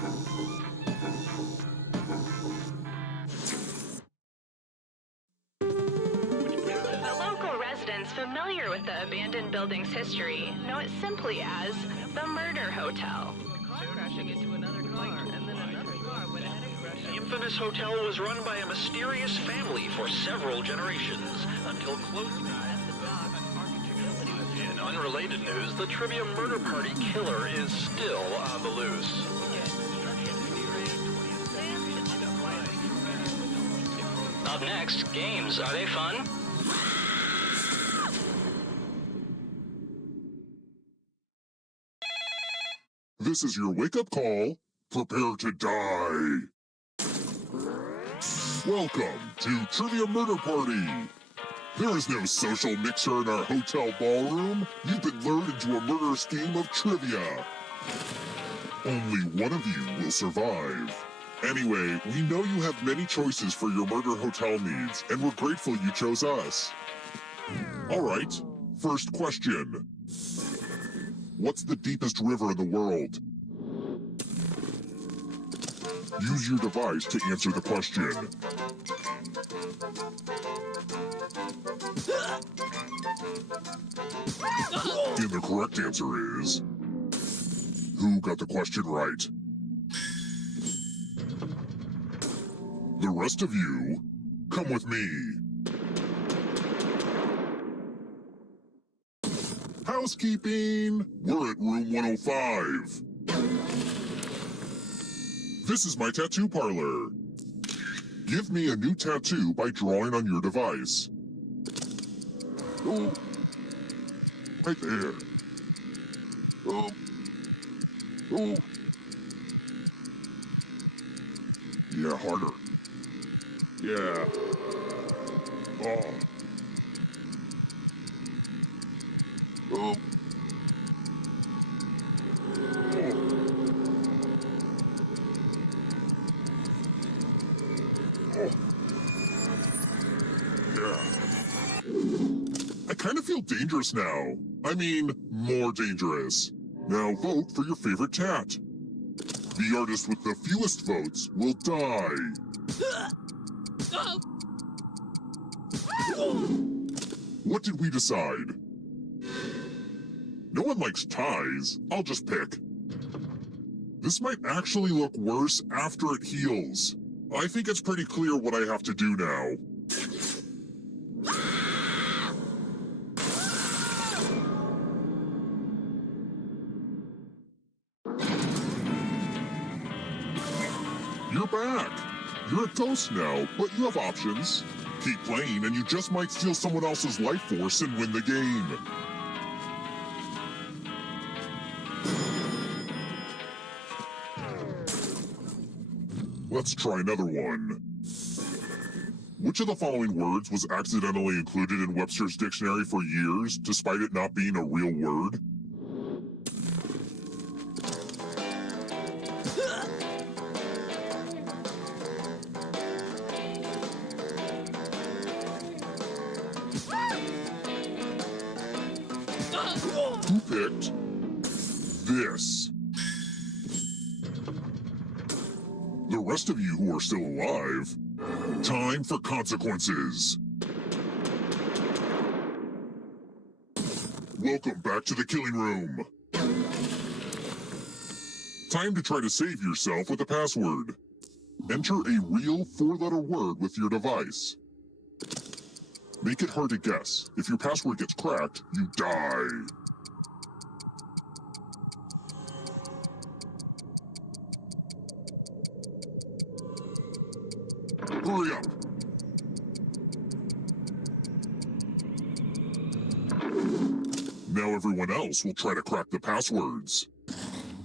The local residents familiar with the abandoned building's history know it simply as the Murder Hotel. Crashing into another car, and then another car went ahead and crashed. The infamous hotel was run by a mysterious family for several generations until closed. In unrelated news, the trivia murder party killer is still on the loose. Up next, games. Are they fun? This is your wake-up call. Prepare to die. Welcome to Trivia Murder Party. There is no social mixer in our hotel ballroom. You've been lured into a murder scheme of trivia. Only one of you will survive. Anyway, we know you have many choices for your murder hotel needs, and we're grateful you chose us. All right, first question. What's the deepest river in the world? Use your device to answer the question. And the correct answer is... Who got the question right? The rest of you, come with me. Housekeeping! We're at room 105. This is my tattoo parlor. Give me a new tattoo by drawing on your device. Oh, right there. Oh, oh. Yeah, harder. Yeah. Oh. Oh. I kind of feel dangerous now. I mean, more dangerous. Now vote for your favorite tat. The artist with the fewest votes will die. What did we decide? No one likes ties. I'll just pick. This might actually look worse after it heals. I think it's pretty clear what I have to do now. You're back! You're a ghost now, but you have options. Keep playing and you just might steal someone else's life force and win the game. Let's try another one. Which of the following words was accidentally included in Webster's dictionary for years, despite it not being a real word? Who picked this? The rest of you who are still alive, time for consequences. Welcome back to the killing room. Time to try to save yourself with a password. Enter a real four-letter word with your device. Make it hard to guess. If your password gets cracked, you die. Hurry up! Now everyone else will try to crack the passwords.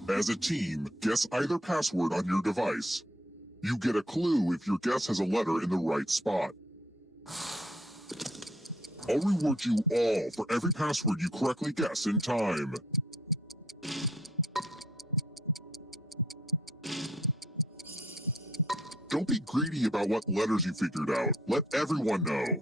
As a team, guess either password on your device. You get a clue if your guess has a letter in the right spot. I'll reward you all for every password you correctly guess in time. Don't be greedy about what letters you figured out. Let everyone know.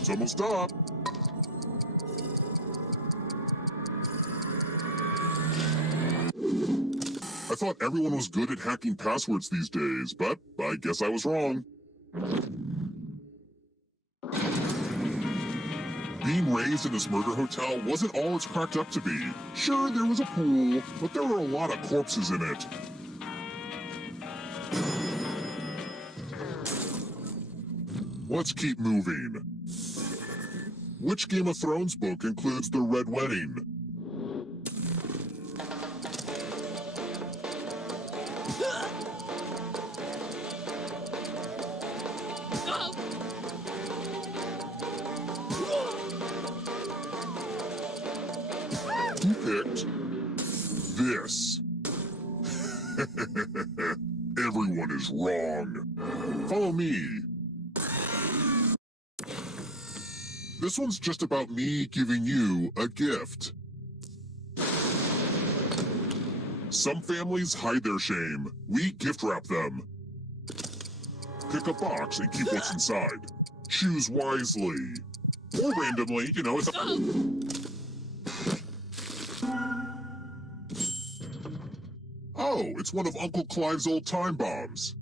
Time's almost up. I thought everyone was good at hacking passwords these days, but I guess I was wrong. Being raised in this murder hotel wasn't all it's cracked up to be. Sure, there was a pool, but there were a lot of corpses in it. Let's keep moving. Which Game of Thrones book includes the Red Wedding? Who picked this? Everyone is wrong. Follow me. This one's just about me giving you a gift. Some families hide their shame. We gift wrap them. Pick a box and keep what's inside. Choose wisely. Or randomly, you know, it's Oh, it's one of Uncle Clive's old time bombs.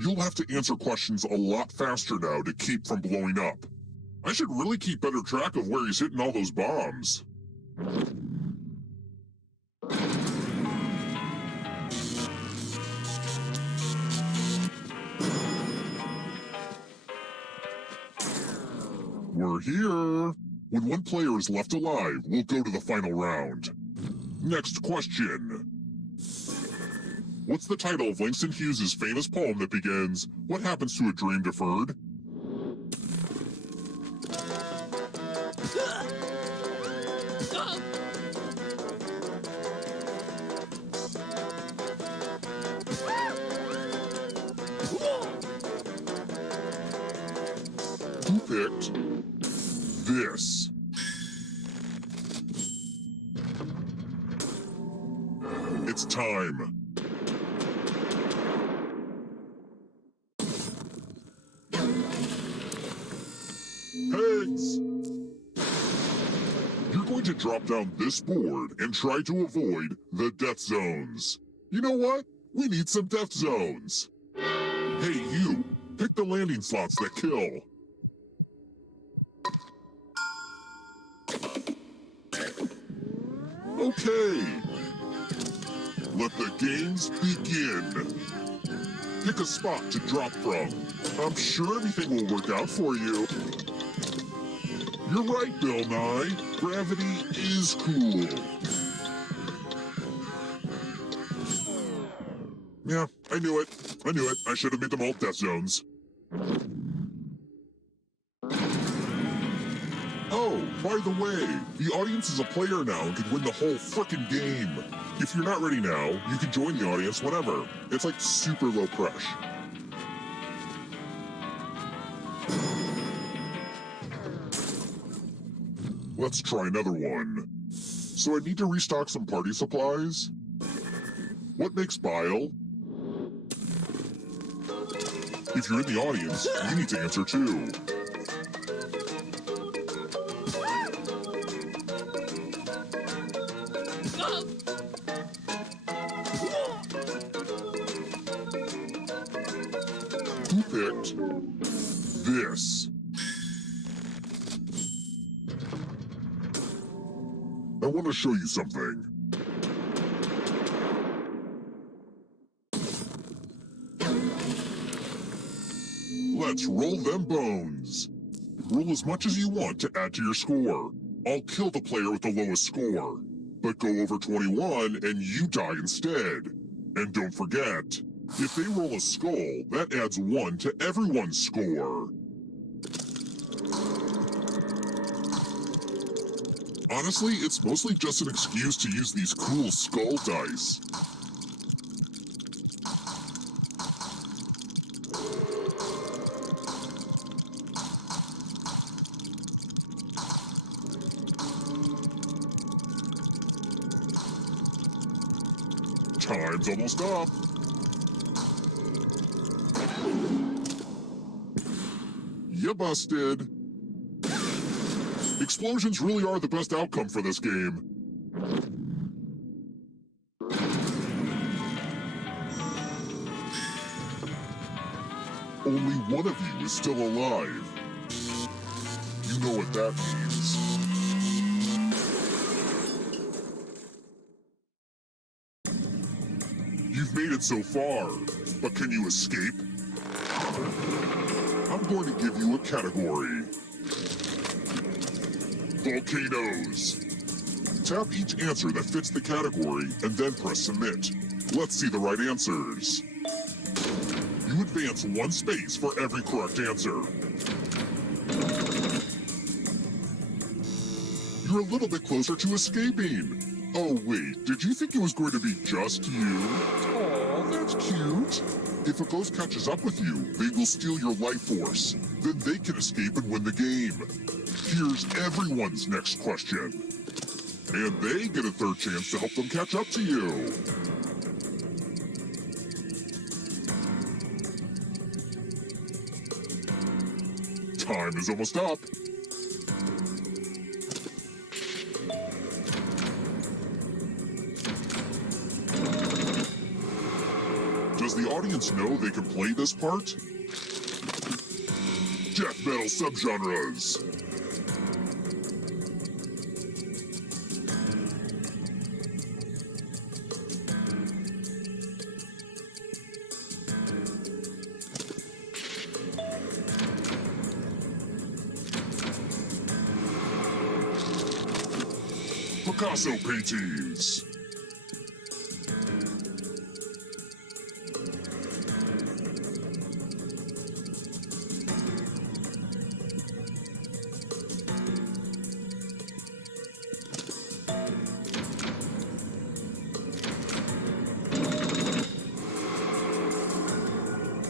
You'll have to answer questions a lot faster now to keep from blowing up. I should really keep better track of where he's hitting all those bombs. We're here. When one player is left alive, we'll go to the final round. Next question. What's the title of Langston Hughes' famous poem that begins, "What happens to a dream deferred"? Who picked this? It's time. Pigs! You're going to drop down this board and try to avoid the death zones. You know what? We need some death zones. Hey, you! Pick the landing slots that kill. Okay. Let the games begin. Pick a spot to drop from. I'm sure everything will work out for you. You're right, Bill Nye. Gravity is cool. Yeah, I knew it. I should have made them all death zones. Oh, by the way, the audience is a player now and can win the whole frickin' game. If you're not ready now, you can join the audience whenever. It's like super low pressure. Let's try another one. So I need to restock some party supplies. What makes bile? If you're in the audience, you need to answer too. Who picked this? I want to show you something. Let's roll them bones. Roll as much as you want to add to your score. I'll kill the player with the lowest score. But go over 21 and you die instead. And don't forget, if they roll a skull, that adds 1 to everyone's score. Honestly, it's mostly just an excuse to use these cool skull dice. Time's almost up. You busted. Explosions really are the best outcome for this game. Only one of you is still alive. You know what that means. You've made it so far, but can you escape? I'm going to give you a category. Volcanoes. Tap each answer that fits the category and then press submit. Let's see the right answers. You advance one space for every correct answer. You're a little bit closer to escaping. Oh wait, did you think it was going to be just you? Aw, that's cute. If a ghost catches up with you, they will steal your life force. Then they can escape and win the game. Here's everyone's next question. And they get a third chance to help them catch up to you. Time is almost up. Does the audience know they can play this part? Death metal subgenres. Picasso paintings.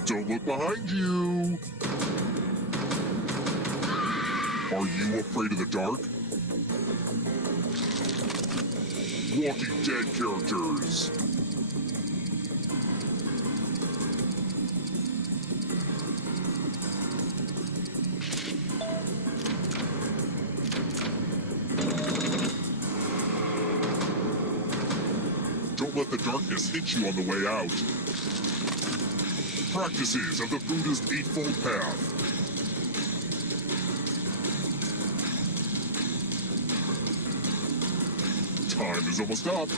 Don't look behind you. Are you afraid of the dark? Walking Dead characters. Don't let the darkness hit you on the way out. Practices of the Buddhist Eightfold Path. Time is almost up.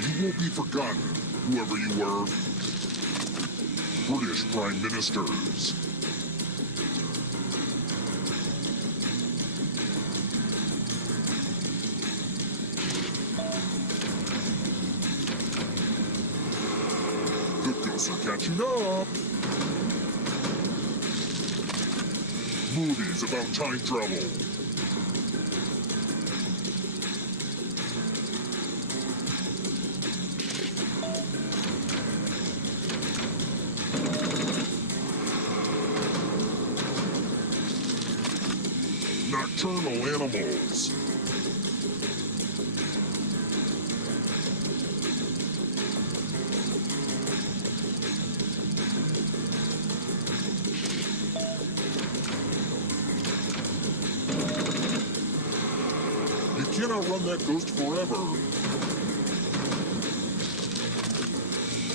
You won't be forgotten, whoever you were. British Prime Ministers. The ghosts are catching up. Movies about time travel. Nocturnal animals. You cannot run that ghost forever.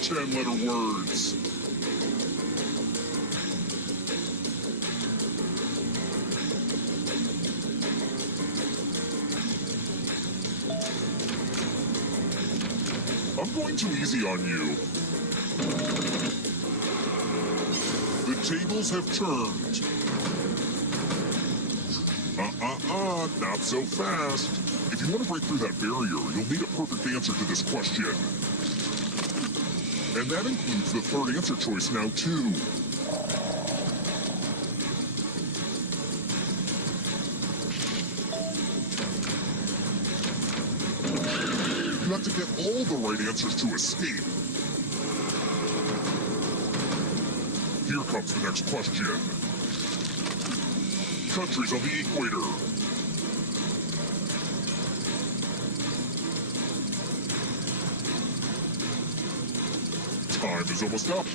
10-letter words. I'm going too easy on you. The tables have turned. Not so fast. If you want to break through that barrier, you'll need a perfect answer to this question. And that includes the third answer choice now, too. You have to get all the right answers to escape. Here comes the next question. Countries on the equator. Time time is almost up.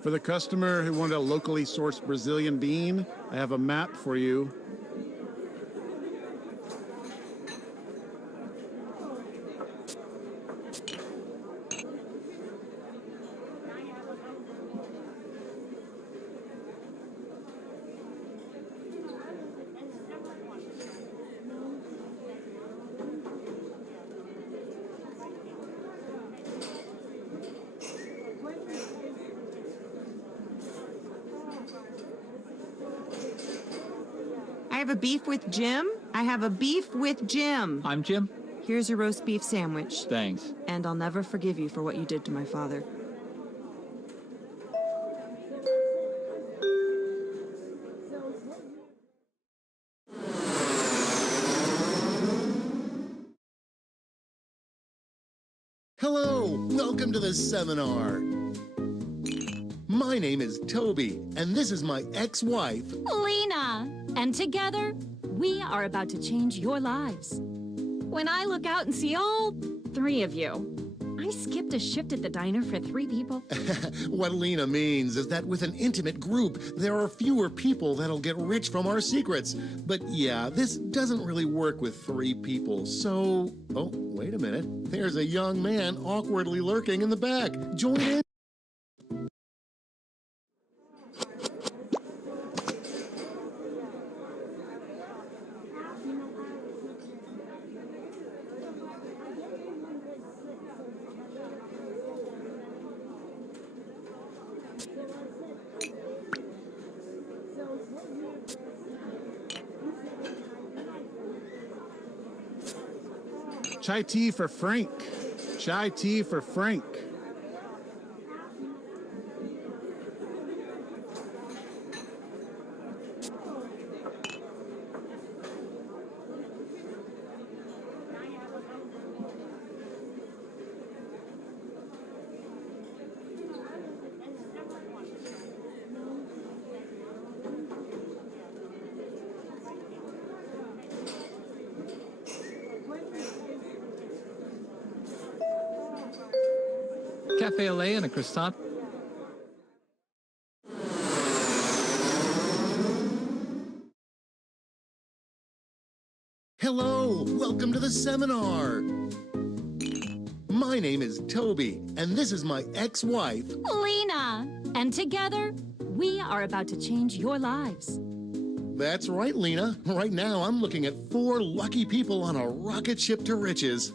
For the customer who wanted a locally sourced Brazilian bean, I have a map for you. I have a beef with Jim. I have a beef with Jim. I'm Jim. Here's a roast beef sandwich. Thanks. And I'll never forgive you for what you did to my father. Hello, welcome to the seminar. My name is Toby, and this is my ex-wife, Lena. And together, we are about to change your lives. When I look out and see all three of you, I skipped a shift at the diner for 3 people. What Lena means is that with an intimate group, there are fewer people that'll get rich from our secrets. But yeah, this doesn't really work with 3 people, so... Oh, wait a minute. There's a young man awkwardly lurking in the back. Join in. Chai tea for Frank. Chai tea for Frank. Cafe au lait and a croissant. Hello, welcome to the seminar. My name is Toby, and this is my ex-wife. Lena! And together, we are about to change your lives. That's right, Lena. Right now, I'm looking at 4 lucky people on a rocket ship to riches.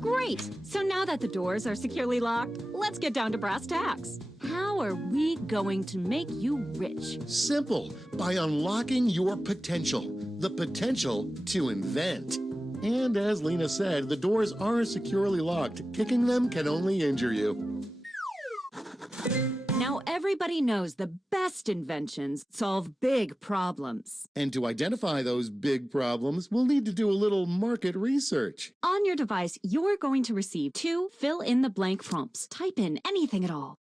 Great! So now that the doors are securely locked, let's get down to brass tacks. How are we going to make you rich? Simple, by unlocking your potential. The potential to invent. And as Lena said, the doors are securely locked. Kicking them can only injure you. Now everybody knows the best inventions solve big problems. And to identify those big problems, we'll need to do a little market research. On your device, you're going to receive 2 fill-in-the-blank prompts. Type in anything at all.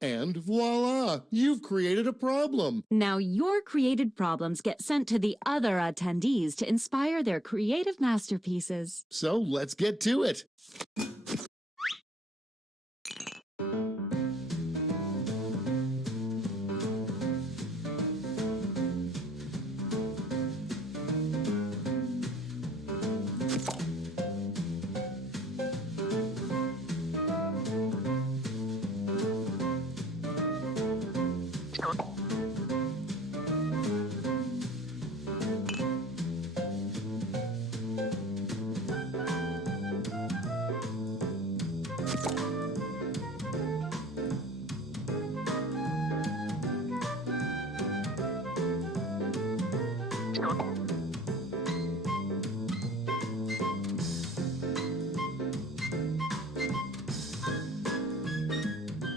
And voila, you've created a problem. Now your created problems get sent to the other attendees to inspire their creative masterpieces. So let's get to it.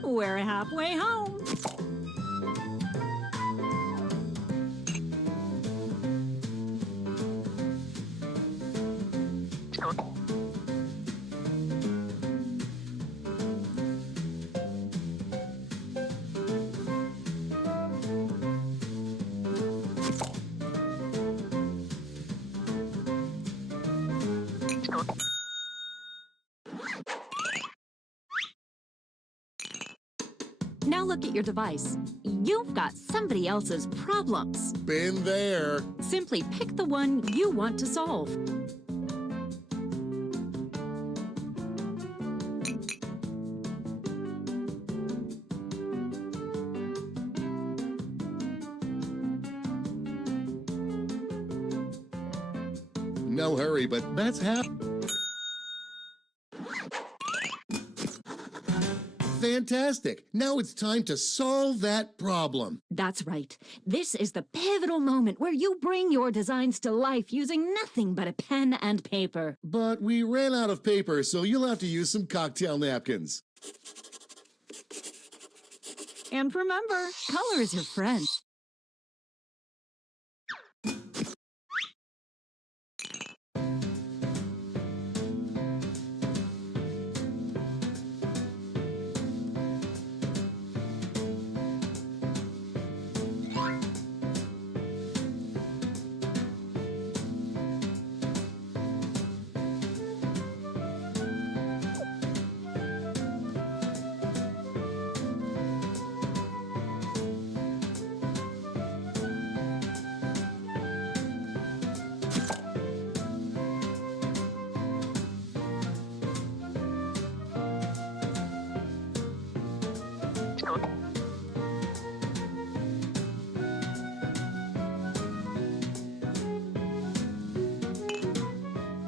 We're halfway home. Now look at your device. You've got somebody else's problems. Been there. Simply pick the one you want to solve. No hurry, but that's fantastic. Now it's time to solve that problem. That's right. This is the pivotal moment where you bring your designs to life using nothing but a pen and paper. But we ran out of paper, so you'll have to use some cocktail napkins. And remember, color is your friend.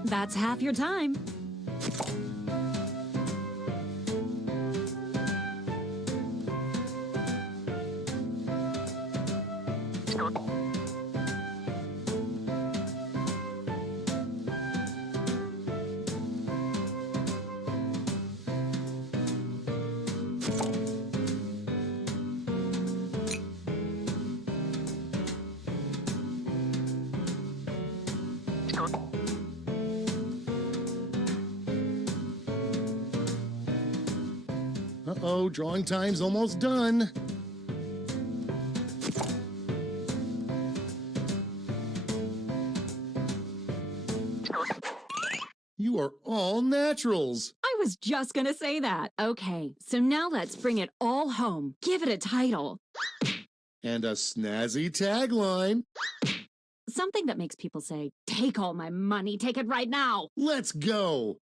That's half your time. Uh-oh, drawing time's almost done. You are all naturals. I was just gonna say that. Okay, so now let's bring it all home. Give it a title. And a snazzy tagline. Something that makes people say, "Take all my money, take it right now." Let's go.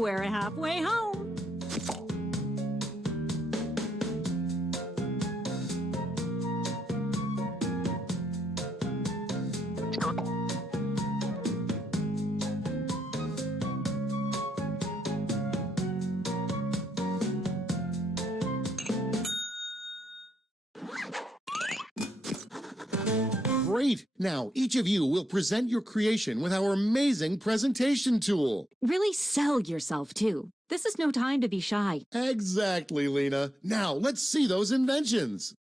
We're halfway home. Great! Now, each of you will present your creation with our amazing presentation tool. Really sell yourself, too. This is no time to be shy. Exactly, Lena. Now, let's see those inventions.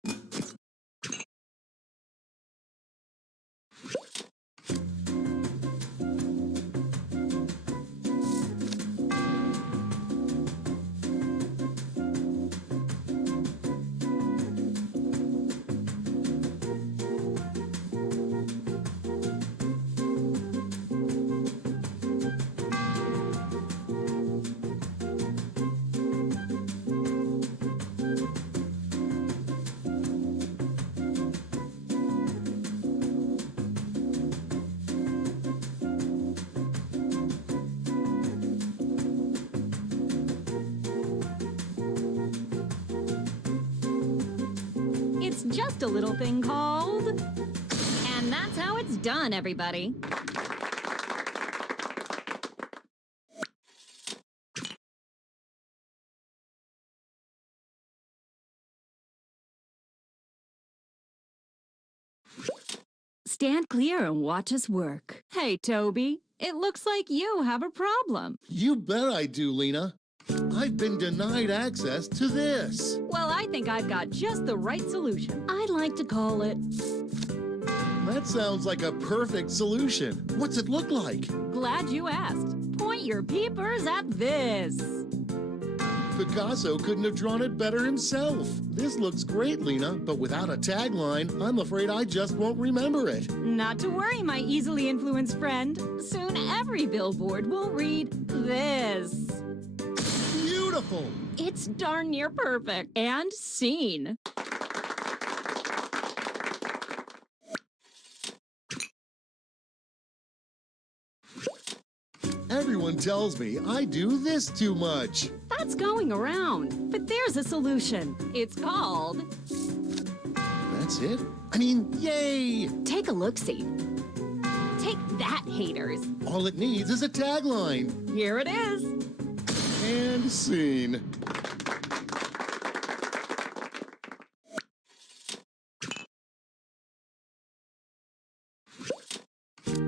It's just a little thing called... And that's how it's done, everybody. Stand clear and watch us work. Hey, Toby, it looks like you have a problem. You bet I do, Lena. I've been denied access to this. Well, I think I've got just the right solution. I'd like to call it... That sounds like a perfect solution. What's it look like? Glad you asked. Point your peepers at this. Picasso couldn't have drawn it better himself. This looks great, Lena, but without a tagline, I'm afraid I just won't remember it. Not to worry, my easily influenced friend. Soon every billboard will read this. Beautiful! It's darn near perfect. And scene. Everyone tells me I do this too much. That's going around. But there's a solution. It's called... That's it? I mean, yay! Take a look-see. Take that, haters. All it needs is a tagline. Here it is. And scene.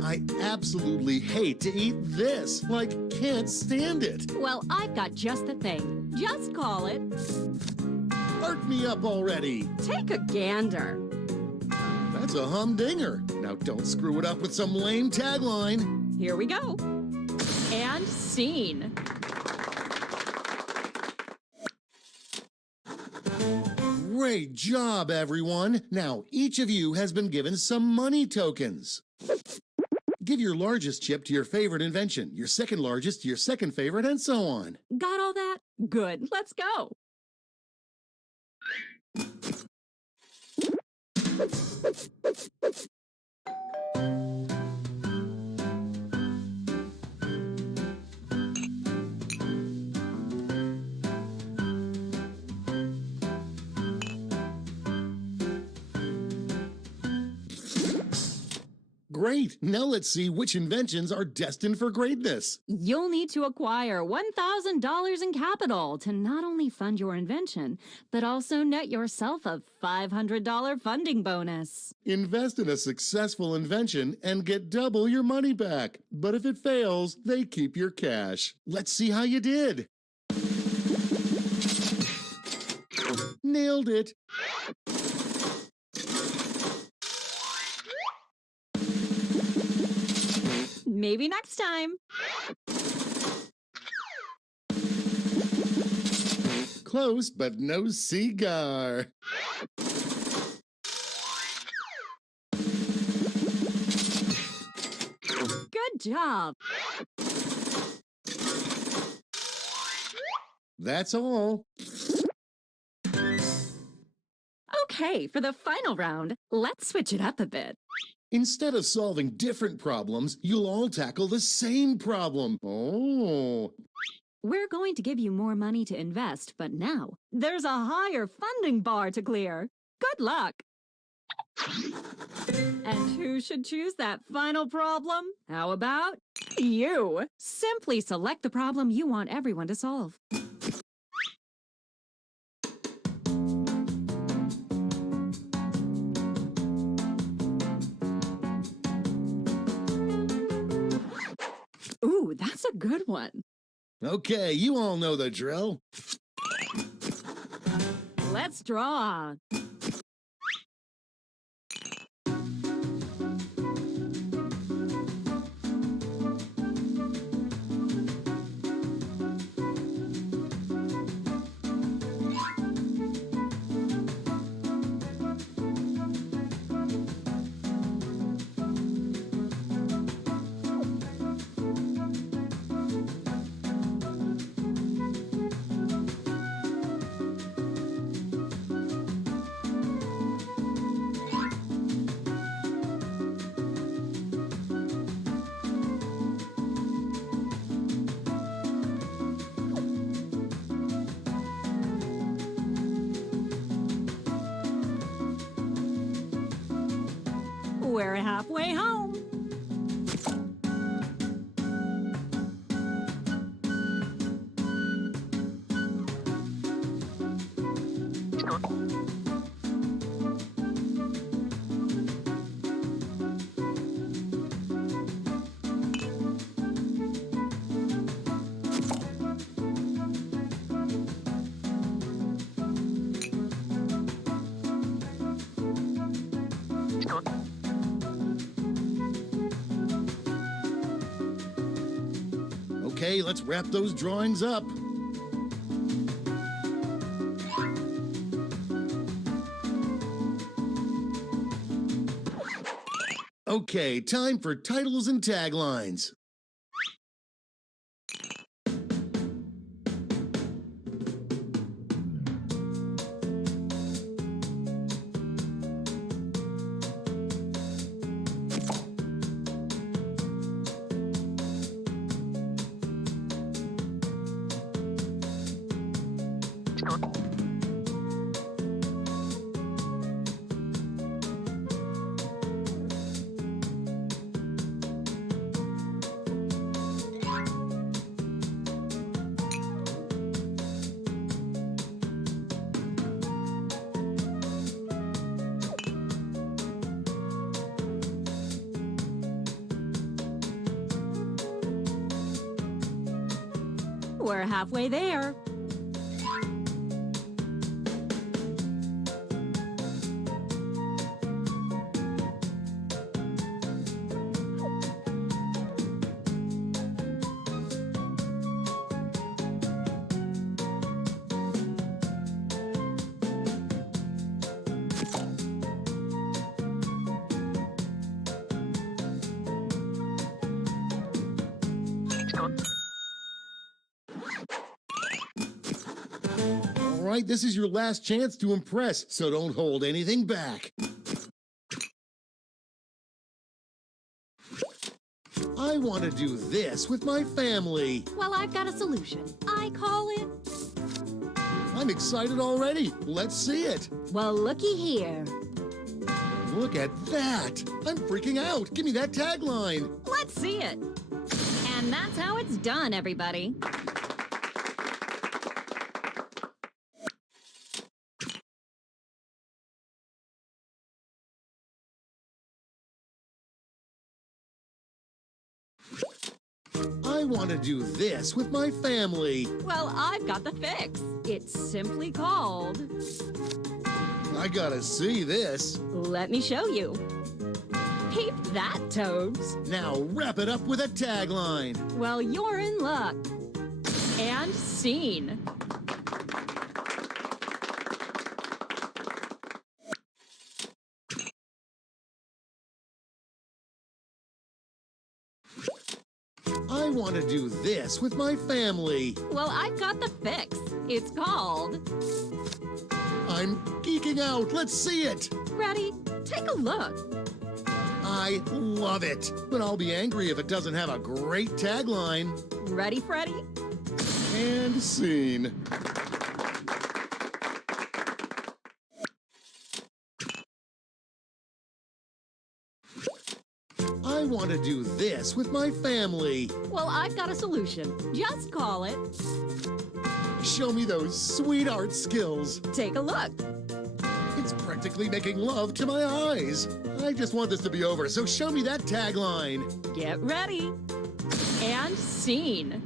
I absolutely hate to eat this. Like, can't stand it. Well, I've got just the thing. Just call it... Art me up already. Take a gander. That's a humdinger. Now don't screw it up with some lame tagline. Here we go. And scene. Great job, everyone. Now, each of you has been given some money tokens. Give your largest chip to your favorite invention, your second largest to your second favorite, and so on. Got all that? Good. Let's go. Great. Now let's see which inventions are destined for greatness. You'll need to acquire $1,000 in capital to not only fund your invention, but also net yourself a $500 funding bonus. Invest in a successful invention and get double your money back. But if it fails, they keep your cash. Let's see how you did. Nailed it. Maybe next time. Close, but no cigar. Good job. That's all. Okay, for the final round, let's switch it up a bit. Instead of solving different problems, you'll all tackle the same problem. Oh. We're going to give you more money to invest, but now there's a higher funding bar to clear. Good luck! And who should choose that final problem? How about you? Simply select the problem you want everyone to solve. Ooh, that's a good one. Okay, you all know the drill. Let's draw. We're halfway home. Okay, let's wrap those drawings up. Okay, time for titles and taglines. We're halfway there. All right, this is your last chance to impress, so don't hold anything back. I want to do this with my family. Well, I've got a solution. I call it... I'm excited already. Let's see it. Well, looky here. Look at that. I'm freaking out. Give me that tagline. Let's see it. And that's how it's done, everybody. I want to do this with my family. Well, I've got the fix. It's simply called... I gotta see this. Let me show you. Peep that, Toads. Now wrap it up with a tagline. Well, you're in luck. And scene. I want to do this with my family. Well, I've got the fix. It's called... I'm geeking out. Let's see it. Ready? Take a look. I love it. But I'll be angry if it doesn't have a great tagline. Ready, Freddy? And scene. I want to do this with my family. Well, I've got a solution. Just call it. Show me those sweet art skills. Take a look. It's practically making love to my eyes. I just want this to be over, so show me that tagline. Get ready. And scene.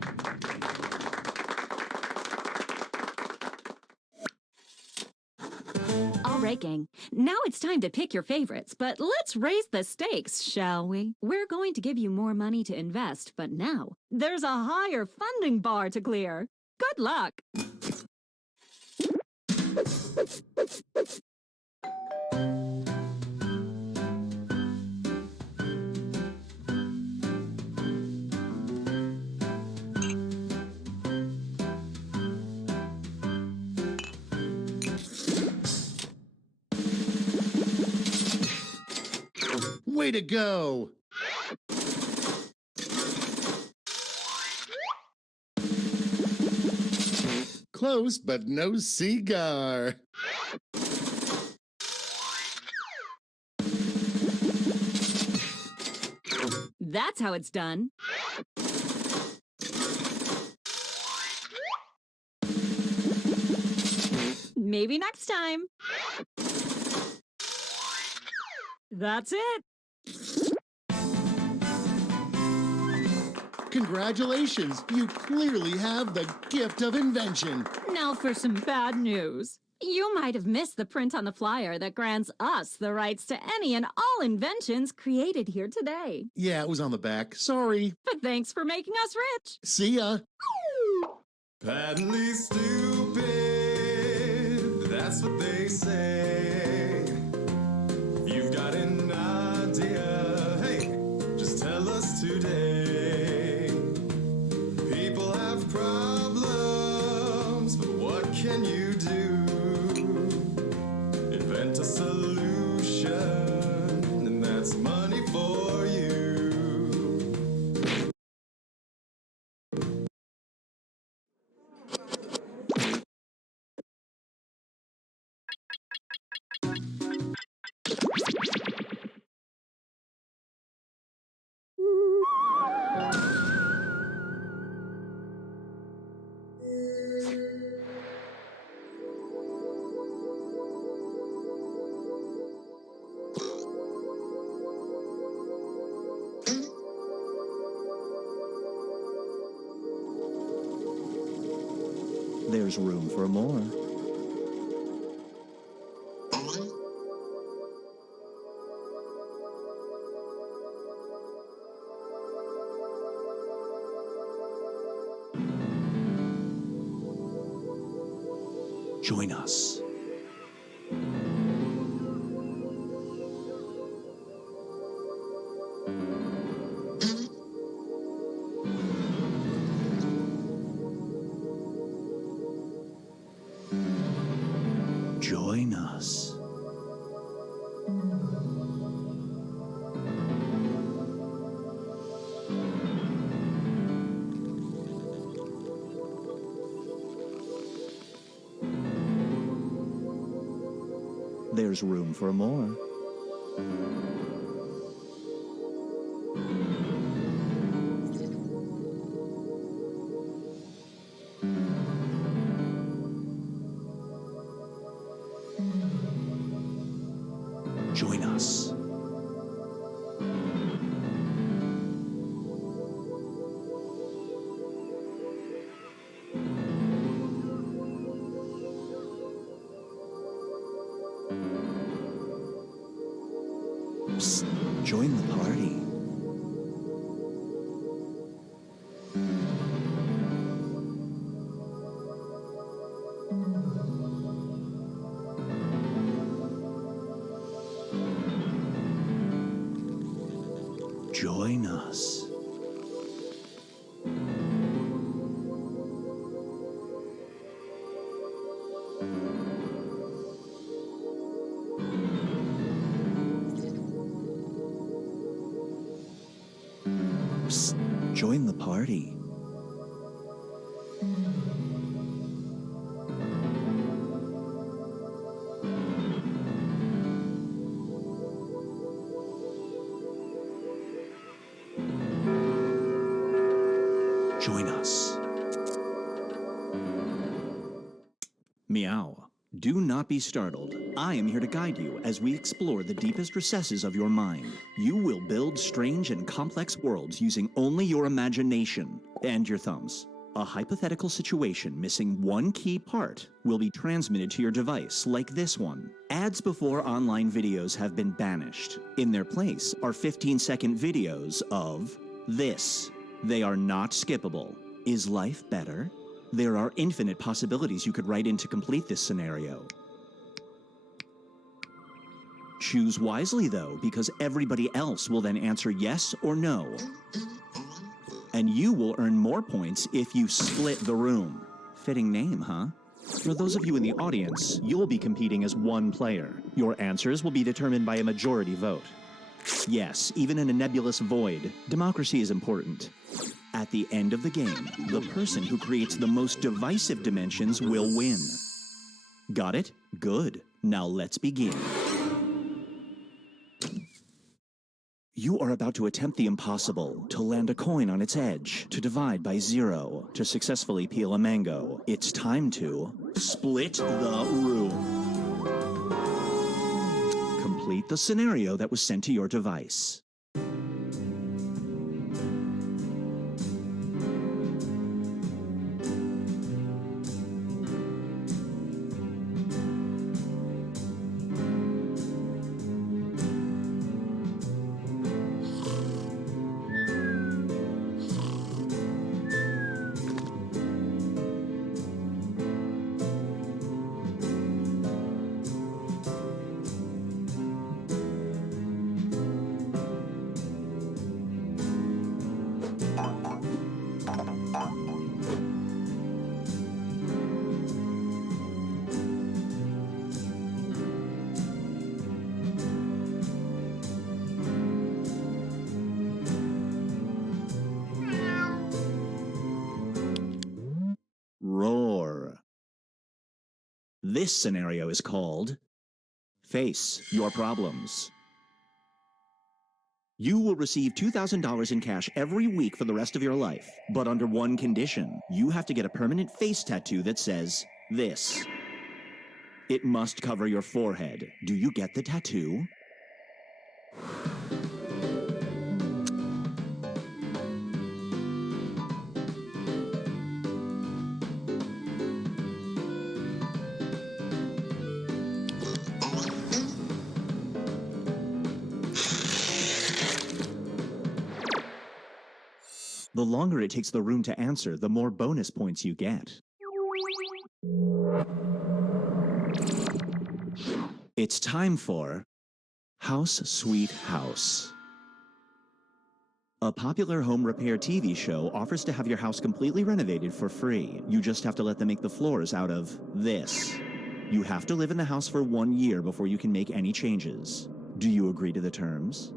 All right, gang. Now it's time to pick your favorites, but let's raise the stakes, shall we? We're going to give you more money to invest, but now there's a higher funding bar to clear. Good luck. Way to go! Close, but no cigar. That's how it's done. Maybe next time. That's it. Congratulations, you clearly have the gift of invention. Now for some bad news. You might have missed the print on the flyer that grants us the rights to any and all inventions created here today. Yeah, it was on the back. Sorry. But thanks for making us rich. See ya. Patently stupid, that's what they say. If you've got an idea, hey, just tell us today. People have problems, but what can you do? Invent a solution, and that's money for you. There's room for more. Join us. Join us. There's room for more. Join us. Psst, join the party. Join us. Psst, join the party. Join us. Meow. Do not be startled. I am here to guide you as we explore the deepest recesses of your mind. You will build strange and complex worlds using only your imagination and your thumbs. A hypothetical situation missing one key part will be transmitted to your device, like this one. Ads before online videos have been banished. In their place are 15-second videos of this. They are not skippable. Is life better? There are infinite possibilities you could write in to complete this scenario. Choose wisely, though, because everybody else will then answer yes or no. And you will earn more points if you split the room. Fitting name, huh? For those of you in the audience, you'll be competing as one player. Your answers will be determined by a majority vote. Yes, even in a nebulous void, democracy is important. At the end of the game, the person who creates the most divisive dimensions will win. Got it? Good. Now let's begin. You are about to attempt the impossible, to land a coin on its edge, to divide by 0, to successfully peel a mango. It's time to split the room. Complete the scenario that was sent to your device. Roar. This scenario is called Face Your Problems. You will receive $2,000 in cash every week for the rest of your life, but under one condition. You have to get a permanent face tattoo that says this. It must cover your forehead. Do you get the tattoo? The longer it takes the room to answer, the more bonus points you get. It's time for House Sweet House. A popular home repair TV show offers to have your house completely renovated for free. You just have to let them make the floors out of this. You have to live in the house for 1 year before you can make any changes. Do you agree to the terms?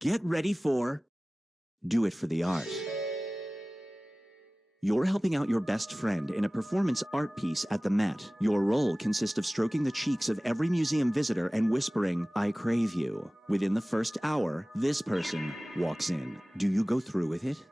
Get ready for Do It for the Art. You're helping out your best friend in a performance art piece at the Met. Your role consists of stroking the cheeks of every museum visitor and whispering, "I crave you." Within the first hour, this person walks in. Do you go through with it?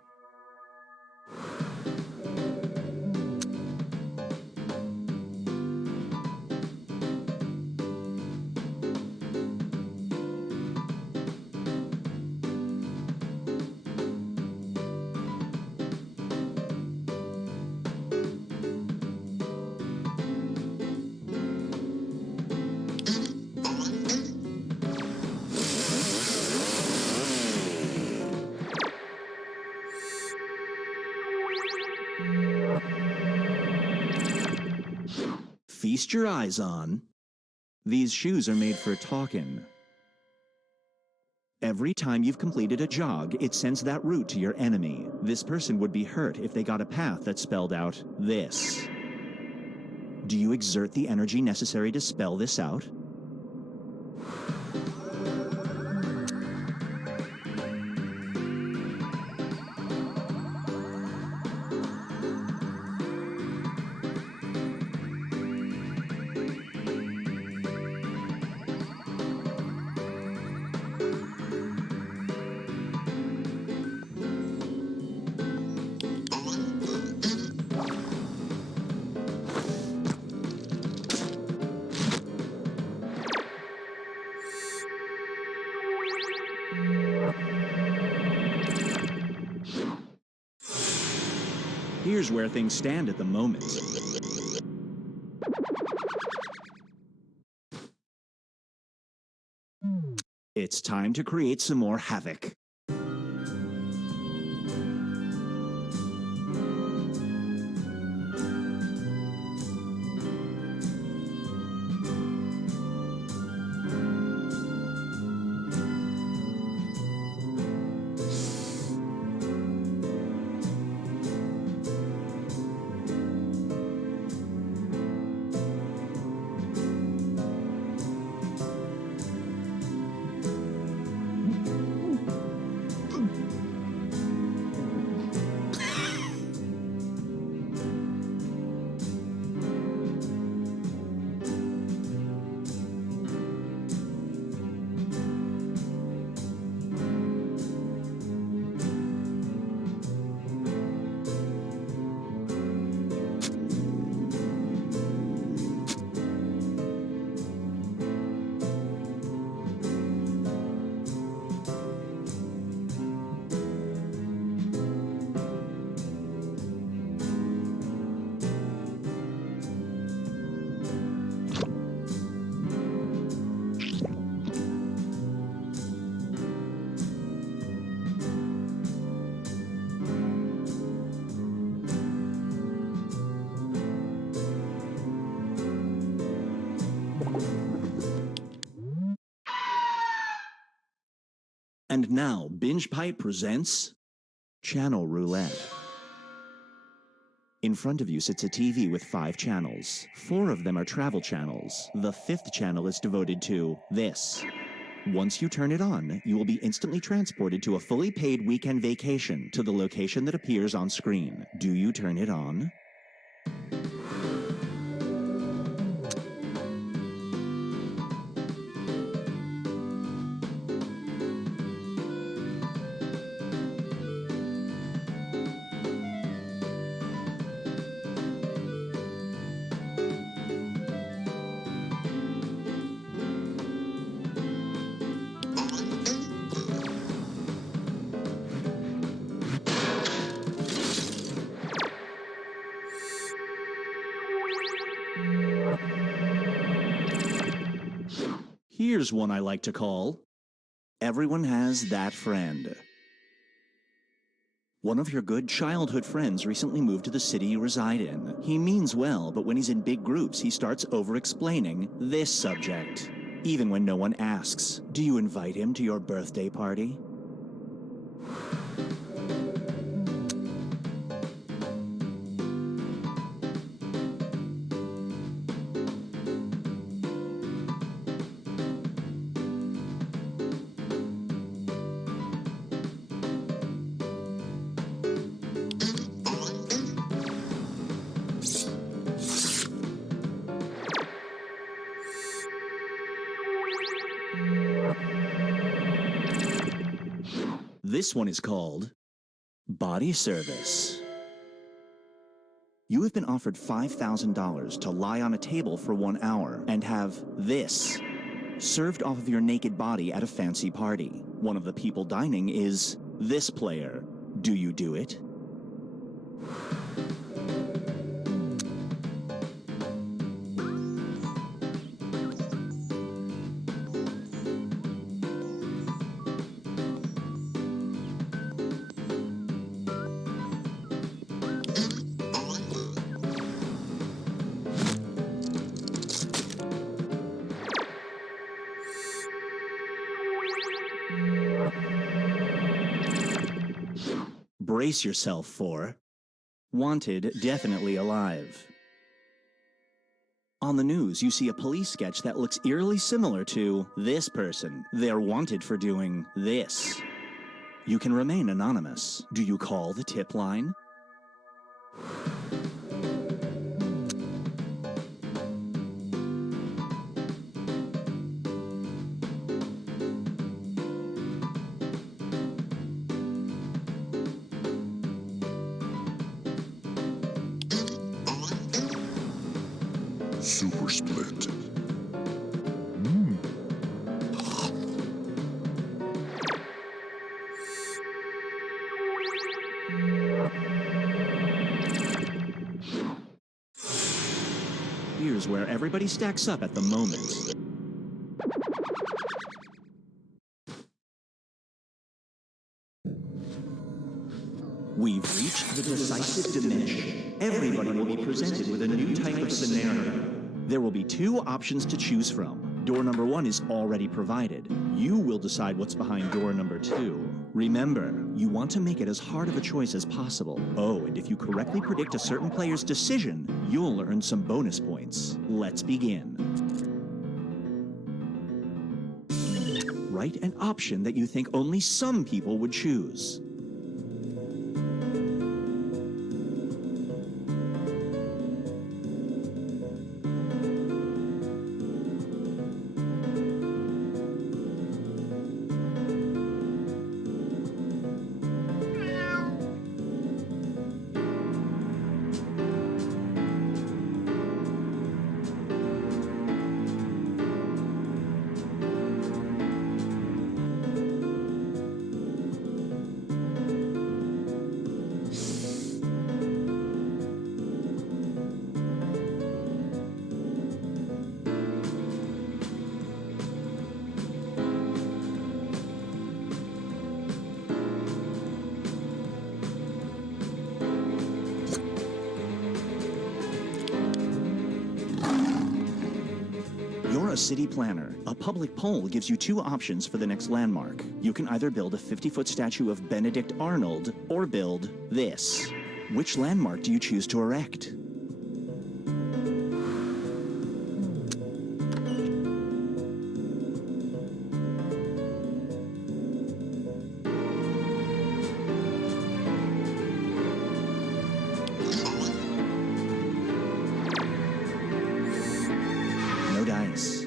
Feast your eyes on. These shoes are made for talking. Every time you've completed a jog, it sends that route to your enemy. This person would be hurt if they got a path that spelled out this. Do you exert the energy necessary to spell this out? Here's where things stand at the moment. It's time to create some more havoc. And now, Binge Pipe presents Channel Roulette. In front of you sits a TV with 5 channels. 4 of them are travel channels. The 5th channel is devoted to this. Once you turn it on, you will be instantly transported to a fully paid weekend vacation to the location that appears on screen. Do you turn it on? Here's one I like to call, Everyone Has That Friend. One of your good childhood friends recently moved to the city you reside in. He means well, but when he's in big groups, he starts over-explaining this subject. Even when no one asks, do you invite him to your birthday party? This one is called Body Service. You have been offered $5,000 to lie on a table for 1 hour and have this served off of your naked body at a fancy party. One of the people dining is this player. Do you do it? Brace yourself for Wanted Definitely Alive. On the news, you see a police sketch that looks eerily similar to this person. They're wanted for doing this. You can remain anonymous. Do you call the tip line? Super Split. Here's where everybody stacks up at the moment. We've reached the decisive dimension. Everybody will be presented with a new type of scenario. There will be two options to choose from. Door number 1 is already provided. You will decide what's behind door number 2. Remember, you want to make it as hard of a choice as possible. Oh, and if you correctly predict a certain player's decision, you'll earn some bonus points. Let's begin. Write an option that you think only some people would choose. You're a city planner. A public poll gives you two options for the next landmark. You can either build a 50-foot statue of Benedict Arnold or build this. Which landmark do you choose to erect? No dice.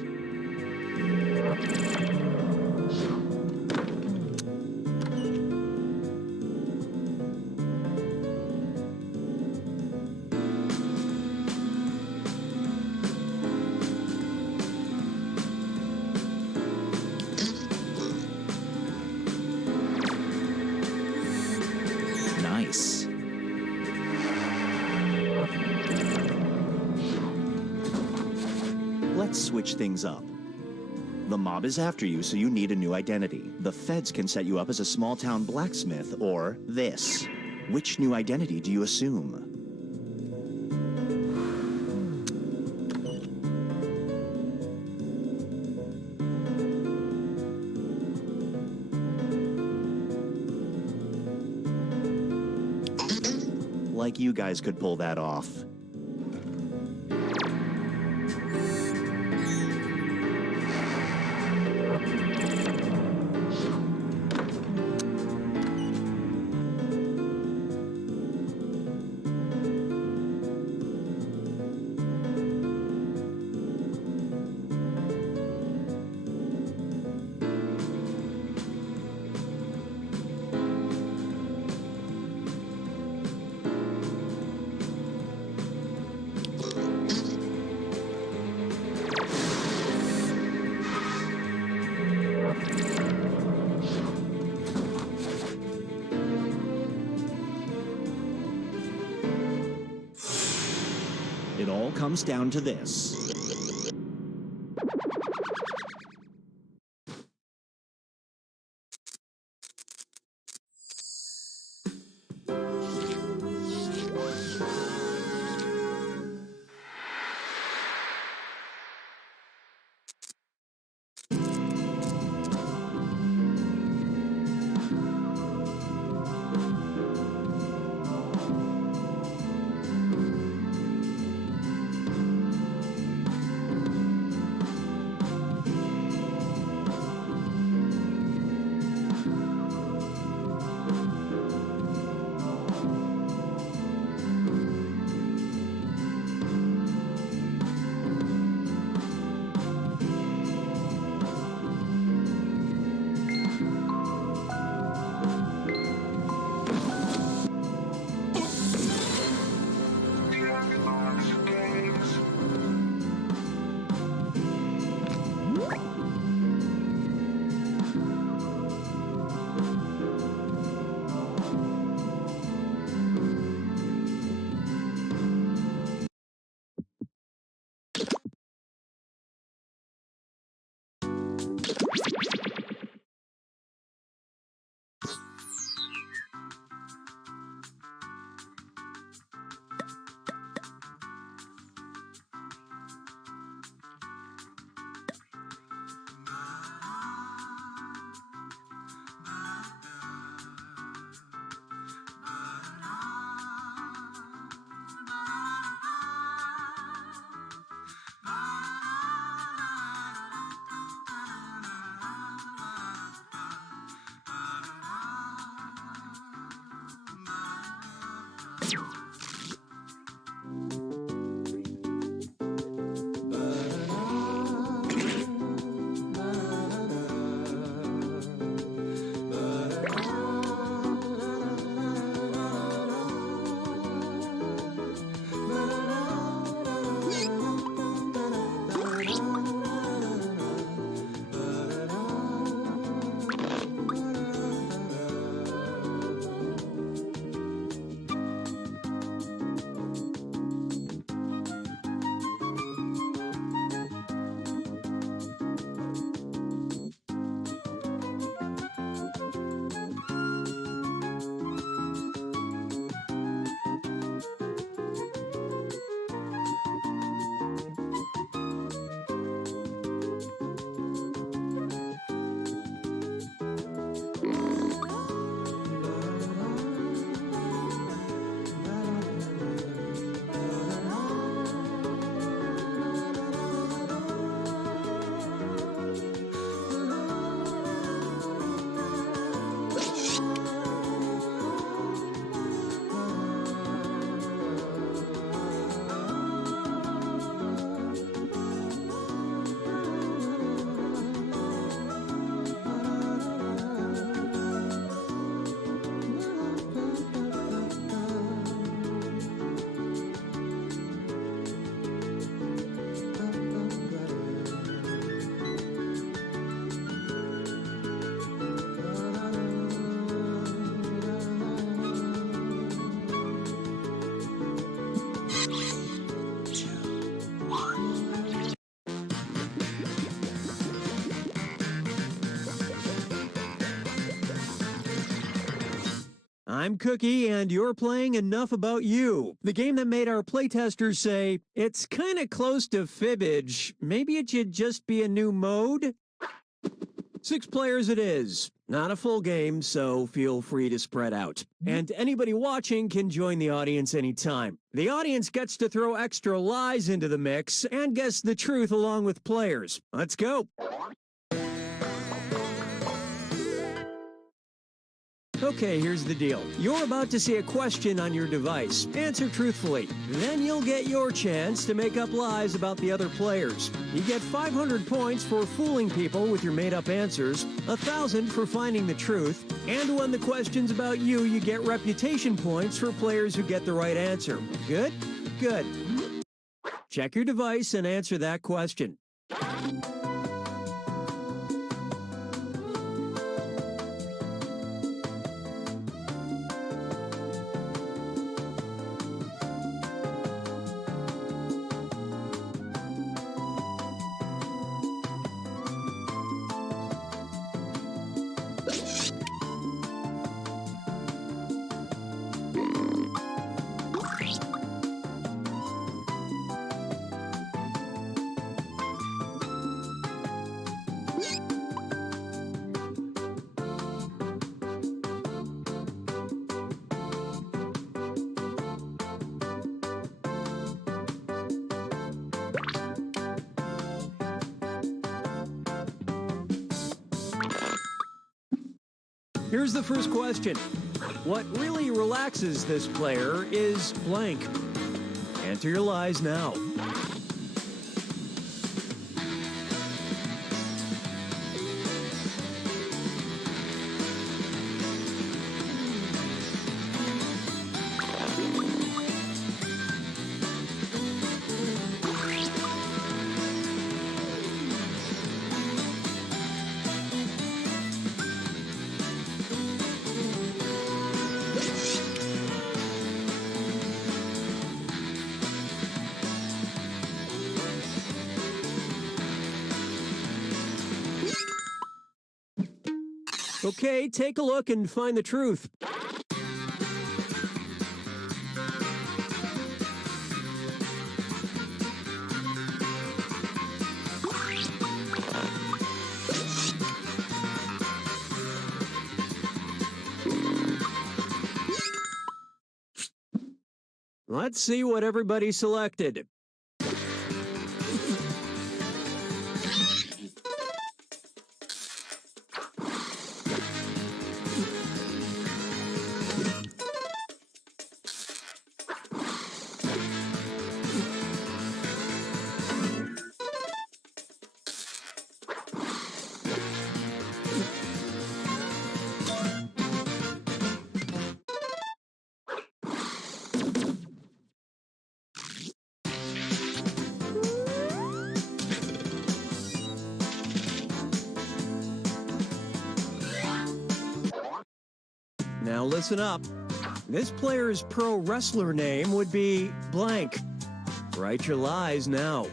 Nice. Let's switch things up. The mob is after you, so you need a new identity. The feds can set you up as a small-town blacksmith or this. Which new identity do you assume? Like you guys could pull that off. It all comes down to this. I'm Cookie, and you're playing Enough About You, the game that made our playtesters say, it's kinda close to fibbage. Maybe it should just be a new mode? 6 players it is. Not a full game, so feel free to spread out. And anybody watching can join the audience anytime. The audience gets to throw extra lies into the mix and guess the truth along with players. Let's go. Okay, here's the deal. You're about to see a question on your device. Answer truthfully. Then you'll get your chance to make up lies about the other players. You get 500 points for fooling people with your made-up answers, 1,000 for finding the truth, and when the question's about you, you get reputation points for players who get the right answer. Good? Good. Check your device and answer that question. Here's the first question. What really relaxes this player is blank. Enter your lies now. Okay, take a look and find the truth. Let's see what everybody selected. Now listen up. This player's pro wrestler name would be blank. Write your lies now.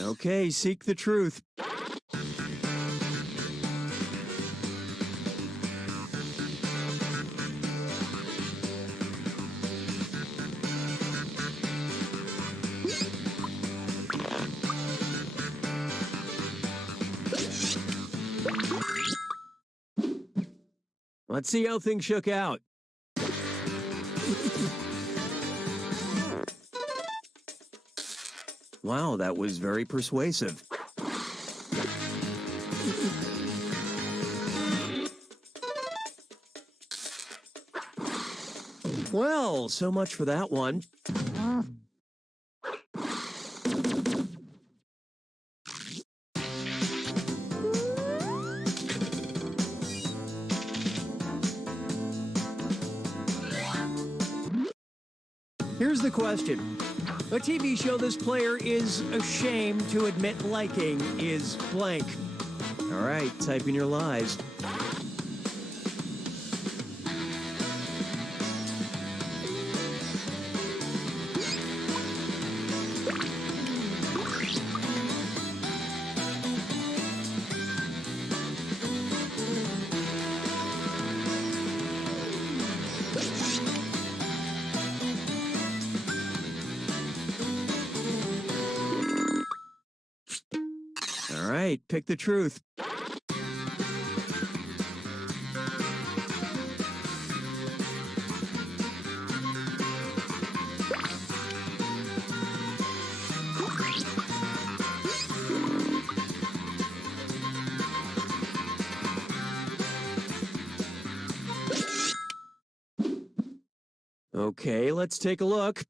Okay, seek the truth. Let's see how things shook out. Wow, that was very persuasive. Well, so much for that one. Here's the question. A TV show this player is ashamed to admit liking is blank. All right, type in your lies. All right, pick the truth. Okay, let's take a look.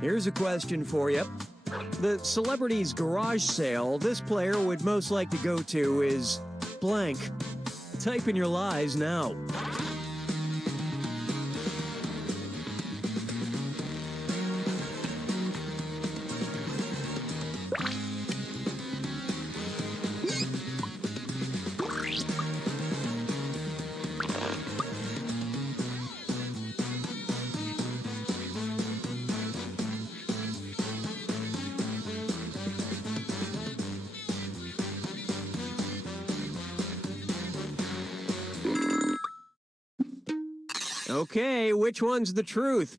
Here's a question for you. The celebrity's garage sale this player would most like to go to is blank. Type in your lies now. Okay, which one's the truth?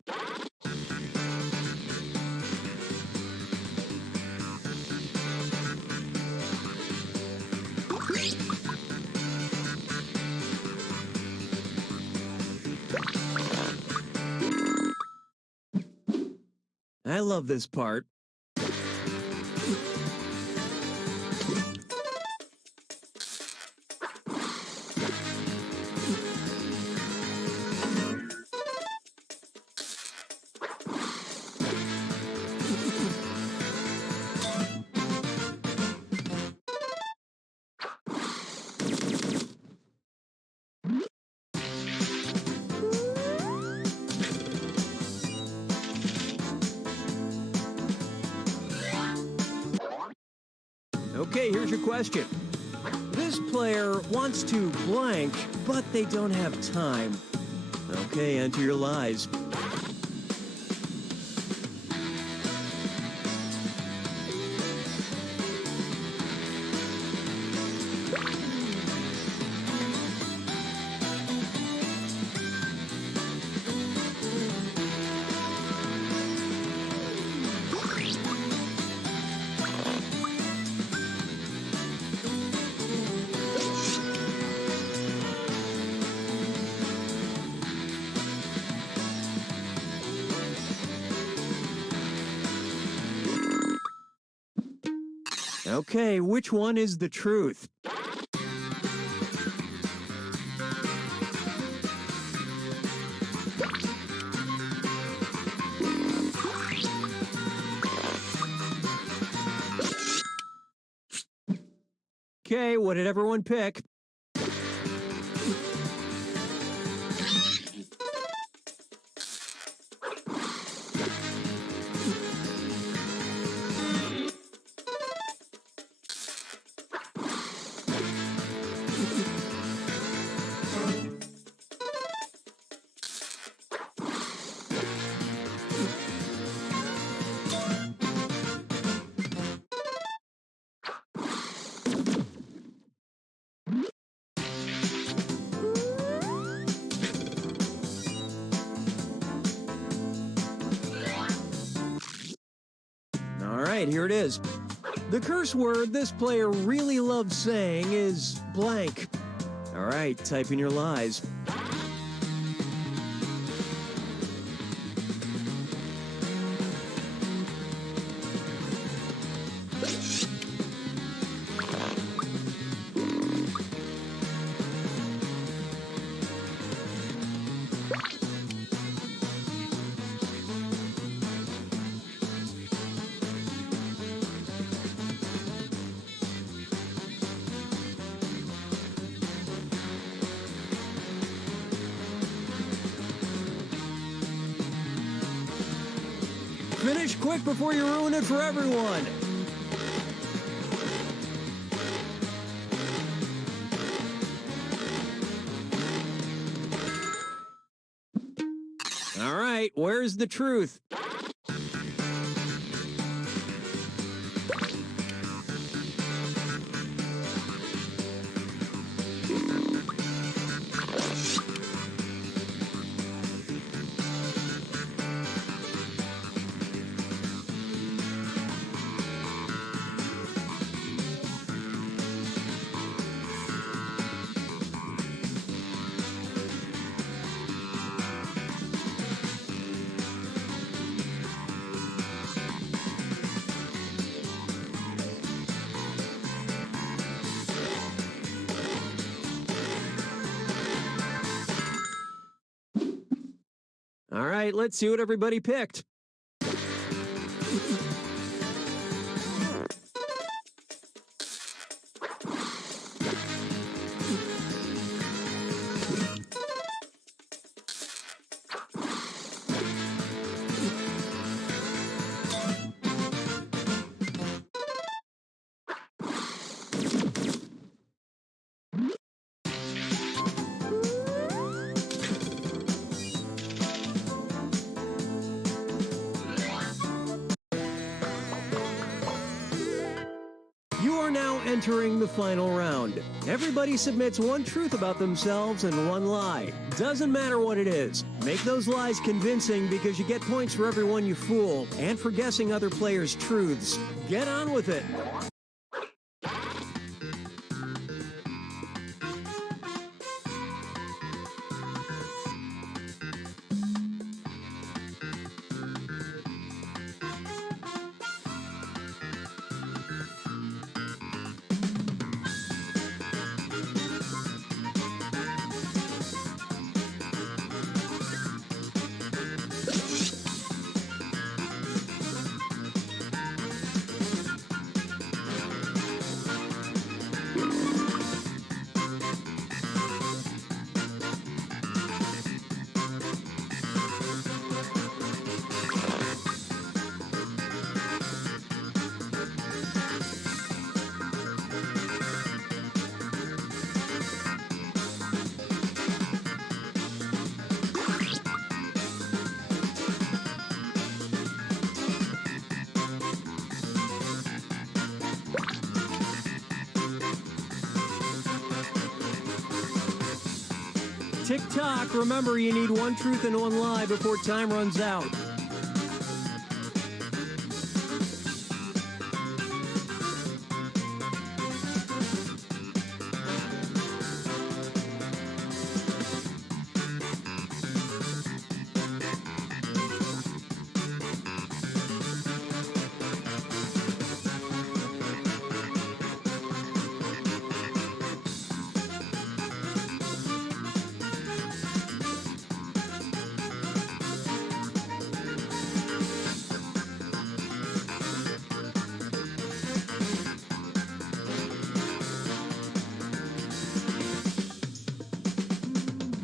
I love this part. Okay, here's your question. This player wants to blank, but they don't have time. Okay, enter your lies. Okay, which one is the truth? Okay, what did everyone pick? All right, here it is. The curse word this player really loves saying is blank. All right, type in your lies. Finish quick before you ruin it for everyone. All right, where's the truth? All right, let's see what everybody picked. You are now entering the final round. Everybody submits one truth about themselves and one lie. Doesn't matter what it is. Make those lies convincing because you get points for everyone you fool and for guessing other players' truths. Get on with it. Tick-tock, remember you need one truth and one lie before time runs out.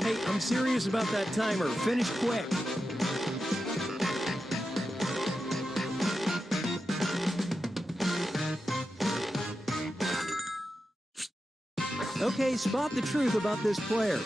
Hey, I'm serious about that timer. Finish quick. Okay, spot the truth about this player.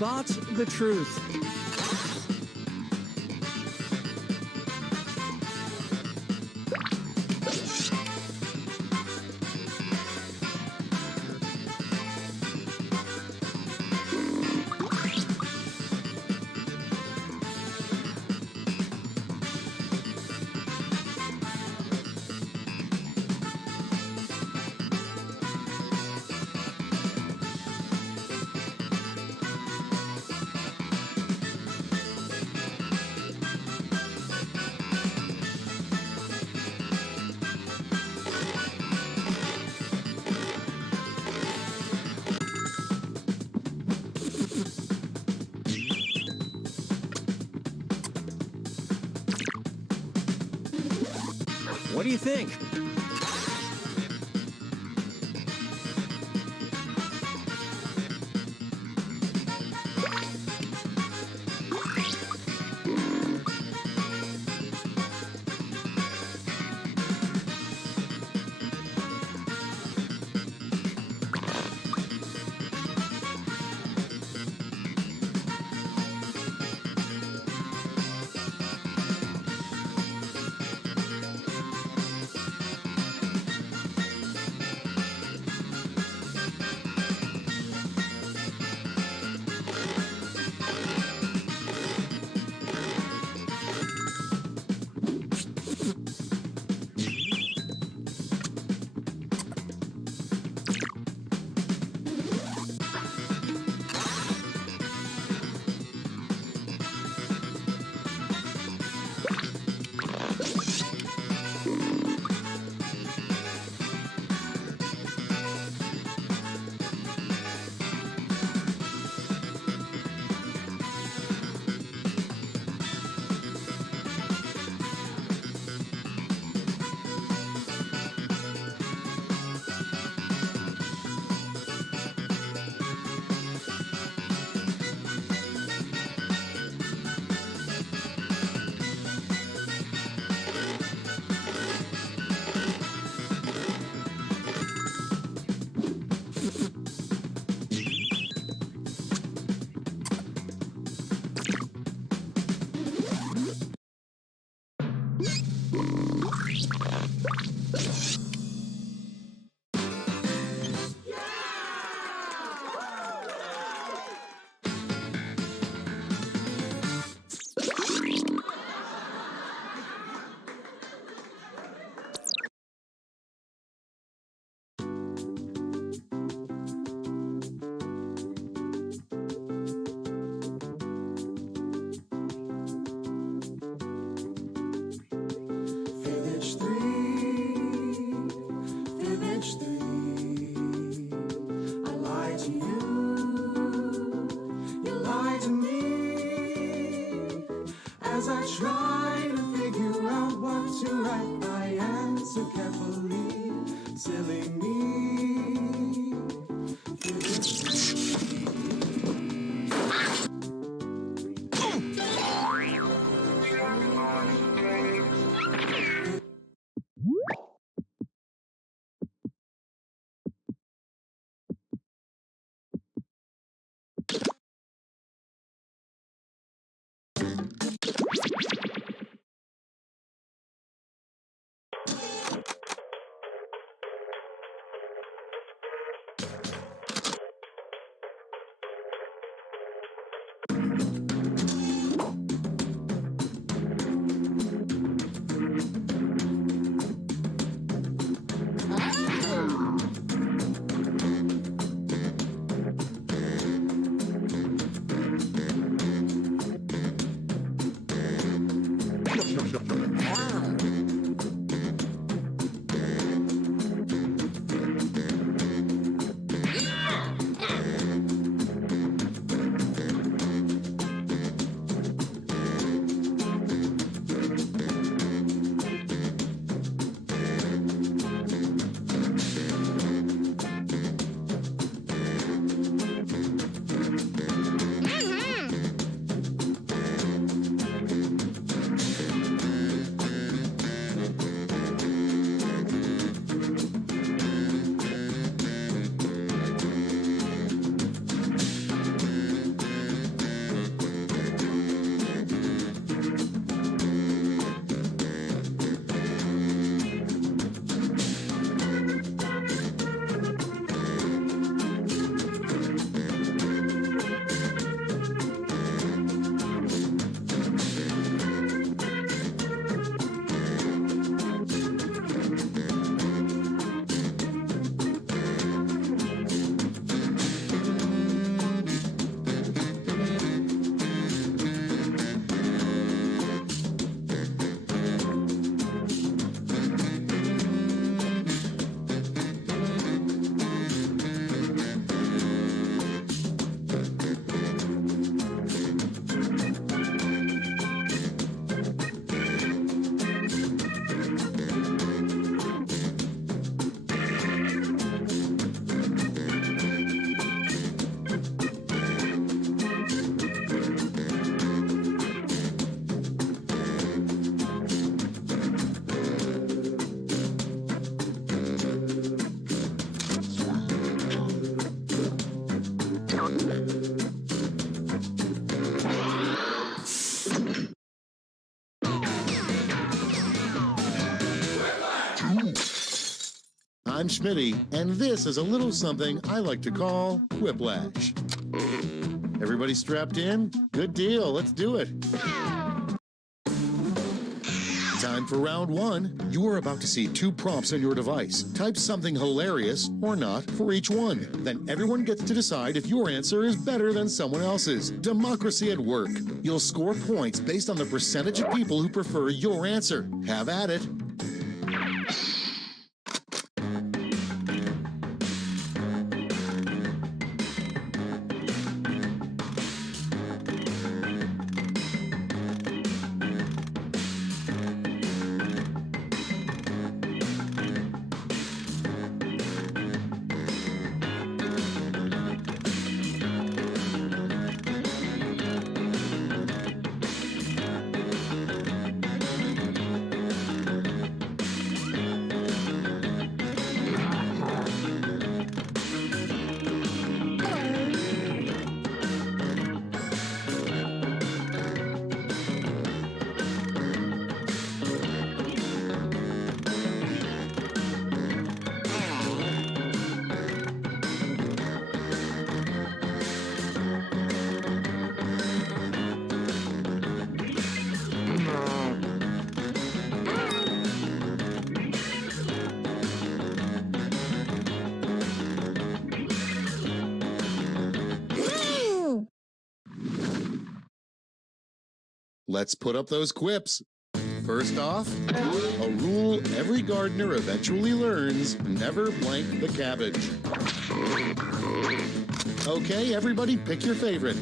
Spot the truth. What do you think? I'm Schmitty, and this is a little something I like to call whiplash. Everybody strapped in? Good deal, let's do it. Time for round one. You're about to see two prompts on your device. Type something hilarious or not for each one. Then everyone gets to decide if your answer is better than someone else's. Democracy at work. You'll score points based on the percentage of people who prefer your answer. Have at it. Let's put up those quips. First off, a rule every gardener eventually learns: never blank the cabbage. Okay, everybody, pick your favorite.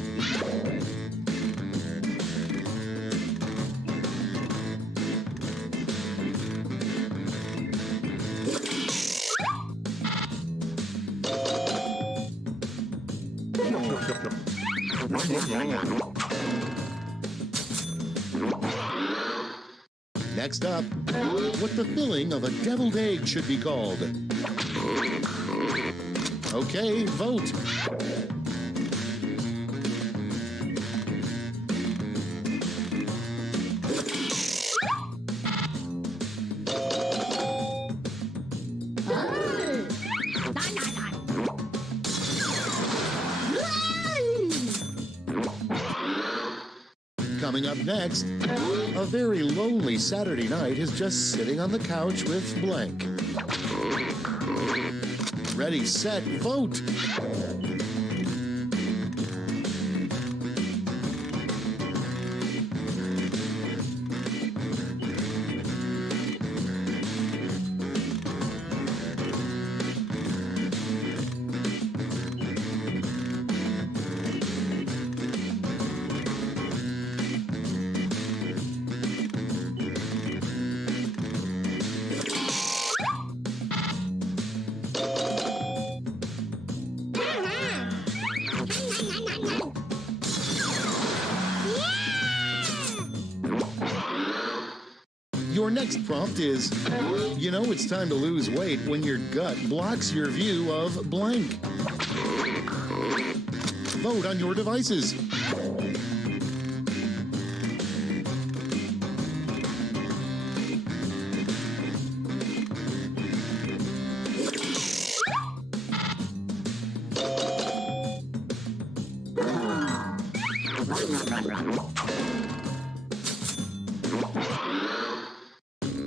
Next up, what the filling of a deviled egg should be called. Okay, vote. Coming up next, a very lonely Saturday night is just sitting on the couch with blank. Ready, set, vote! Your next prompt is, you know it's time to lose weight when your gut blocks your view of blank. Vote on your devices.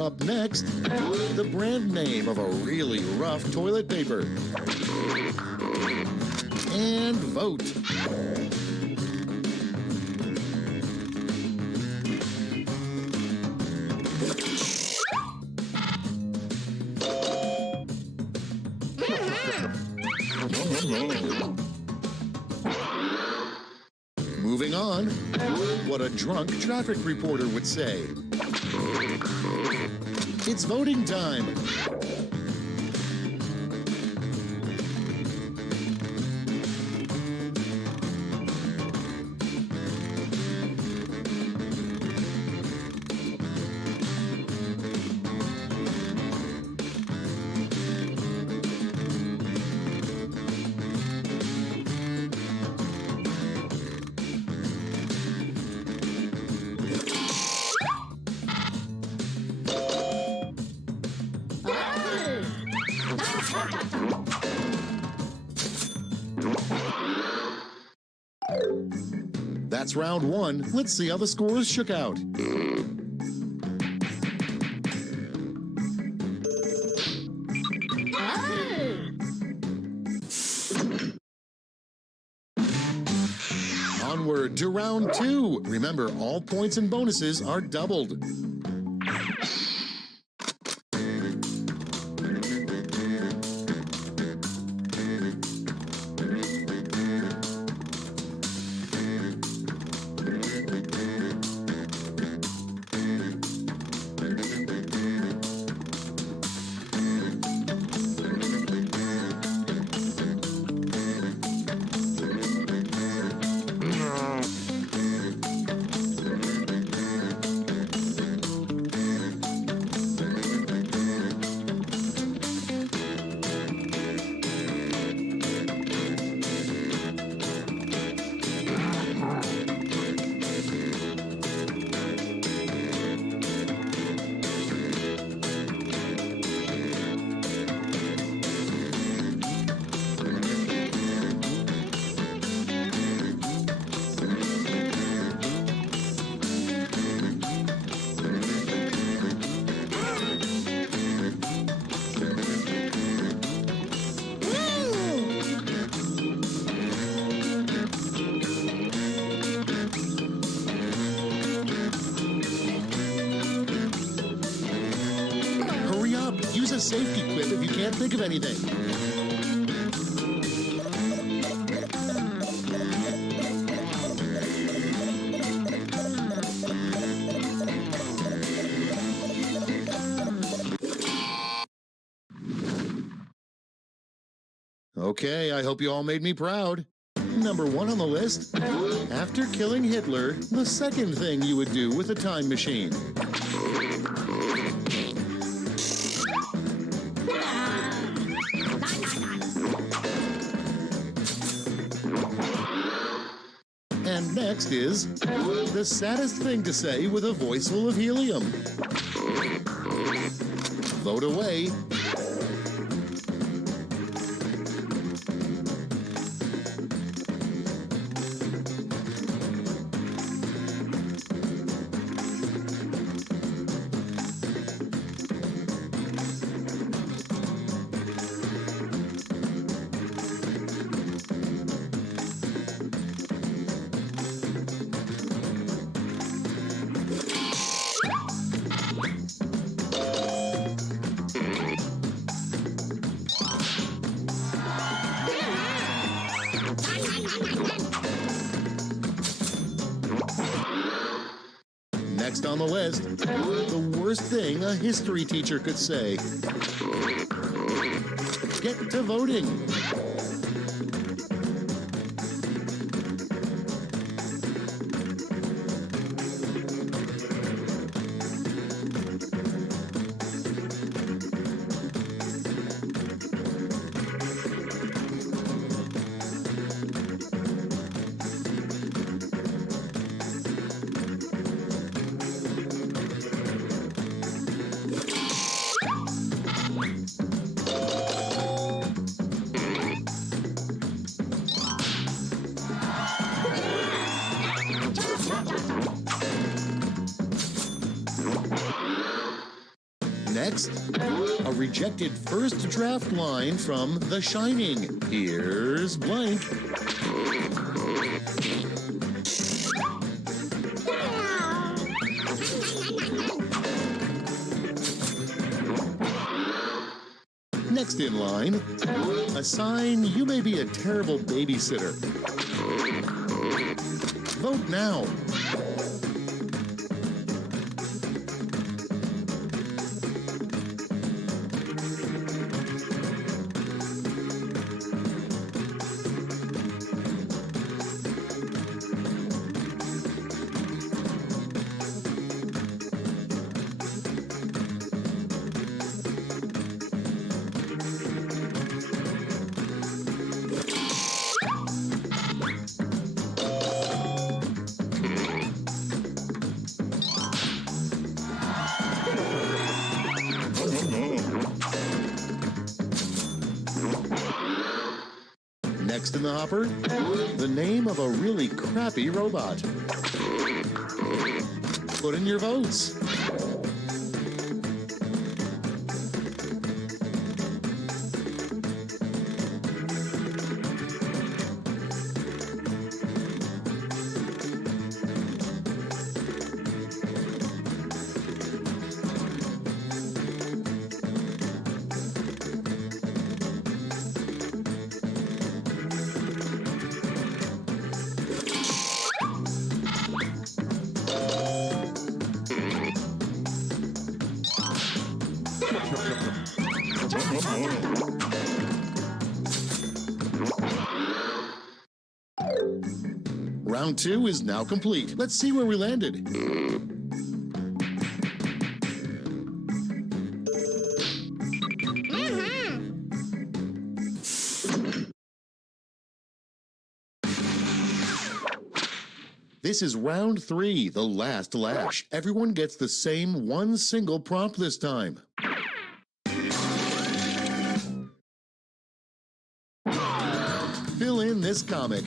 Up next, the brand name of a really rough toilet paper. And vote. Moving on, what a drunk traffic reporter would say. It's voting time. That's round one. Let's see how the scores shook out. Onward to round two. Remember, all points and bonuses are doubled. Use a safety quip if you can't think of anything. Okay, I hope you all made me proud. Number one on the list. After killing Hitler, the second thing you would do with a time machine. And next is the saddest thing to say with a voice full of helium. Vote away. Next on the list, the worst thing a history teacher could say. Get to voting. Next, a rejected first draft line from The Shining. Here's blank. Next in line, a sign you may be a terrible babysitter. Vote now. Next in the hopper, the name of a really crappy robot. Put in your votes. Round 2 is now complete. Let's see where we landed. This is round 3, the last lash. Everyone gets the same one single prompt this time. Fill in this comic.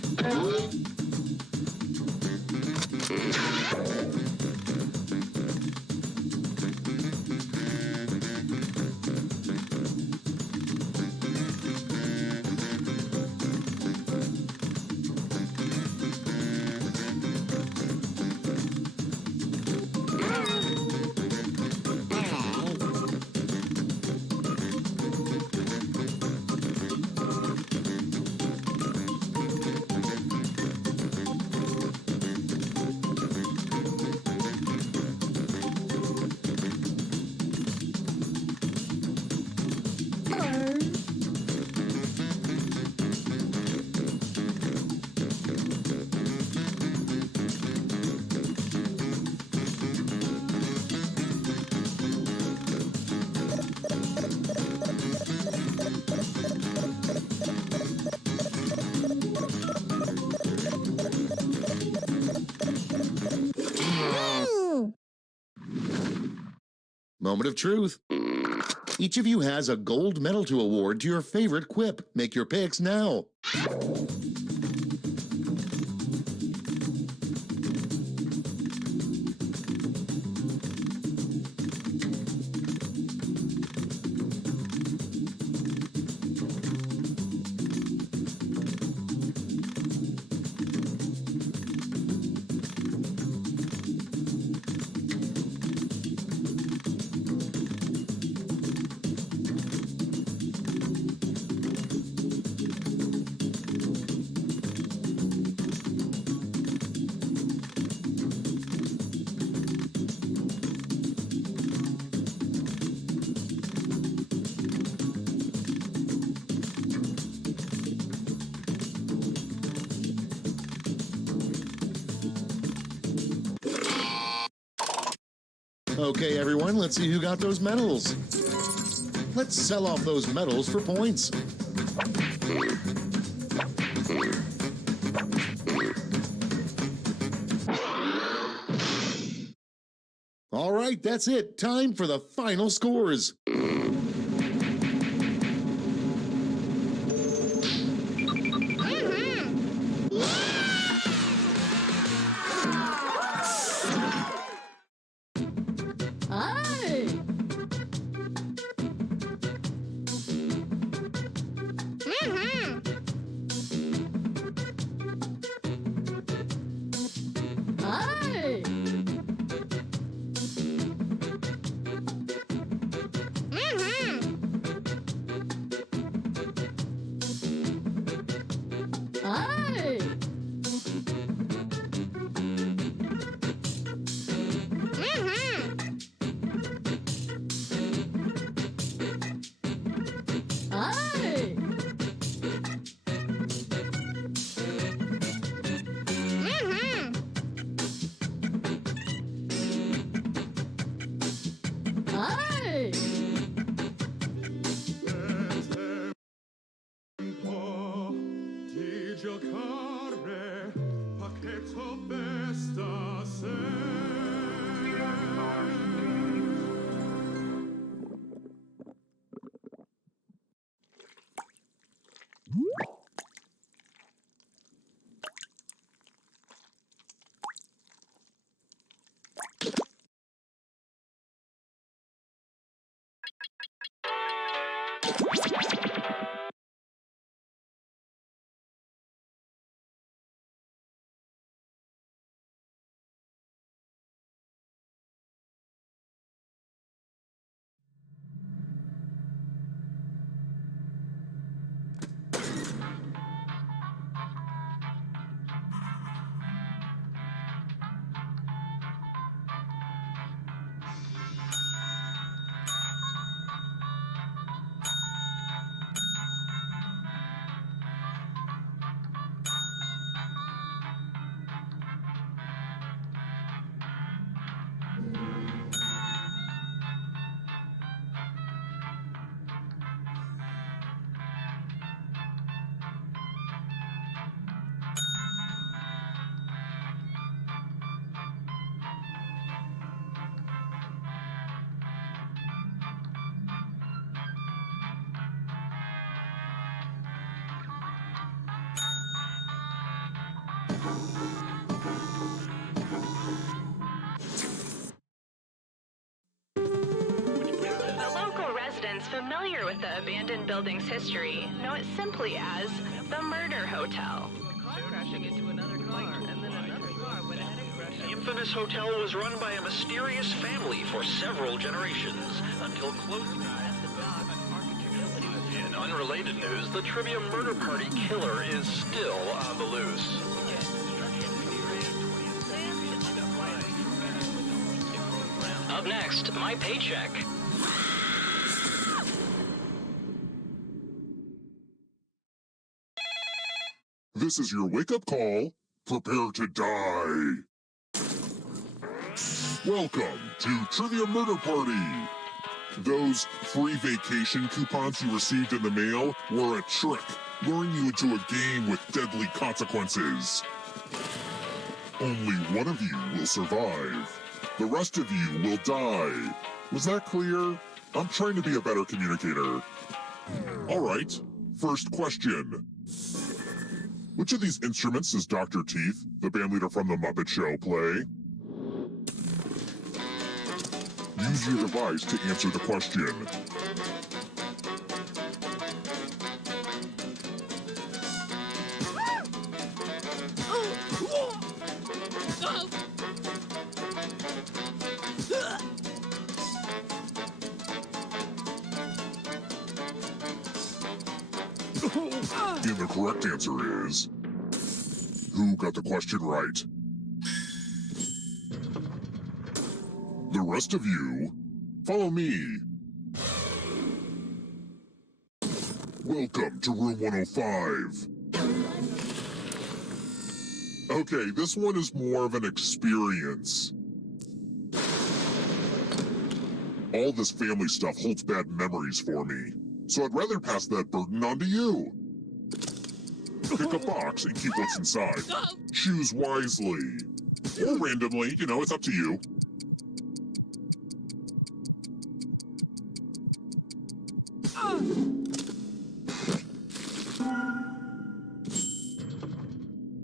Moment of truth. Each of you has a gold medal to award to your favorite quip. Make your picks now. Okay, everyone, let's see who got those medals. Let's sell off those medals for points. All right, that's it. Time for the final scores. The local residents familiar with the abandoned building's history know it simply as the Murder Hotel. Car crashing into another car, and then another car went ahead and crashed. The infamous hotel was run by a mysterious family for several generations until close. In unrelated news, the Trivia Murder Party killer is still on the loose. Up next, my paycheck. This is your wake-up call. Prepare to die. Welcome to Trivia Murder Party. Those free vacation coupons you received in the mail were a trick, luring you into a game with deadly consequences. Only one of you will survive. The rest of you will die. Was that clear? I'm trying to be a better communicator. All right, first question. Which of these instruments does Dr. Teeth, the band leader from The Muppet Show, play? Use your device to answer the question. And the correct answer is... Who got the question right? The rest of you, follow me. Welcome to room 105. Okay, this one is more of an experience. All this family stuff holds bad memories for me, so I'd rather pass that burden on to you. Pick a box and keep what's inside. Choose wisely. Or randomly, you know, it's up to you.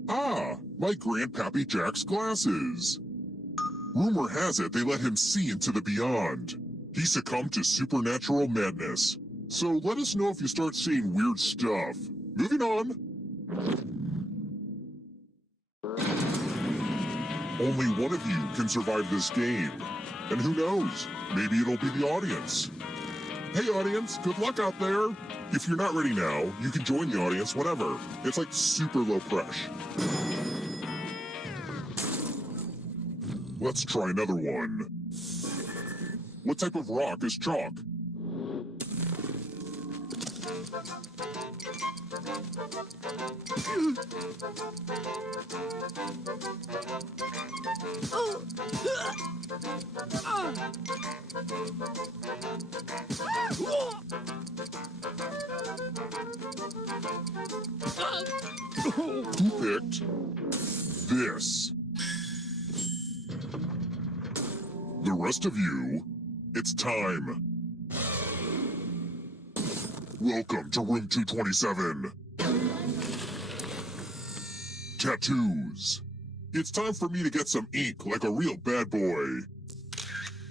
Ah, my Grandpappy Jack's glasses. Rumor has it they let him see into the beyond. He succumbed to supernatural madness. So let us know if you start seeing weird stuff. Moving on. Only one of you can survive this game. And who knows, maybe it'll be the audience. Hey audience, good luck out there. If you're not ready now, you can join the audience whenever. It's like super low pressure. Let's try another one. What type of rock is chalk? Who picked this? The rest of you, it's time. Welcome to room 227. Tattoos. It's time for me to get some ink like a real bad boy.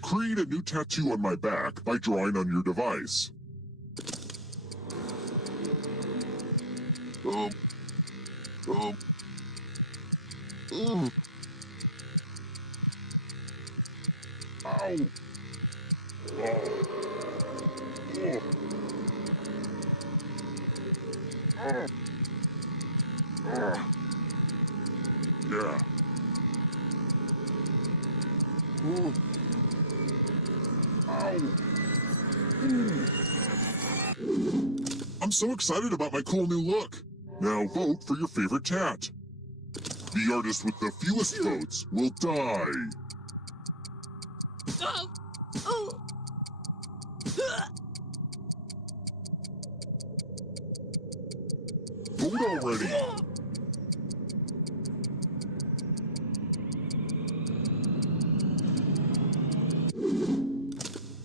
Create a new tattoo on my back by drawing on your device. Ow. Yeah. I'm so excited about my cool new look. Now vote for your favorite tat. The artist with the fewest votes will die. Vote already.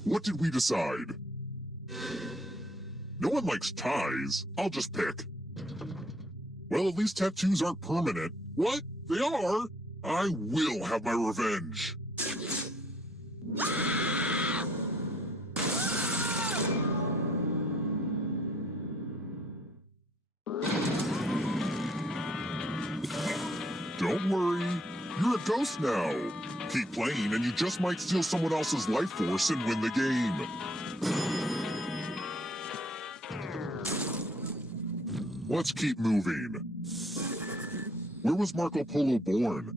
What did we decide? No one likes ties. I'll just pick. Well, at least tattoos aren't permanent. What? They are? I will have my revenge. Don't worry, you're a ghost now. Keep playing and you just might steal someone else's life force and win the game. Let's keep moving. Where was Marco Polo born?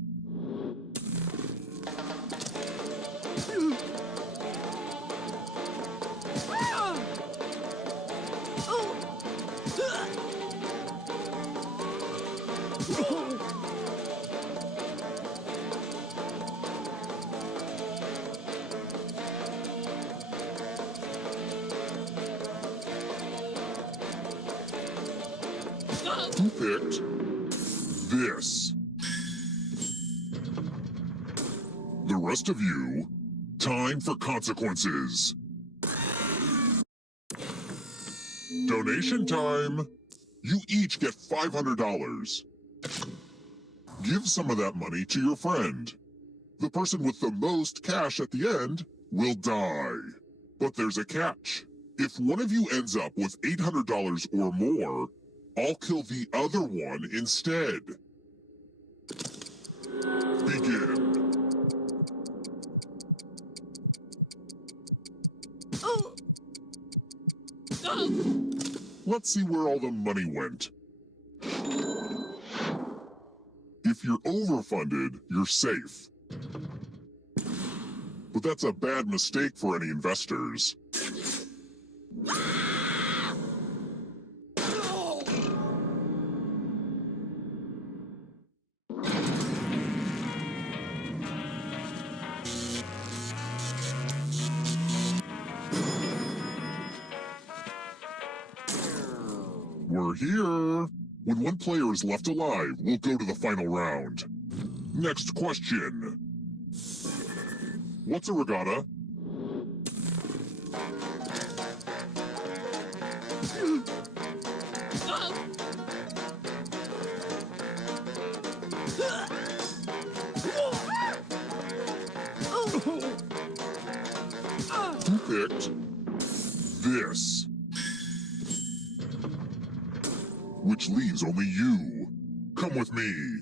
Who picked this? The rest of you, time for consequences. Donation time. You each get $500. Give some of that money to your friend. The person with the most cash at the end will die. But there's a catch. If one of you ends up with $800 or more, I'll kill the other one instead. Begin. Let's see where all the money went. If you're overfunded, you're safe. But that's a bad mistake for any investors. We're here. When one player is left alive, we'll go to the final round. Next question. What's a regatta? Who picked this? Which leaves only you. Come with me.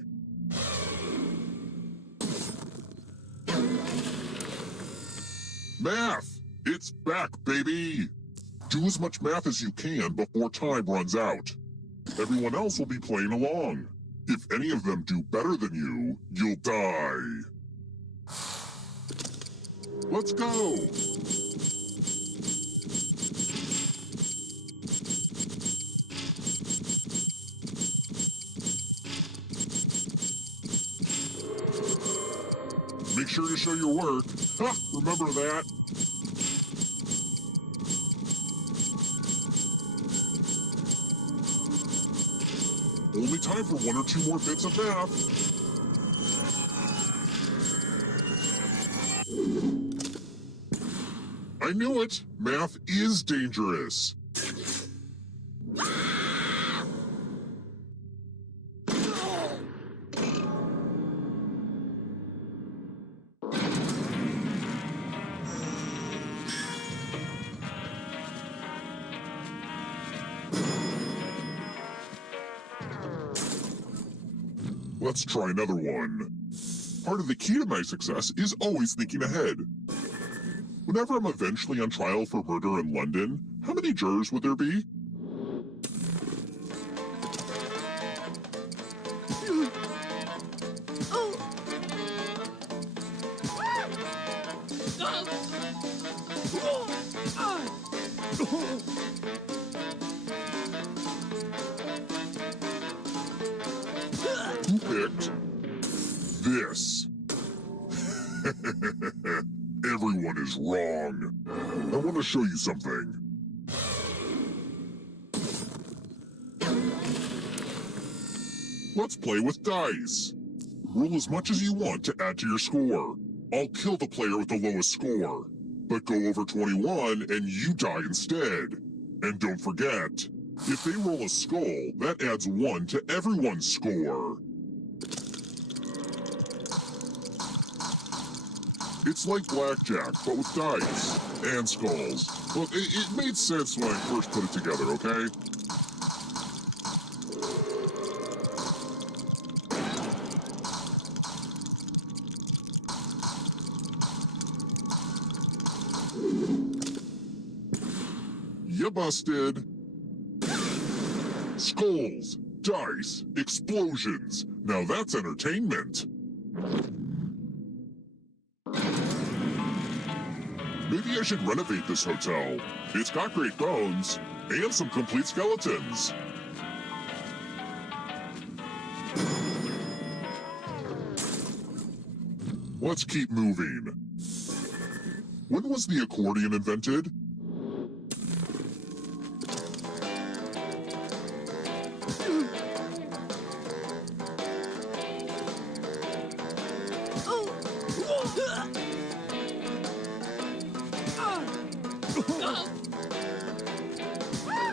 Math! It's back, baby! Do as much math as you can before time runs out. Everyone else will be playing along. If any of them do better than you, you'll die. Let's go! Make sure to show your work. Ha! Remember that. Only time for 1 or 2 more bits of math. I knew it. Math is dangerous. Let's try another one. Part of the key to my success is always thinking ahead. Whenever I'm eventually on trial for murder in London, how many jurors would there be? Who picked this? Everyone is wrong. I want to show you something. Let's play with dice. Roll as much as you want to add to your score. I'll kill the player with the lowest score. But go over 21 and you die instead. And don't forget, if they roll a skull, that adds 1 to everyone's score. It's like blackjack, but with dice and skulls. Well, it made sense when I first put it together, okay? You busted. Skulls, dice, explosions. Now that's entertainment. Maybe I should renovate this hotel. It's got great bones and some complete skeletons. Let's keep moving. When was the accordion invented?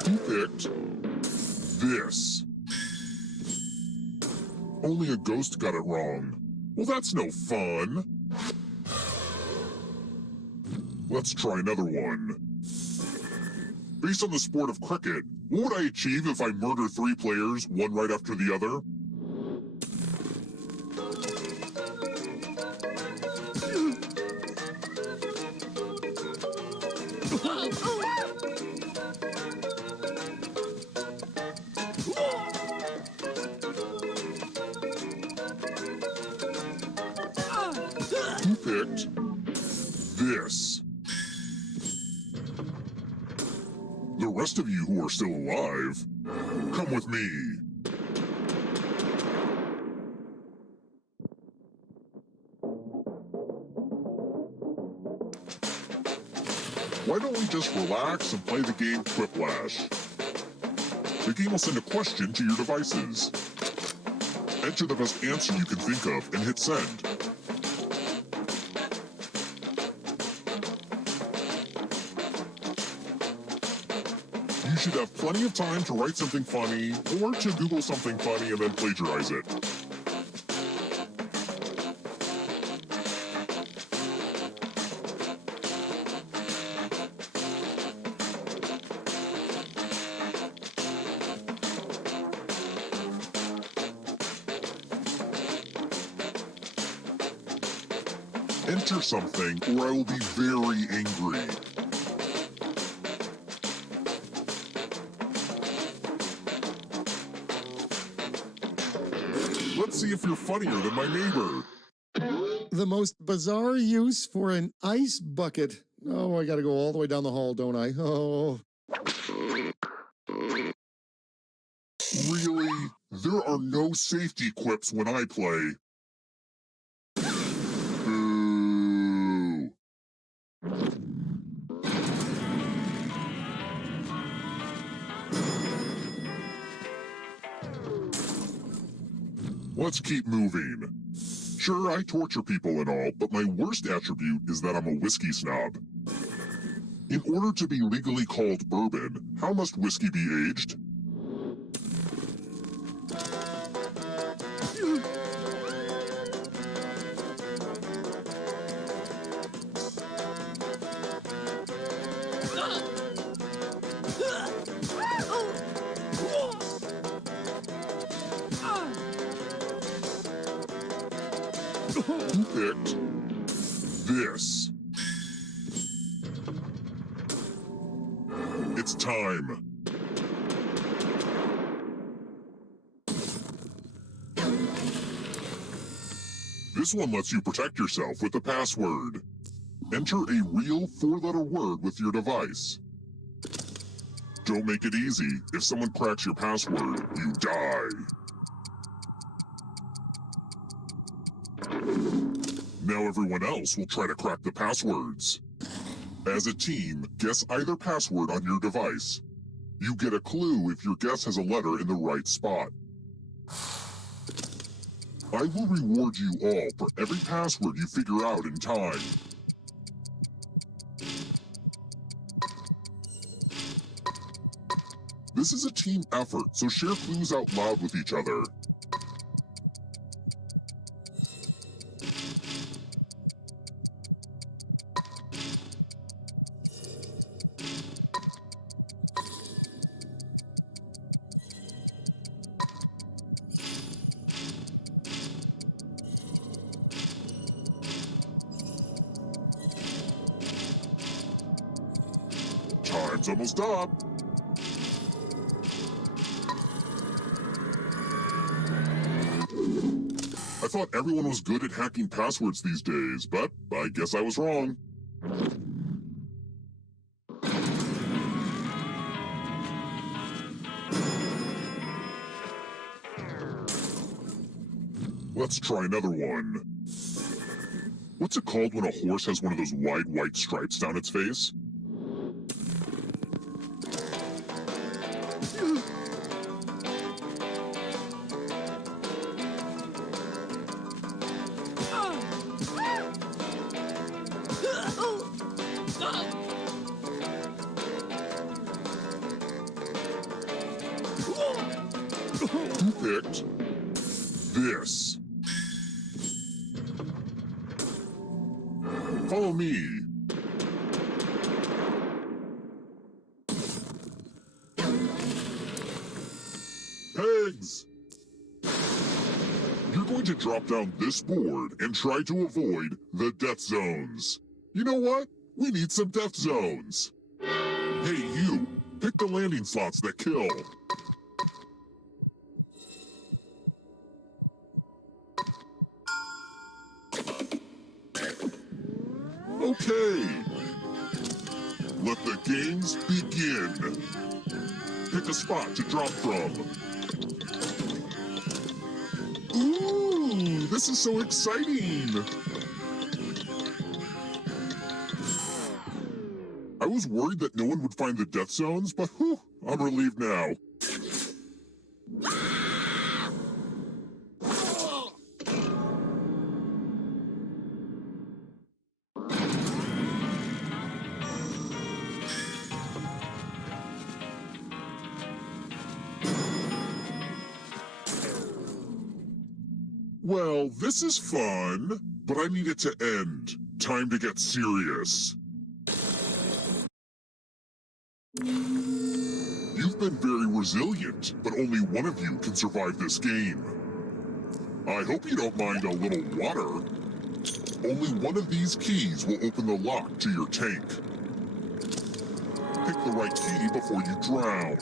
Who picked this? Only a ghost got it wrong. Well, that's no fun. Let's try another one. Based on the sport of cricket, what would I achieve if I murder 3 players, one right after the other? Who picked this? The rest of you who are still alive, come with me. Why don't we just relax and play the game Quiplash? The game will send a question to your devices. Enter the best answer you can think of and hit send. You should have plenty of time to write something funny or to Google something funny and then plagiarize it. Enter something or I will be very angry. Let's see if you're funnier than my neighbor. The most bizarre use for an ice bucket. Oh, I gotta go all the way down the hall, don't I? Oh. Really? There are no safety quips when I play. Boo. Let's keep moving. Sure, I torture people and all, but my worst attribute is that I'm a whiskey snob. In order to be legally called bourbon, how must whiskey be aged? Who picked this? It's time. This one lets you protect yourself with the password. Enter a real 4-letter word with your device. Don't make it easy. If someone cracks your password, you die. Now everyone else will try to crack the passwords. As a team, guess either password on your device. You get a clue if your guess has a letter in the right spot. I will reward you all for every password you figure out in time. This is a team effort, so share clues out loud with each other. Time's almost up. I thought everyone was good at hacking passwords these days, but I guess I was wrong. Let's try another one. What's it called when a horse has one of those wide white stripes down its face? Who picked this? Follow me. Pegs! You're going to drop down this board and try to avoid the death zones. You know what? We need some death zones. Hey, you! Pick the landing slots that kill. Okay. Let the games begin. Pick a spot to drop from. Ooh, this is so exciting. I was worried that no one would find the death zones, but whew, I'm relieved now. Well, this is fun, but I need it to end. Time to get serious. You've been very resilient, but only one of you can survive this game. I hope you don't mind a little water. Only one of these keys will open the lock to your tank. Pick the right key before you drown.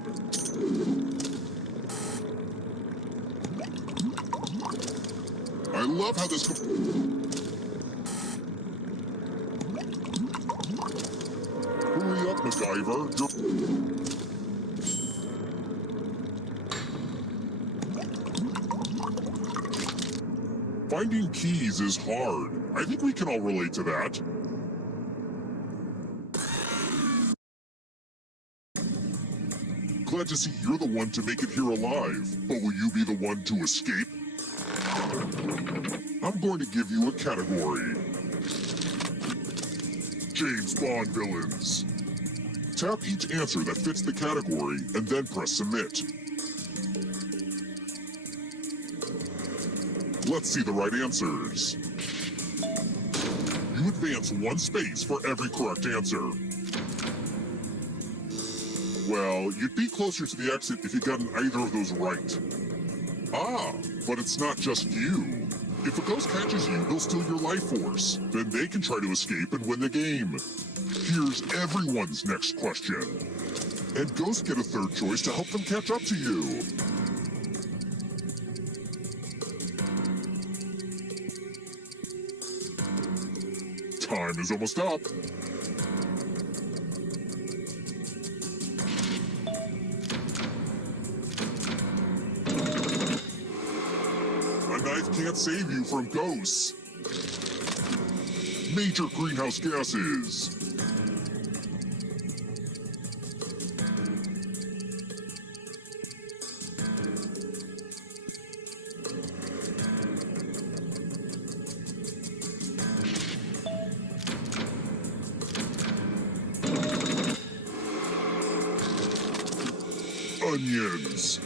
I love how this... Hurry up, MacGyver. Finding keys is hard. I think we can all relate to that. Glad to see you're the one to make it here alive. But will you be the one to escape? I'm going to give you a category. James Bond villains. Tap each answer that fits the category and then press submit. Let's see the right answers. You advance one space for every correct answer. Well, you'd be closer to the exit if you'd gotten either of those right. Ah, but it's not just you. If a ghost catches you, they'll steal your life force. Then they can try to escape and win the game. Here's everyone's next question. And ghosts get a third choice to help them catch up to you. Time is almost up. Can't save you from ghosts. Major greenhouse gases. Onions.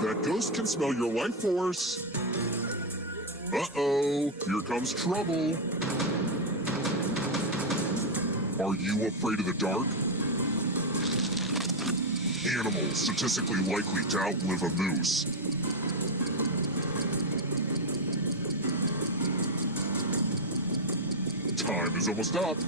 That ghost can smell your life force. Uh-oh, here comes trouble. Are you afraid of the dark? Animals statistically likely to outlive a moose. Time is almost up.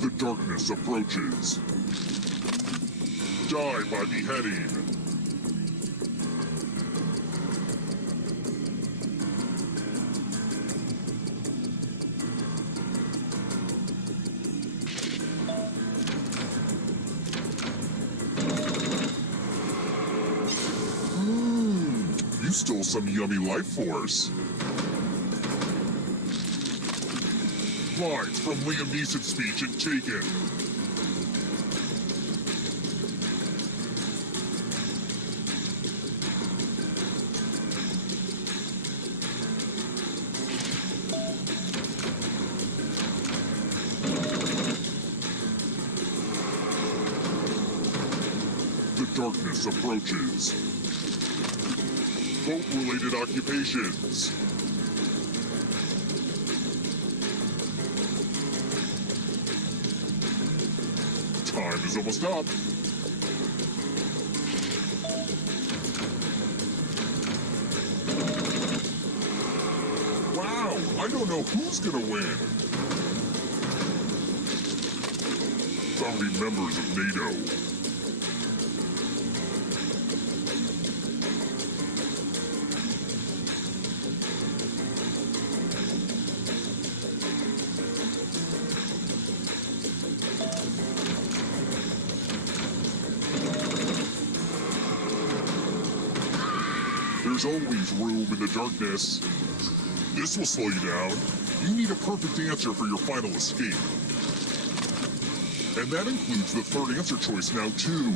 The darkness approaches. Die by beheading. You stole some yummy life force. Lines from Liam Neeson's speech in Taken. The darkness approaches. Boat-related occupations. Time is almost up. Wow, I don't know who's gonna win. Founding members of NATO. There's always room in the darkness. This will slow you down. You need a perfect answer for your final escape. And that includes the third answer choice now, too.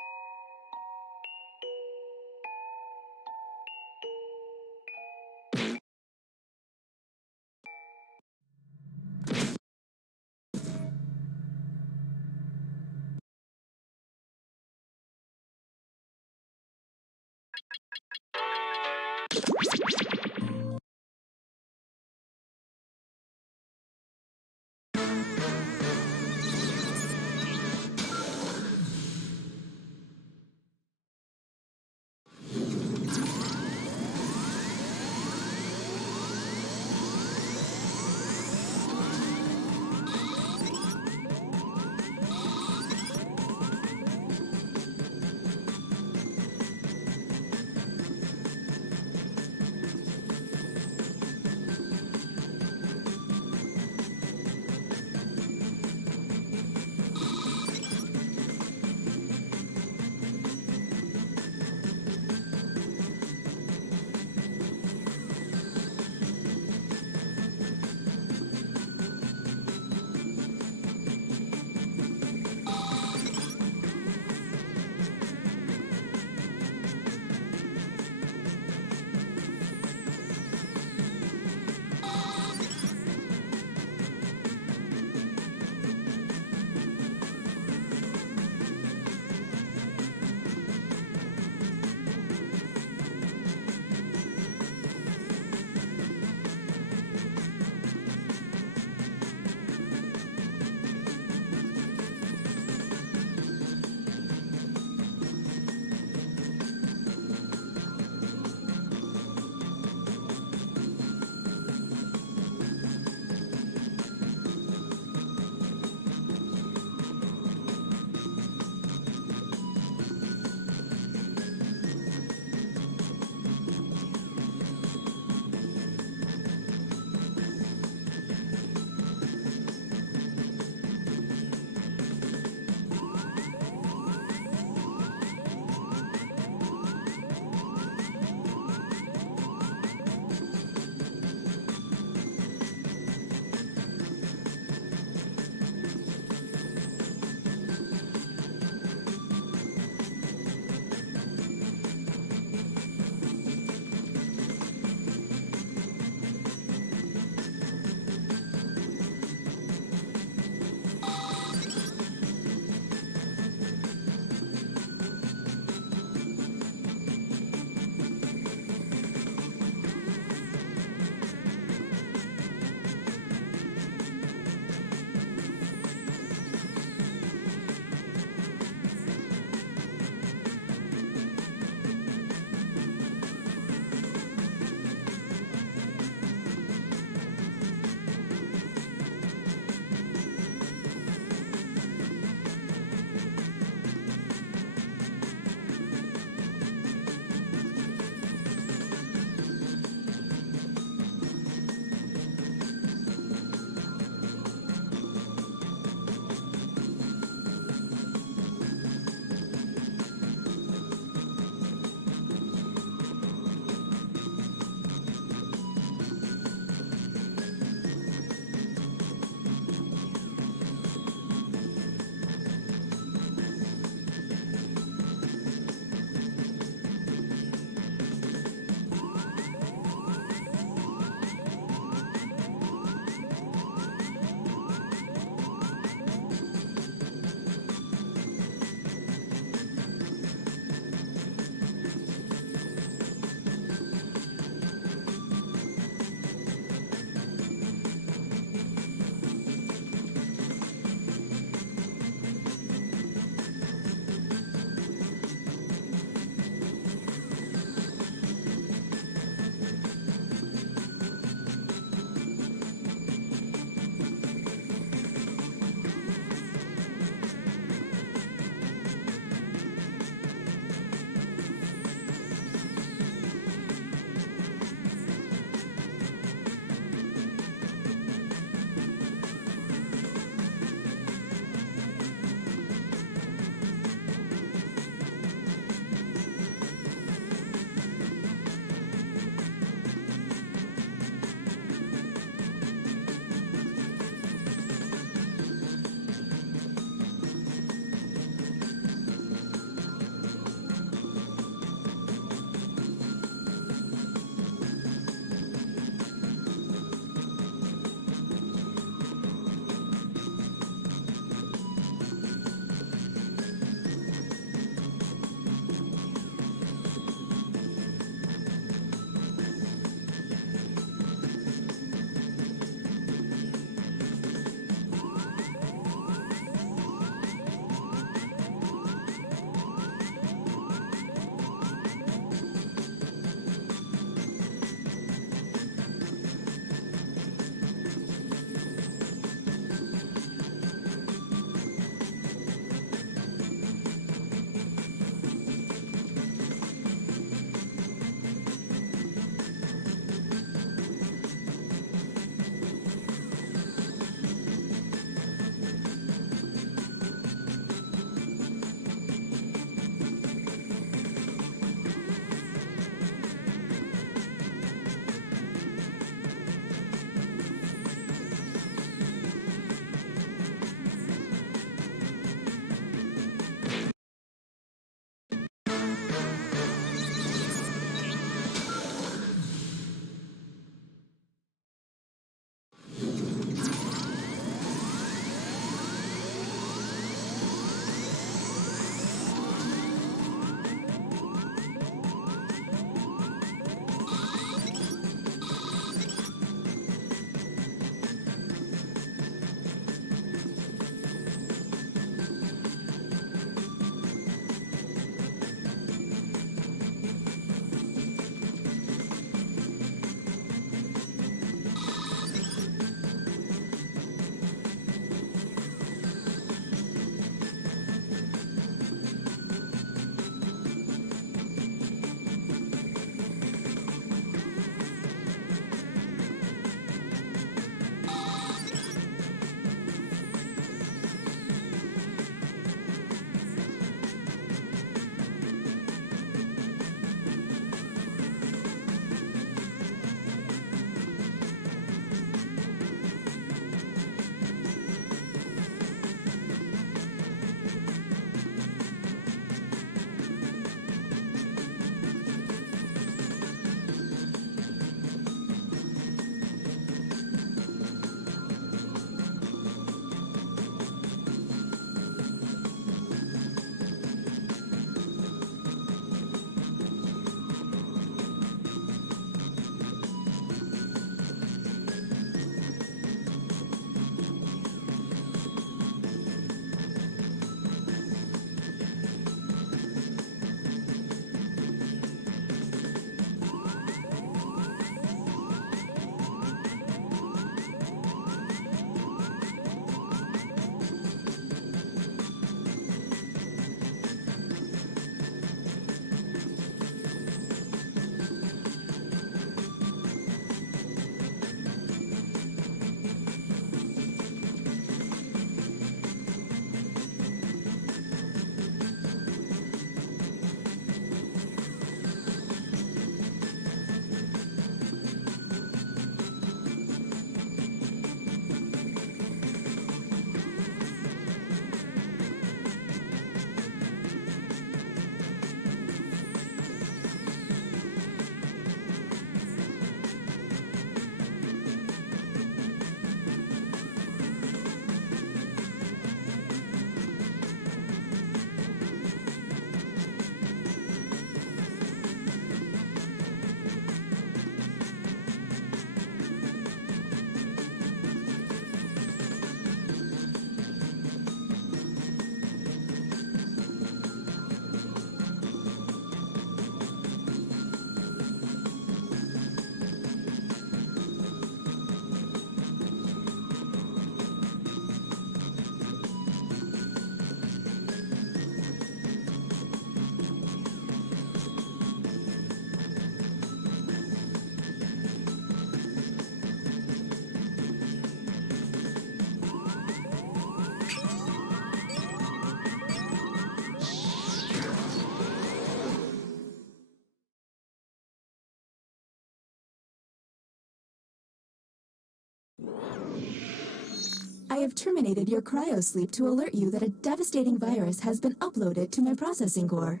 I have terminated your cryosleep to alert you that a devastating virus has been uploaded to my processing core.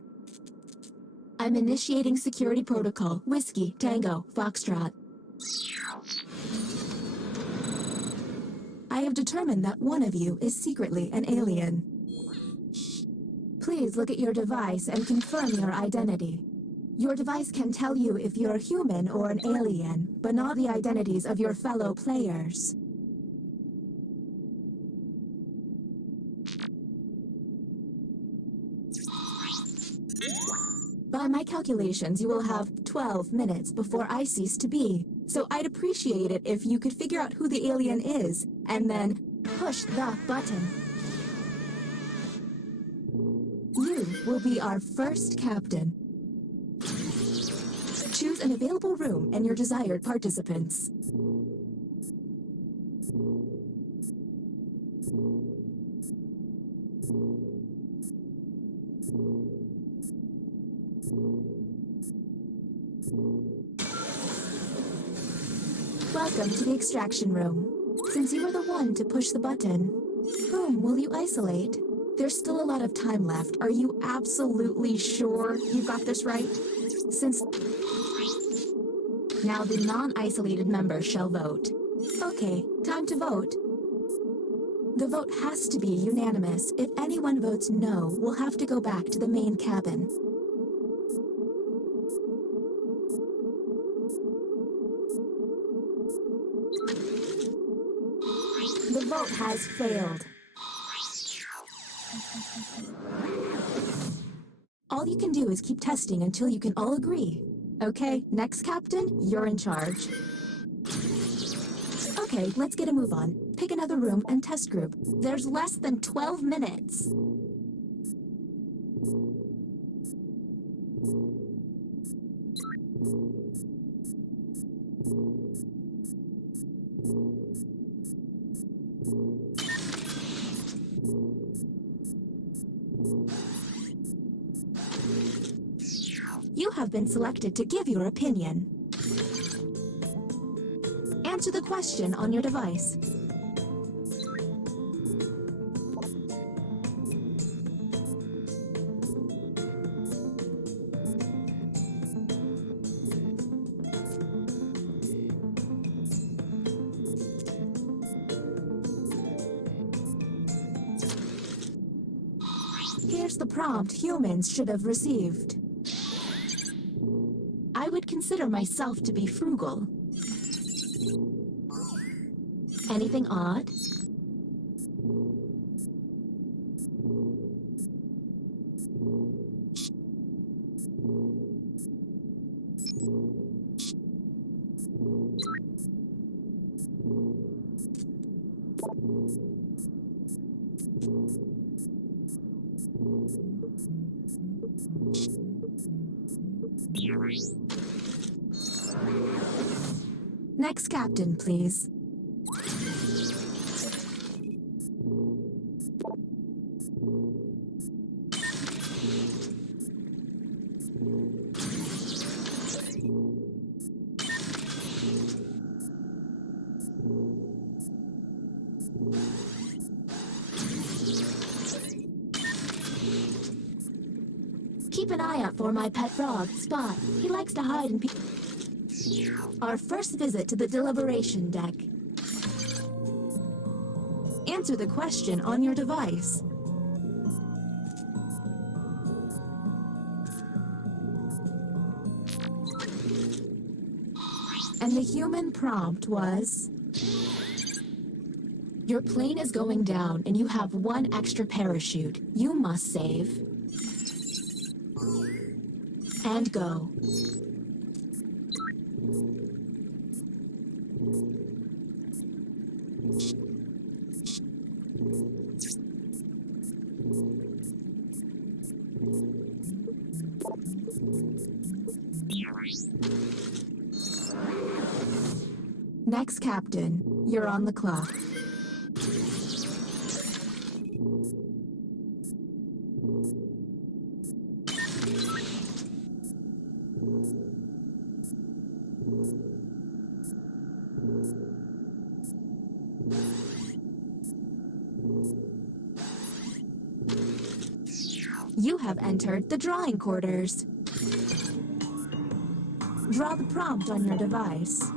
I'm initiating security protocol. Whiskey, Tango, Foxtrot. I have determined that one of you is secretly an alien. Please look at your device and confirm your identity. Your device can tell you if you're human or an alien, but not the identities of your fellow players. By my calculations, you will have 12 minutes before I cease to be. So I'd appreciate it if you could figure out who the alien is, and then push the button. You will be our first captain. Choose an available room and your desired participants. Welcome to the extraction room. Since you were the one to push the button, whom will you isolate? There's still a lot of time left. Are you absolutely sure you've got this right? Since... Now the non-isolated members shall vote. Okay, time to vote. The vote has to be unanimous. If anyone votes no, we'll have to go back to the main cabin. The vote has failed. All you can do is keep testing until you can all agree. Okay, next captain, you're in charge. Okay, let's get a move on. Pick another room and test group. There's less than 12 minutes. You have been selected to give your opinion. Answer the question on your device. Here's the prompt humans should have received. I would consider myself to be frugal. Anything odd? Next captain, please. Keep an eye out for my pet frog, Spot. He likes to hide in Our first visit to the deliberation deck. Answer the question on your device. And the human prompt was... Your plane is going down and you have one extra parachute. You must save. And go. Next captain, you're on the clock. You have entered the drawing quarters. Draw the prompt on your device.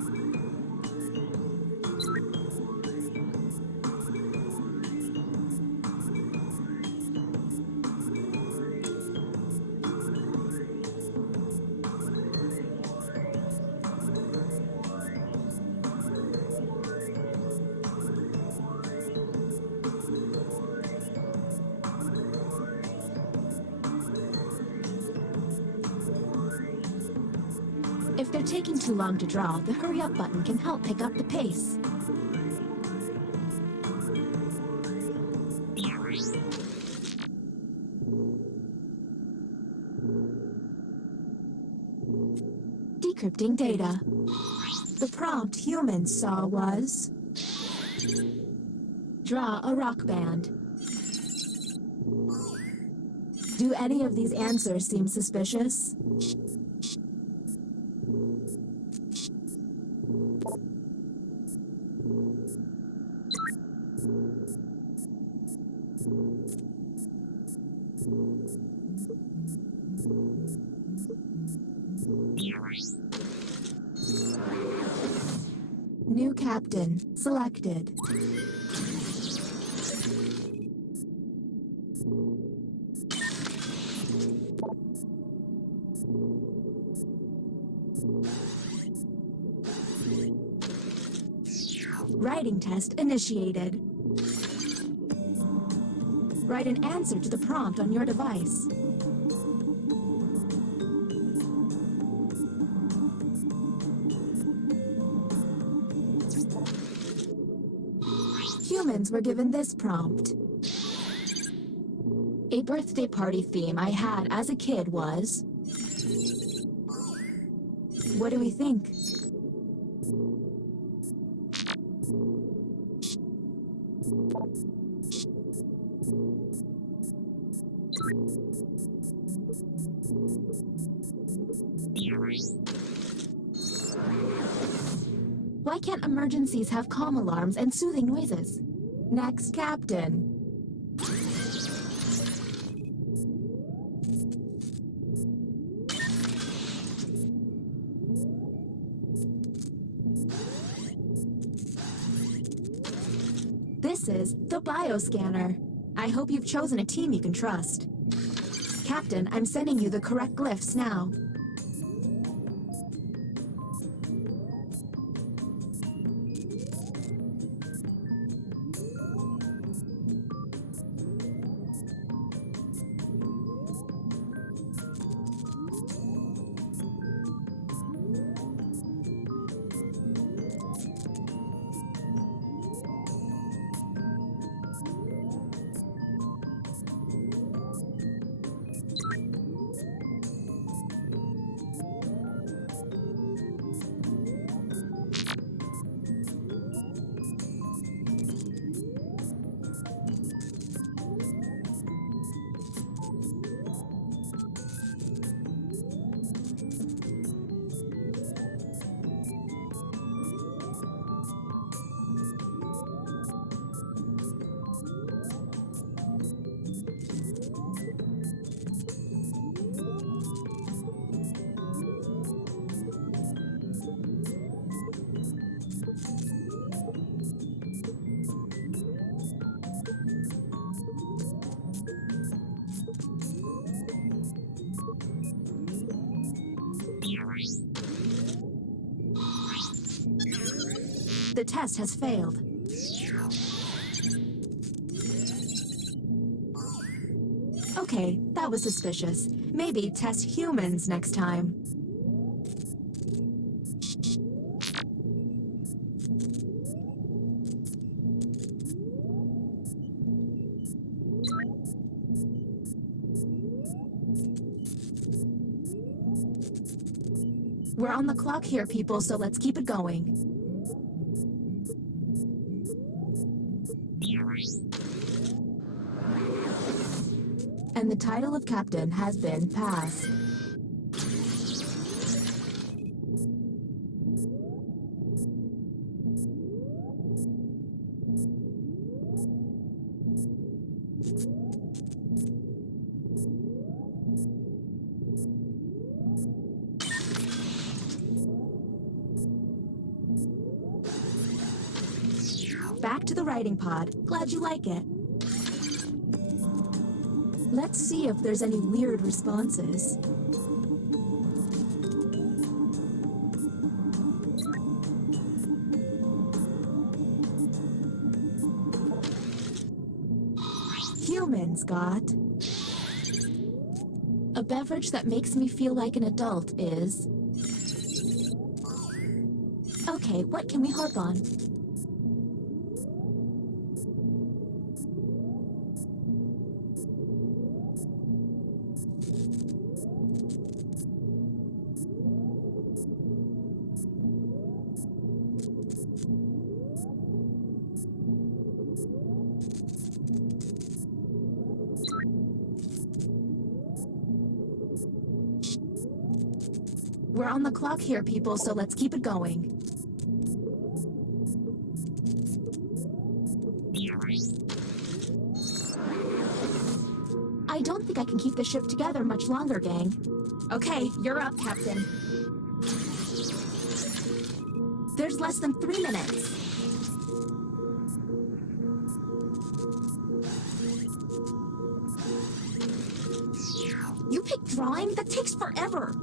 If they're taking too long to draw, the hurry up button can help pick up the pace. Decrypting data. The prompt humans saw was... Draw a rock band. Do any of these answers seem suspicious? New captain selected. Writing test initiated. Write an answer to the prompt on your device. Humans were given this prompt. A birthday party theme I had as a kid was... What do we think? Why can't emergencies have calm alarms and soothing noises? Next captain. This is the bioscanner. I hope you've chosen a team you can trust. Captain, I'm sending you the correct glyphs now. The test has failed. Okay, that was suspicious. Maybe test humans next time. We're on the clock here, people, so let's keep it going. And the title of captain has been passed. back to the writing pod. Glad you like it. Let's see if there's any weird responses. Humans got... A beverage that makes me feel like an adult is... Okay, what can we harp on? We're on the clock here, people, so let's keep it going. I don't think I can keep the ship together much longer, gang. Okay, you're up, Captain. There's less than 3 minutes. You picked drawing? That takes forever.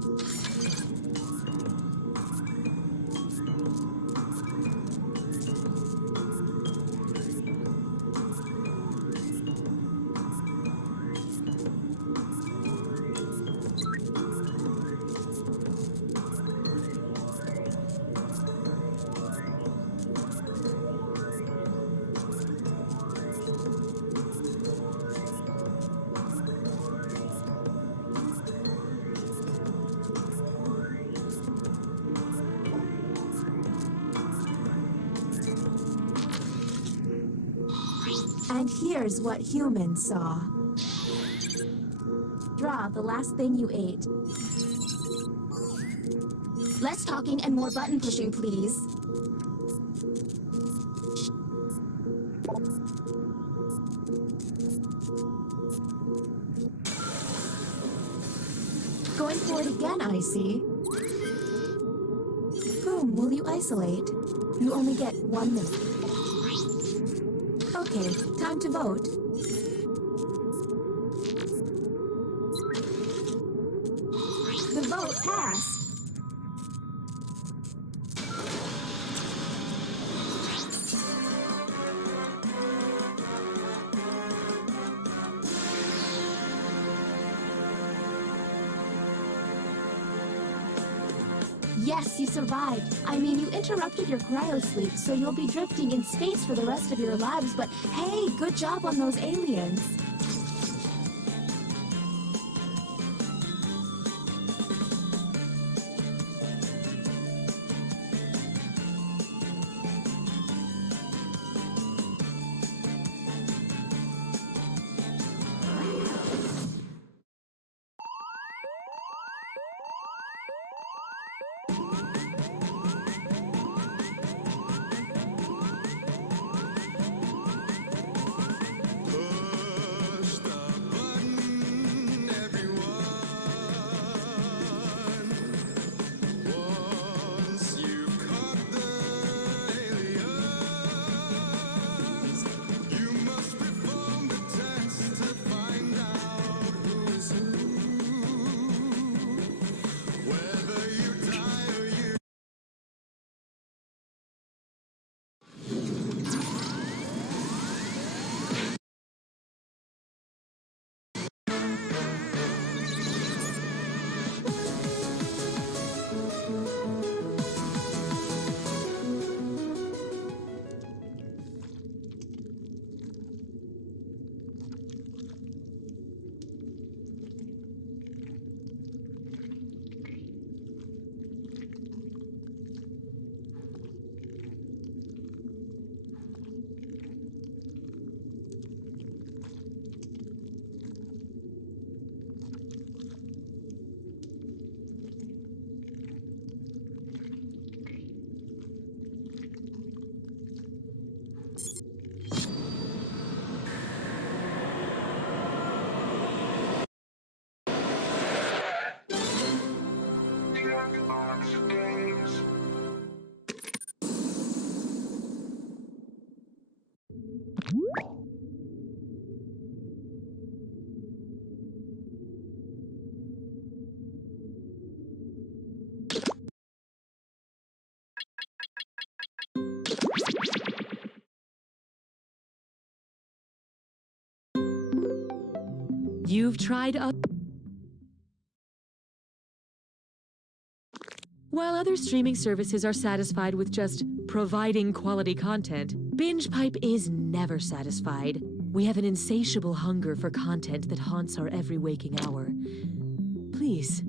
And here's what humans saw. Draw the last thing you ate. Less talking and more button pushing, please. Going for it again, I see. Whom will you isolate? You only get 1 minute. Okay, time to vote. The vote passed. Yes, you survived. I mean, you interrupted your cryosleep, so you'll be drifting in space for the rest of your lives, but hey, good job on those aliens. You've tried While other streaming services are satisfied with just providing quality content, BingePipe is never satisfied. We have an insatiable hunger for content that haunts our every waking hour. Please,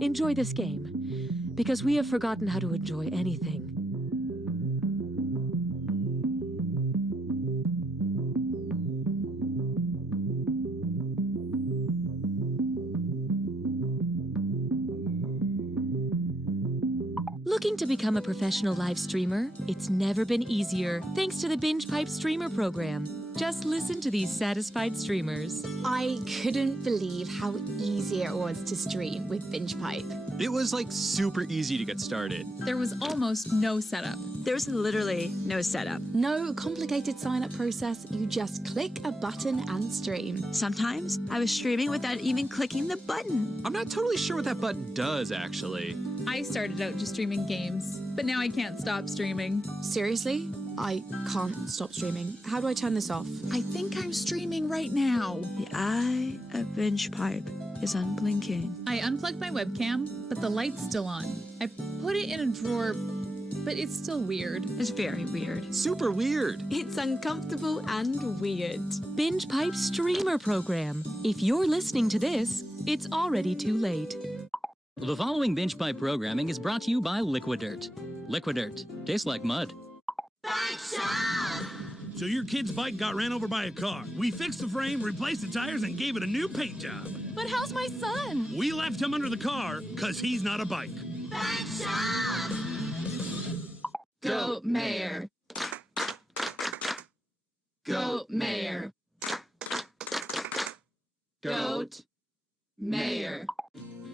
enjoy this game, because we have forgotten how to enjoy anything. Looking to become a professional live streamer? It's never been easier thanks to the BingePipe streamer program. Just listen to these satisfied streamers. I couldn't believe how easy it was to stream with BingePipe. It was like super easy to get started. There was almost no setup. There's literally no setup. No complicated sign-up process. You just click a button and stream. Sometimes I was streaming without even clicking the button. I'm not totally sure what that button does, actually. I started out just streaming games, but now I can't stop streaming. Seriously? I can't stop streaming. How do I turn this off? I think I'm streaming right now. The eye of BingePipe is unblinking. I unplugged my webcam, but the light's still on. I put it in a drawer, but it's still weird. It's very weird. Super weird. It's uncomfortable and weird. BingePipe streamer program. If you're listening to this, it's already too late. The following BingePipe programming is brought to you by Liquidirt. Liquidirt. Tastes like mud. So your kid's bike got ran over by a car. We fixed the frame, replaced the tires, and gave it a new paint job. But how's my son? We left him under the car because he's not a bike. Go Mayor. Go Mayor. Goat Mayor.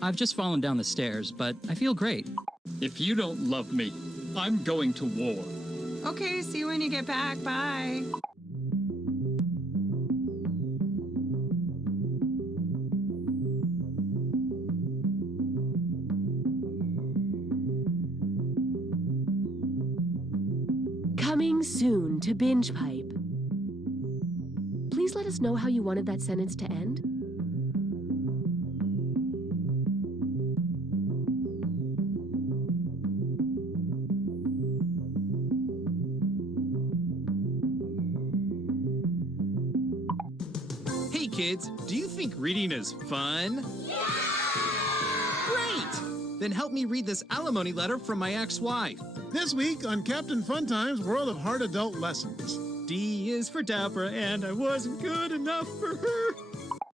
I've just fallen down the stairs, but I feel great. If you don't love me, I'm going to war. Okay, see you when you get back. Bye. Coming soon to BingePipe. Please let us know how you wanted that sentence to end. Kids, do you think reading is fun? Yeah! Great! Then help me read this alimony letter from my ex-wife. This week on Captain Funtime's World of Hard Adult Lessons. D is for Deborah, and I wasn't good enough for her.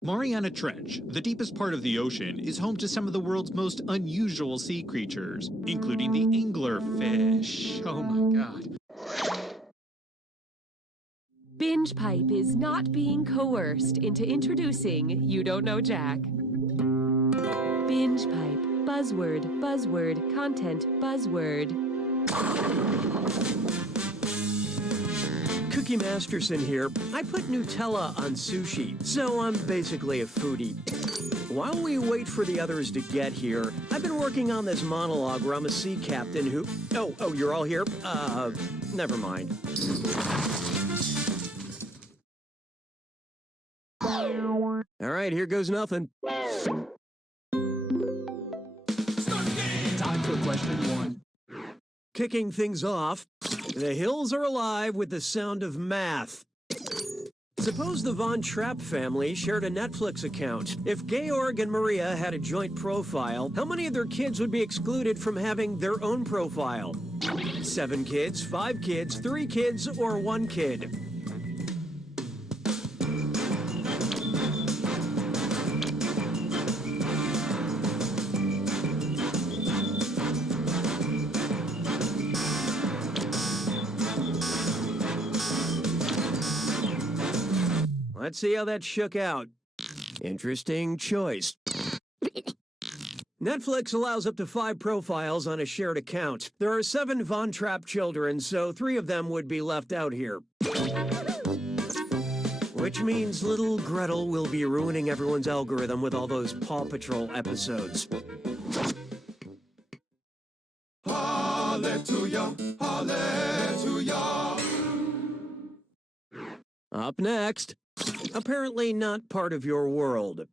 Mariana Trench, the deepest part of the ocean, is home to some of the world's most unusual sea creatures, including the anglerfish. Oh my god. BingePipe is not being coerced into introducing You Don't Know Jack. BingePipe. Buzzword, buzzword, content, buzzword. Cookie Masterson here. I put Nutella on sushi, so I'm basically a foodie. While we wait for the others to get here, I've been working on this monologue where I'm a sea captain who... Oh, you're all here? Never mind. All right, here goes nothing. Time for question 1. Kicking things off, the hills are alive with the sound of math. Suppose the Von Trapp family shared a Netflix account. If Georg and Maria had a joint profile, how many of their kids would be excluded from having their own profile? 7 kids, 5 kids, 3 kids, or 1 kid? Let's see how that shook out. Interesting choice. Netflix allows up to 5 profiles on a shared account. There are 7 Von Trapp children, so 3 of them would be left out here. Which means little Gretel will be ruining everyone's algorithm with all those Paw Patrol episodes. Hallelujah, hallelujah. Up next, Apparently not part of your world.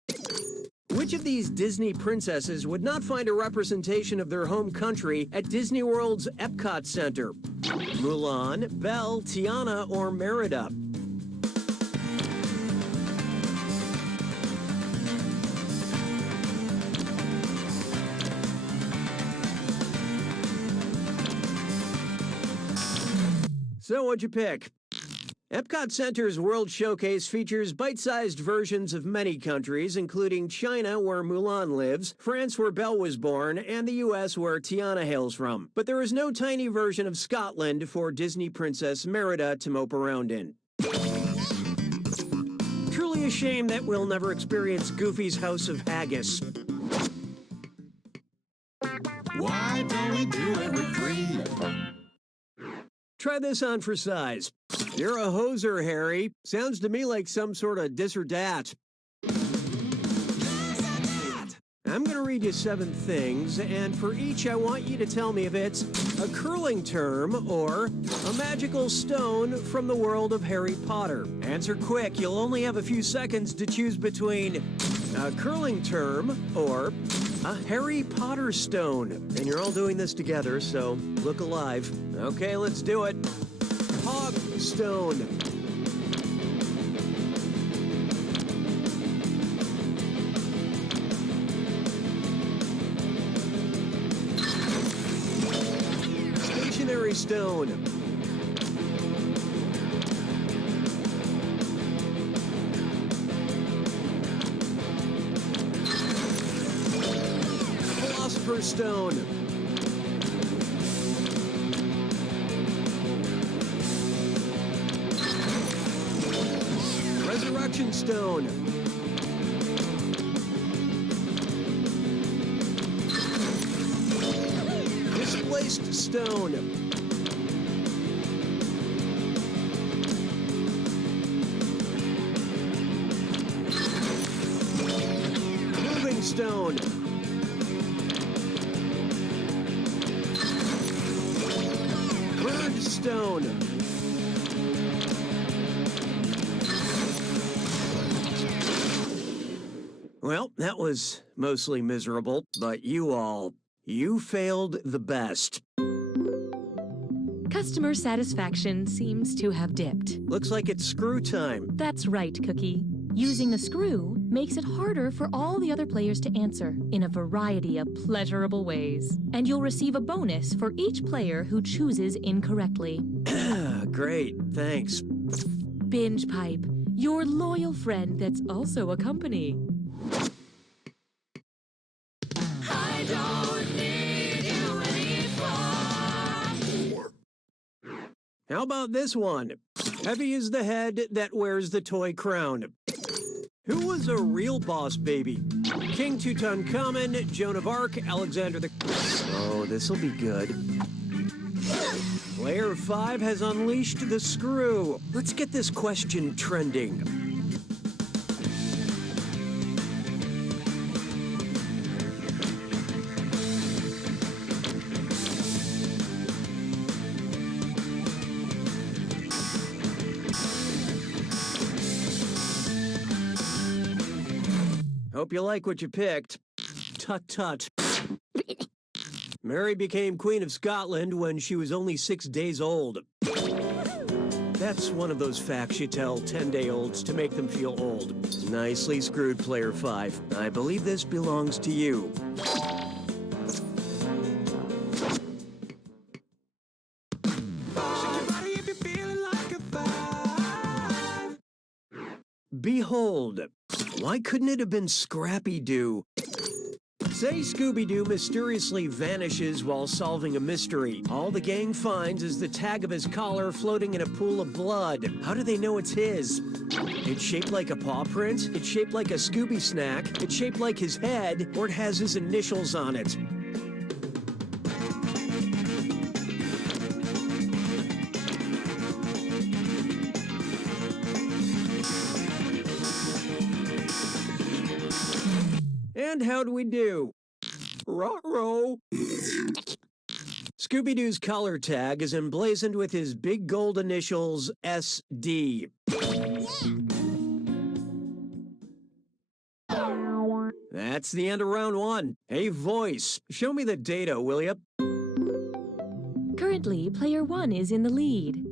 Which of these Disney princesses would not find a representation of their home country at Disney World's Epcot Center? Mulan, Belle, Tiana, or Merida? So what'd you pick? Epcot Center's World Showcase features bite-sized versions of many countries, including China, where Mulan lives, France, where Belle was born, and the US, where Tiana hails from. But there is no tiny version of Scotland for Disney Princess Merida to mope around in. Truly a shame that we'll never experience Goofy's House of Haggis. Why don't we do it with 3? Try this on for size. You're a hoser, Harry. Sounds to me like some sort of dis or dat. I'm going to read you 7 things, and for each I want you to tell me if it's a curling term or a magical stone from the world of Harry Potter. Answer quick. You'll only have a few seconds to choose between a curling term or a Harry Potter stone. And you're all doing this together, so look alive. Okay, let's do it. Hog stone. Stationary stone. Philosopher's stone. Resurrection stone. Displaced stone. Moving stone. Burned stone. Well, that was mostly miserable, but you failed the best. Customer satisfaction seems to have dipped. Looks like it's screw time. That's right, Cookie. Using the screw makes it harder for all the other players to answer in a variety of pleasurable ways. And you'll receive a bonus for each player who chooses incorrectly. Great, thanks. Binge Pipe, your loyal friend that's also a company. I don't need you anymore. How about this one? Heavy is the head that wears the toy crown. Who was a real boss baby? King Tutankhamun, Joan of Arc, Alexander the... Oh, this'll be good. Player 5 has unleashed the screw. Let's get this question trending. Hope you like what you picked. Tut tut. Mary became Queen of Scotland when she was only 6 days old. That's one of those facts you tell 10-day-olds to make them feel old. Nicely screwed, Player 5. I believe this belongs to you. Behold. Why couldn't it have been Scrappy-Doo? Say Scooby-Doo mysteriously vanishes while solving a mystery. All the gang finds is the tag of his collar floating in a pool of blood. How do they know it's his? It's shaped like a paw print, it's shaped like a Scooby snack, it's shaped like his head, or it has his initials on it. And how'd we do? Ruh-roh. Scooby-Doo's collar tag is emblazoned with his big gold initials, SD. That's the end of round 1. Hey, voice, show me the data, will ya? Currently, player 1 is in the lead.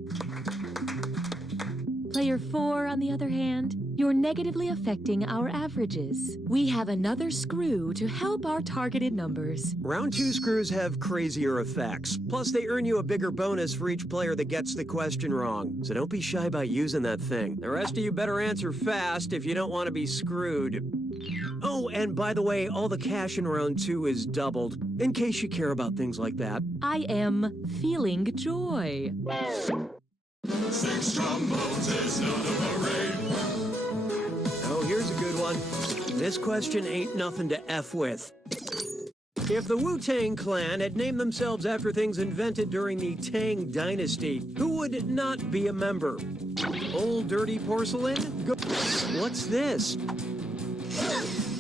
Player 4, on the other hand, you're negatively affecting our averages. We have another screw to help our targeted numbers. Round 2 screws have crazier effects. Plus, they earn you a bigger bonus for each player that gets the question wrong. So don't be shy about using that thing. The rest of you better answer fast if you don't want to be screwed. Oh, and by the way, all the cash in round 2 is doubled, in case you care about things like that. I am feeling joy. 6 trombones is not a parade. Oh, here's a good one. This question ain't nothing to F with. If the Wu-Tang Clan had named themselves after things invented during the Tang Dynasty, who would not be a member? Old dirty porcelain? What's this?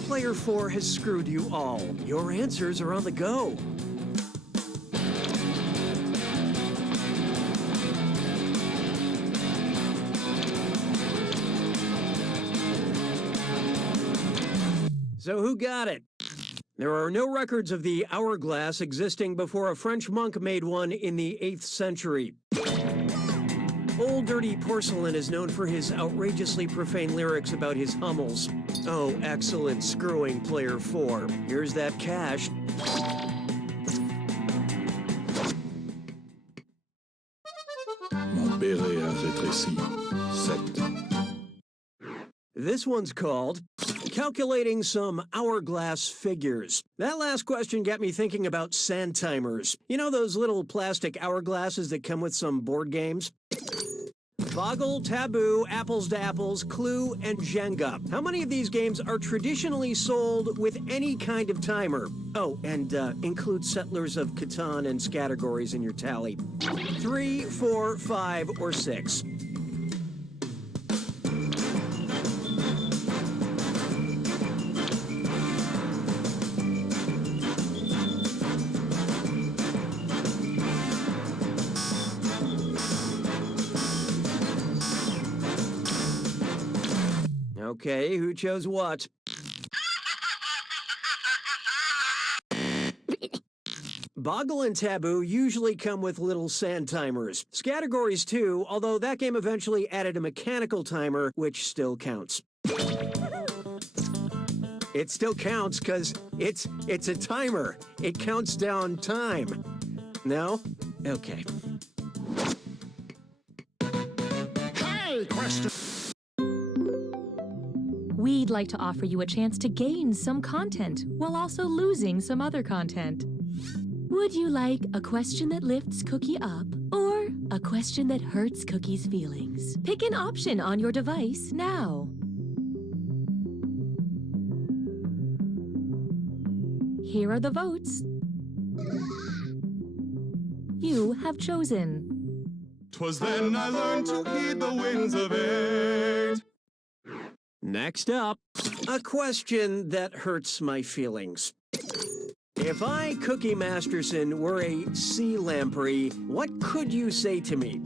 Player 4 has screwed you all. Your answers are on the go. So who got it? There are no records of the hourglass existing before a French monk made one in the 8th century. Old Dirty Porcelain is known for his outrageously profane lyrics about his hummels. Oh, excellent screwing, player 4. Here's that cash. Mon béret a rétréci. 7. This one's called Calculating Some Hourglass Figures. That last question got me thinking about sand timers. You know those little plastic hourglasses that come with some board games? Boggle, Taboo, Apples to Apples, Clue, and Jenga. How many of these games are traditionally sold with any kind of timer? Oh, and include Settlers of Catan and categories in your tally. 3, 4, 5, or 6. Okay, who chose what? Boggle and Taboo usually come with little sand timers. Categories too, although that game eventually added a mechanical timer, which still counts. It still counts because it's a timer. It counts down time. No? Okay. Hey, question. We'd like to offer you a chance to gain some content while also losing some other content. Would you like a question that lifts Cookie up or a question that hurts Cookie's feelings? Pick an option on your device now. Here are the votes. You have chosen. 'Twas then I learned to heed the winds of 8. Next up, a question that hurts my feelings. If I, Cookie Masterson, were a sea lamprey, what could you say to me?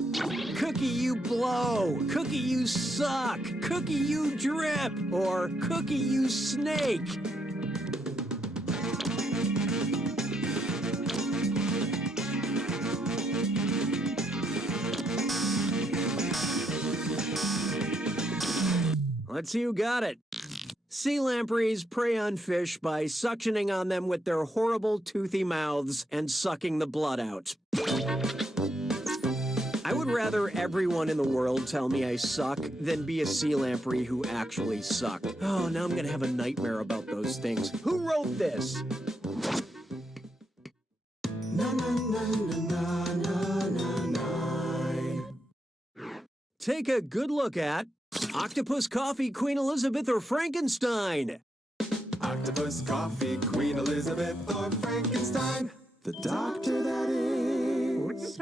Cookie, you blow! Cookie, you suck! Cookie, you drip! Or Cookie, you snake! Let's see who got it. Sea lampreys prey on fish by suctioning on them with their horrible toothy mouths and sucking the blood out. I would rather everyone in the world tell me I suck than be a sea lamprey who actually suck. Oh, now I'm gonna have a nightmare about those things. Who wrote this? Na, na, na, na, na, na, na. Take a good look at Octopus Coffee, Queen Elizabeth, or Frankenstein? Octopus, coffee, Queen Elizabeth, or Frankenstein. The doctor, that is.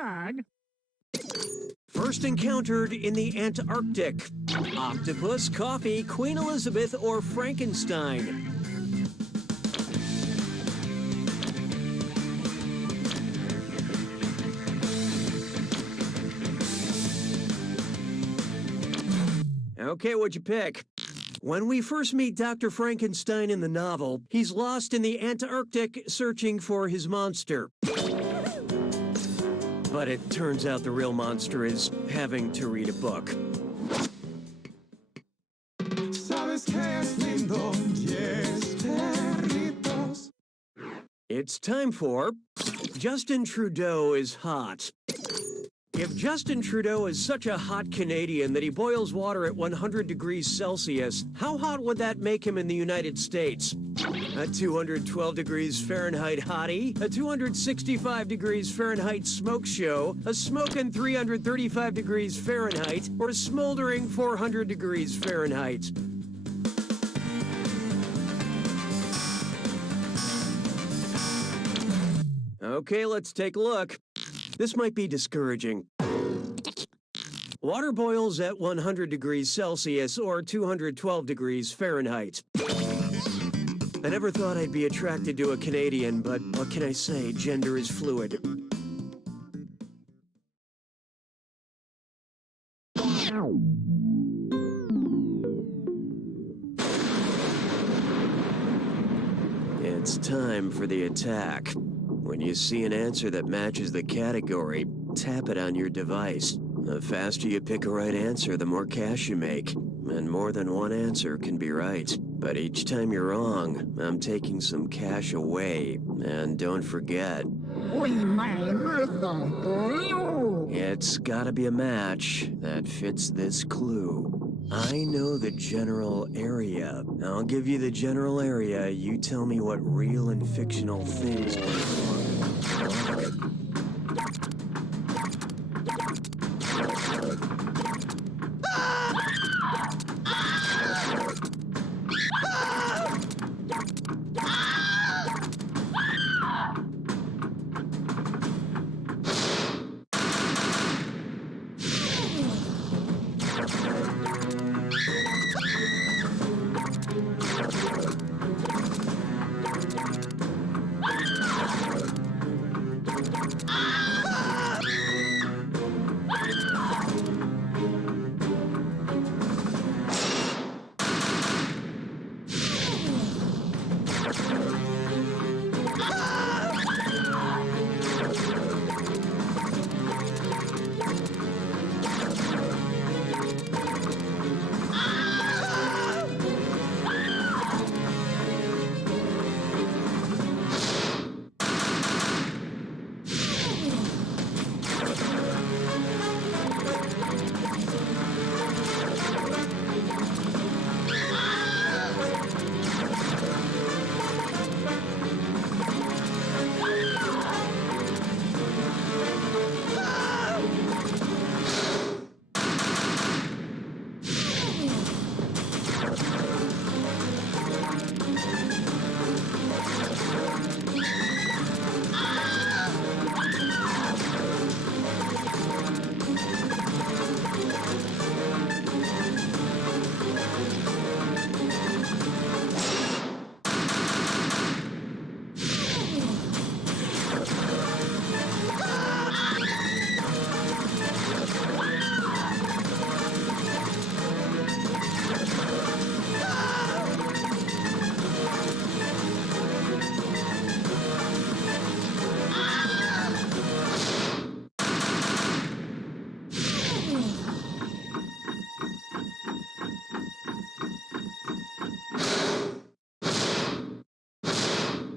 First encountered in the Antarctic. Octopus, coffee, Queen Elizabeth, or Frankenstein? Okay, what'd you pick? When we first meet Dr. Frankenstein in the novel, he's lost in the Antarctic searching for his monster. But it turns out the real monster is having to read a book. It's time for Justin Trudeau is hot. If Justin Trudeau is such a hot Canadian that he boils water at 100 degrees Celsius, how hot would that make him in the United States? A 212 degrees Fahrenheit hottie, a 265 degrees Fahrenheit smoke show, a smoking 335 degrees Fahrenheit, or a smoldering 400 degrees Fahrenheit? Okay, let's take a look. This might be discouraging. Water boils at 100 degrees Celsius or 212 degrees Fahrenheit. I never thought I'd be attracted to a Canadian, but what can I say? Gender is fluid. It's time for the attack. When you see an answer that matches the category, tap it on your device. The faster you pick a right answer, the more cash you make. And more than one answer can be right. But each time you're wrong, I'm taking some cash away. And don't forget, it's gotta be a match that fits this clue. I know the general area. I'll give you the general area. You tell me what real and fictional things belong.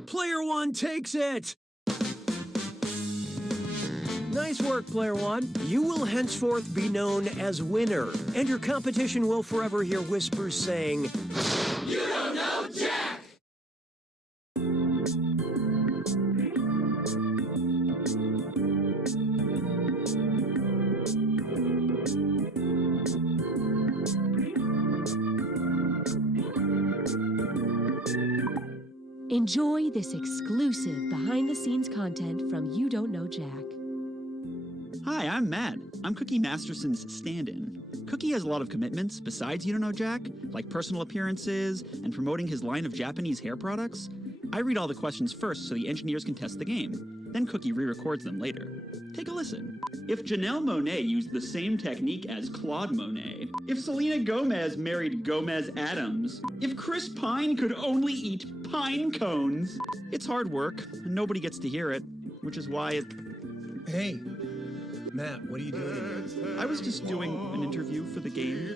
Player one takes it! Nice work, Player One. You will henceforth be known as winner, and your competition will forever hear whispers saying, "You don't know Jack!" Enjoy this exclusive behind-the-scenes content from You Don't Know Jack. Hi, I'm Matt. I'm Cookie Masterson's stand-in. Cookie has a lot of commitments besides You Don't Know Jack, like personal appearances and promoting his line of Japanese hair products. I read all the questions first so the engineers can test the game. Then Cookie re-records them later. Take a listen. If Janelle Monáe used the same technique as Claude Monet, if Selena Gomez married Gomez Adams, if Chris Pine could only eat pine cones. It's hard work, and nobody gets to hear it, which is why it... Hey, Matt, what are you doing here? I was just doing an interview for the game.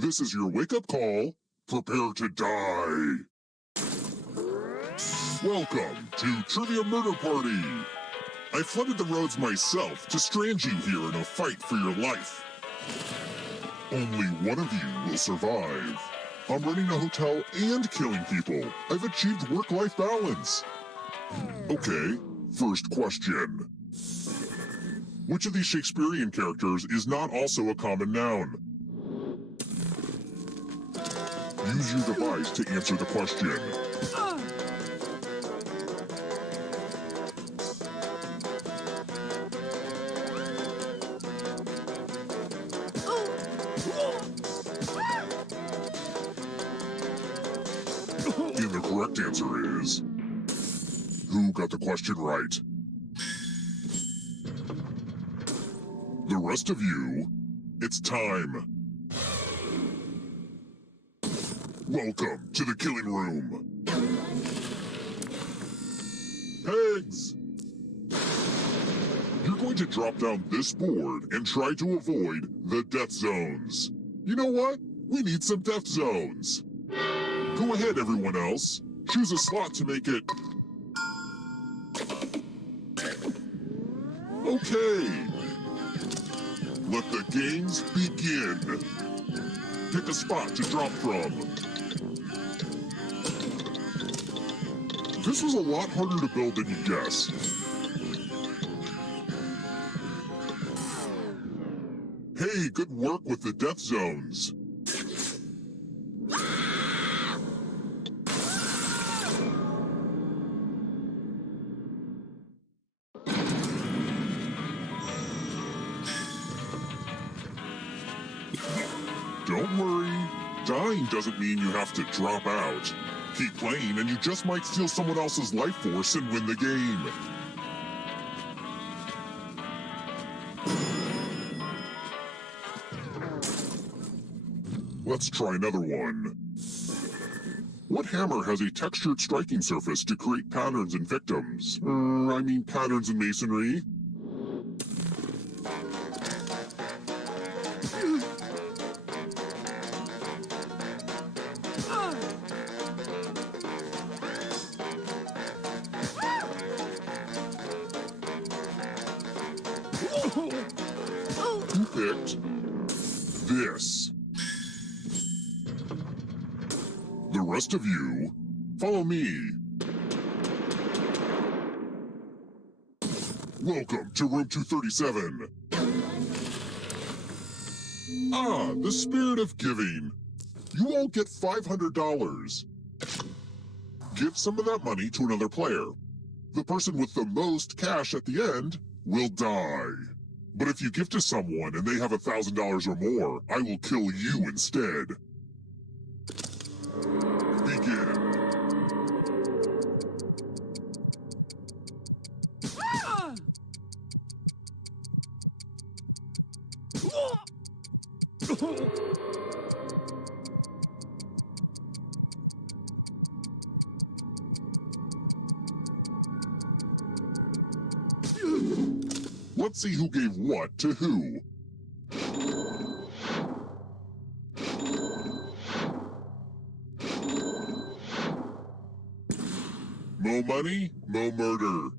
This is your wake-up call. Prepare to die. Welcome to Trivia Murder Party. I flooded the roads myself to strand you here in a fight for your life. Only one of you will survive. I'm running a hotel and killing people. I've achieved work-life balance. Okay, first question. Which of these Shakespearean characters is not also a common noun? Use your device to answer the question. And the correct answer is... Who got the question right? The rest of you, it's time. Welcome to the killing room. Pegs! You're going to drop down this board and try to avoid the death zones. You know what? We need some death zones. Go ahead, everyone else. Choose a slot to make it... Okay. Let the games begin. Pick a spot to drop from. This was a lot harder to build than you'd guess. Hey, good work with the death zones. Don't worry. Dying doesn't mean you have to drop out. Keep playing and you just might steal someone else's life force and win the game. Let's try another one. What hammer has a textured striking surface to create patterns in victims? I mean patterns in masonry. Who picked this? The rest of you, follow me. Welcome to room 237. Ah, the spirit of giving. You all get $500. Give some of that money to another player. The person with the most cash at the end will die. But if you give to someone and they have $1,000 or more, I will kill you instead. Begin. Let's see who gave what to who. Mo money, mo murder.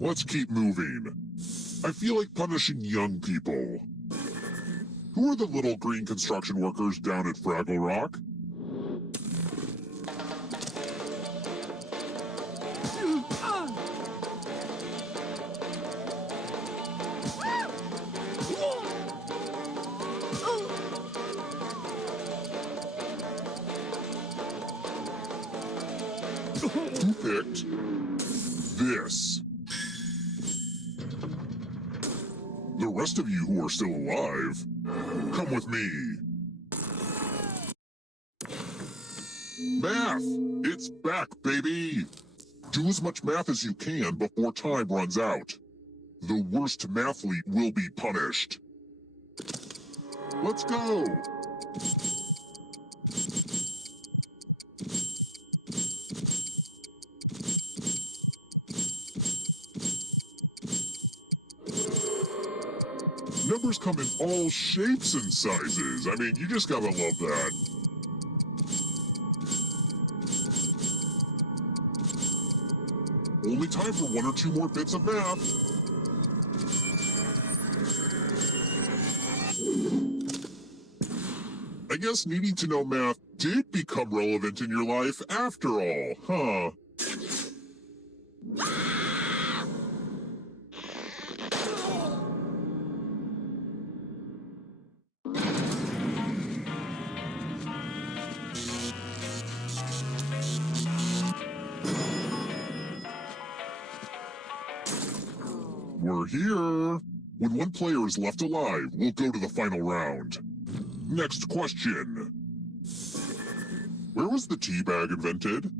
Let's keep moving. I feel like punishing young people. Who are the little green construction workers down at Fraggle Rock? Who picked this? The rest of you who are still alive, come with me. Math! It's back, baby! Do as much math as you can before time runs out. The worst mathlete will be punished. Let's go! Numbers come in all shapes and sizes. I mean, you just gotta love that. Only time for one or two more bits of math. I guess needing to know math did become relevant in your life after all, huh? We're here. When one player is left alive, we'll go to the final round. Next question. Where was the tea bag invented?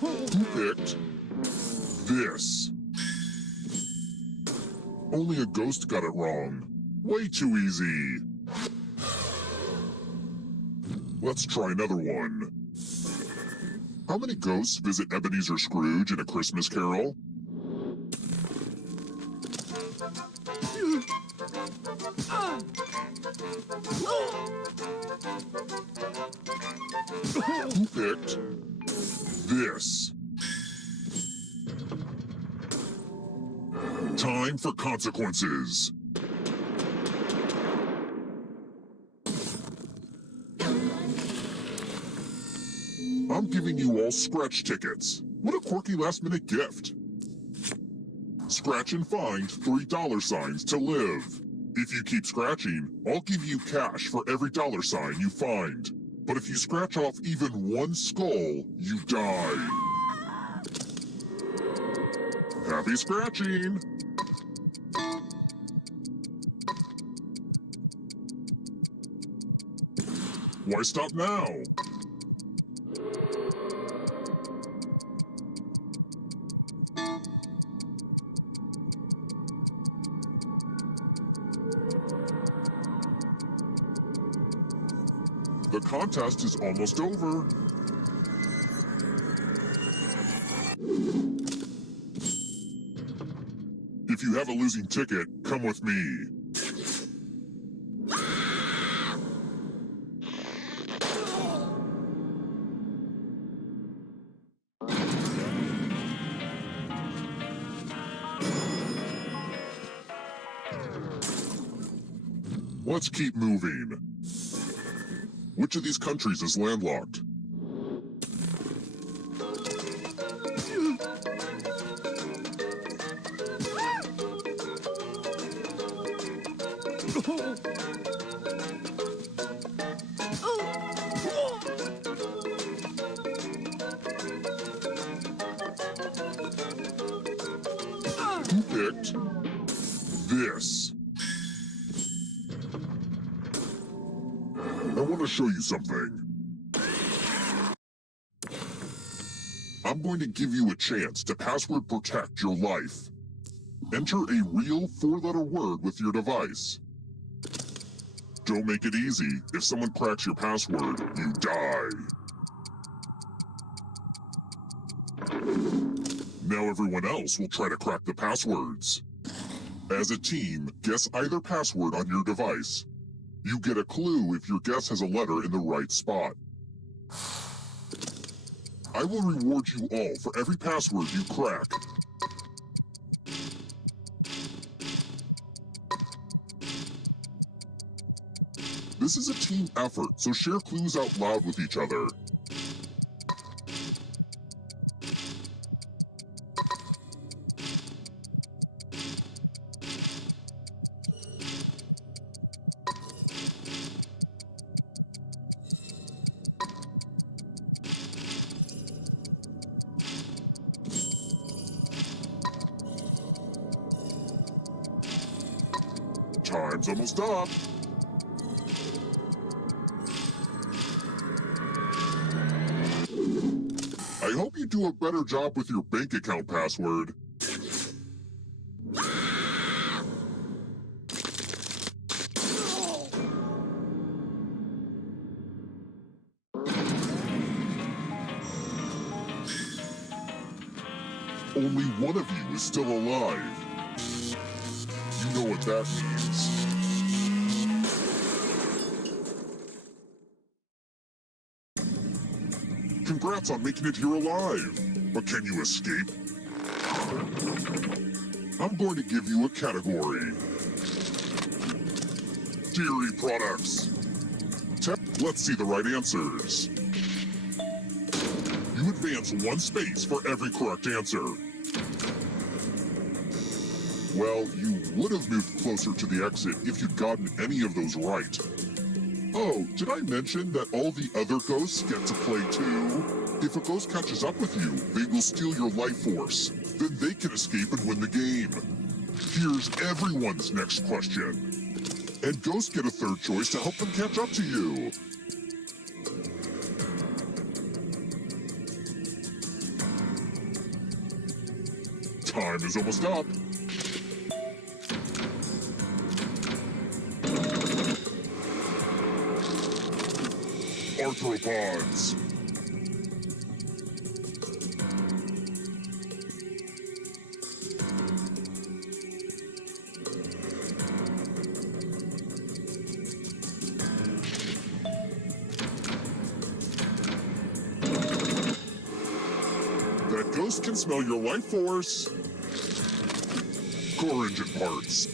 Who picked this? Only a ghost got it wrong. Way too easy. Let's try another one. How many ghosts visit Ebenezer Scrooge in A Christmas Carol? Who picked this? Time for consequences. I'm giving you all scratch tickets. What a quirky last-minute gift. Scratch and find $3 to live. If you keep scratching, I'll give you cash for every $sign you find. But if you scratch off even one skull, you die. Happy scratching! Why stop now? The contest is almost over. If you have a losing ticket, come with me. Let's keep moving. Which of these countries is landlocked? Who picked this? I want to show you something. I'm going to give you a chance to password protect your life. Enter a real 4-letter word with your device. Don't make it easy. If someone cracks your password, you die. Now everyone else will try to crack the passwords. As a team, guess either password on your device. You get a clue if your guess has a letter in the right spot. I will reward you all for every password you crack. This is a team effort, so share clues out loud with each other. Time's almost up. I hope you do a better job with your bank account password. Only one of you is still alive. You know what that means. Congrats on making it here alive. But can you escape? I'm going to give you a category. Dairy products. Let's see the right answers. You advance 1 space for every correct answer. Well, you would have moved closer to the exit if you'd gotten any of those right. Oh, did I mention that all the other ghosts get to play too? If a ghost catches up with you, they will steal your life force. Then they can escape and win the game. Here's everyone's next question. And ghosts get a third choice to help them catch up to you. Time is almost up. Our arthropods. That ghost can smell your life force. Core engine parts.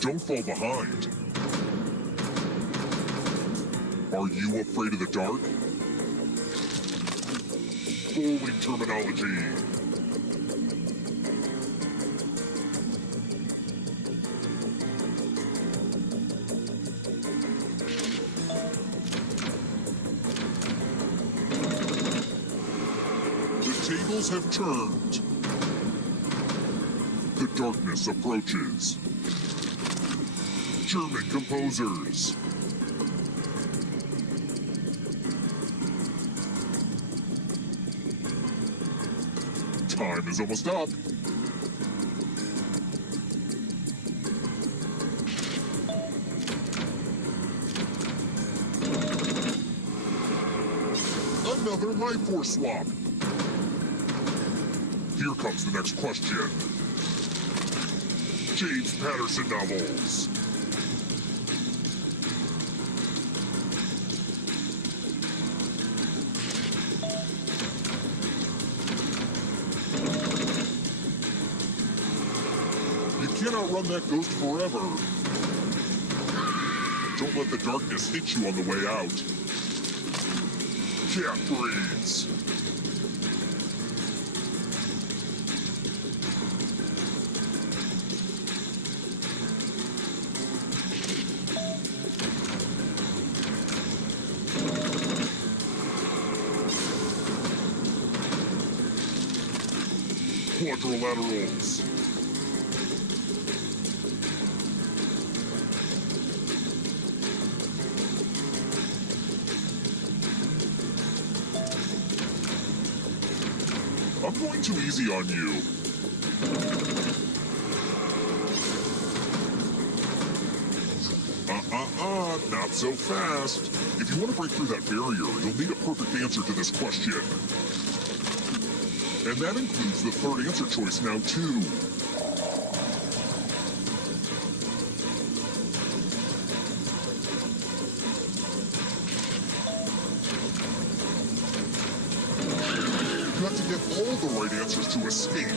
Don't fall behind. Are you afraid of the dark? Bowling terminology. The tables have turned. The darkness approaches. German composers. Time is almost up. Another life force swap. Here comes the next question. James Patterson novels. You can't outrun that ghost forever. Don't let the darkness hit you on the way out. Cat breeds. Quadrilaterals. I'm going too easy on you. Not so fast. If you want to break through that barrier, you'll need a perfect answer to this question. And that includes the third answer choice now, too. You have to get all the right answers to escape.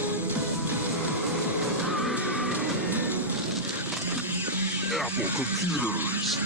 Apple computers.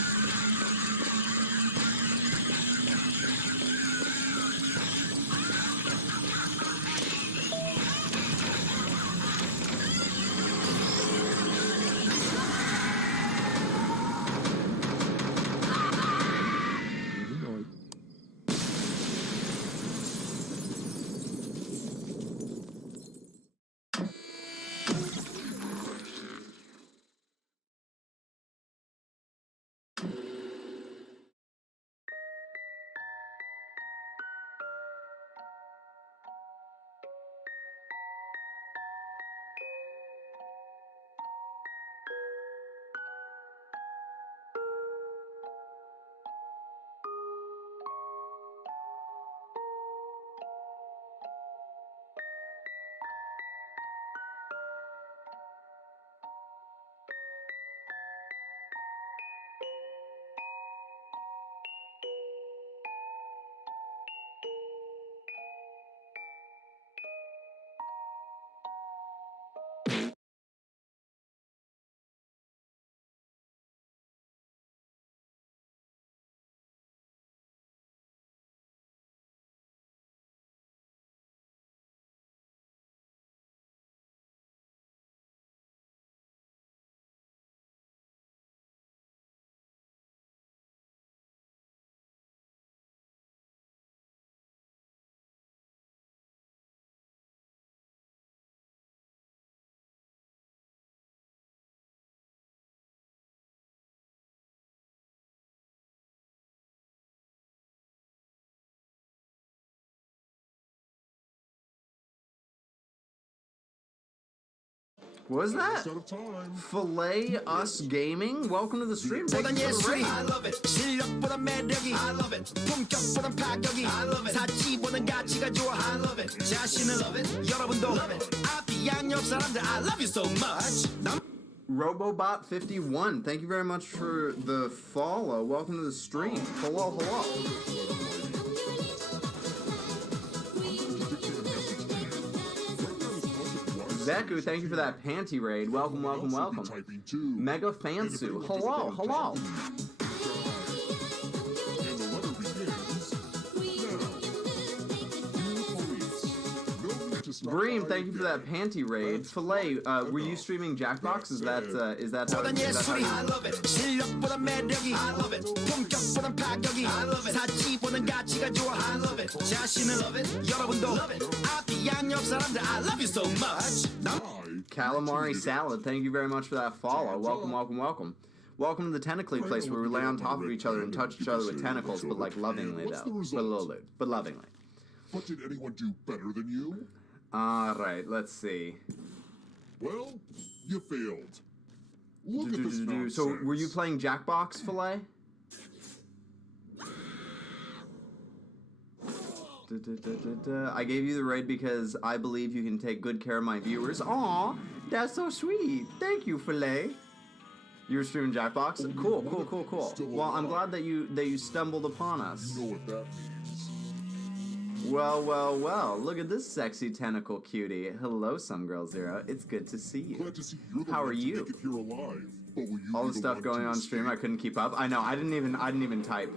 What was that? Filet Us Gaming? Welcome to the stream. Thank you for the raid. I love it. 실력보다 매력이. I love it. 품격보다 파격이. I love it. 사치보다 가치가 좋아. I love it. 자신을 love it. 여러분도 love it. 앞이 양옆 사람들 I love you so much. Robobot 51. Thank you very much for the follow. Welcome to the stream. Hello, hello. Zeku, thank you for that panty raid. Welcome, welcome, welcome. Mega Fansu. Hello, hello. Bream, thank you for that panty raid. Filet, were you streaming Jackbox? Is that how? I love it. 실력보다 매력이. I love it. 품격보다 파격이. I love it. 사치보다 가치가 좋아. I love it. 자신을 love it. 여러분도 love it. 앞이 양옆 사람들 I love you so much. Calamari Salad, thank you very much for that follow. Welcome, welcome, welcome. Welcome to the Tentacly place where we lay on top of each other and touch each other with tentacles, but like lovingly though. But lovingly. But did anyone do better than you? Alright, let's see. Well, you failed. Look at this nonsense. So, were you playing Jackbox, Filet? I gave you the raid because I believe you can take good care of my viewers. Aw, that's so sweet. Thank you, Filet. You were streaming Jackbox? Cool, cool, cool, cool. Well, I'm glad that you stumbled upon us. You know what that means. Well, well, well. Look at this sexy tentacle cutie. Hello, Some Girl Zero. It's good to see you. Glad to see you're the How one are to you? make it here alive. But will you All be the stuff one going to on stream, I couldn't keep up. I know. I didn't even type.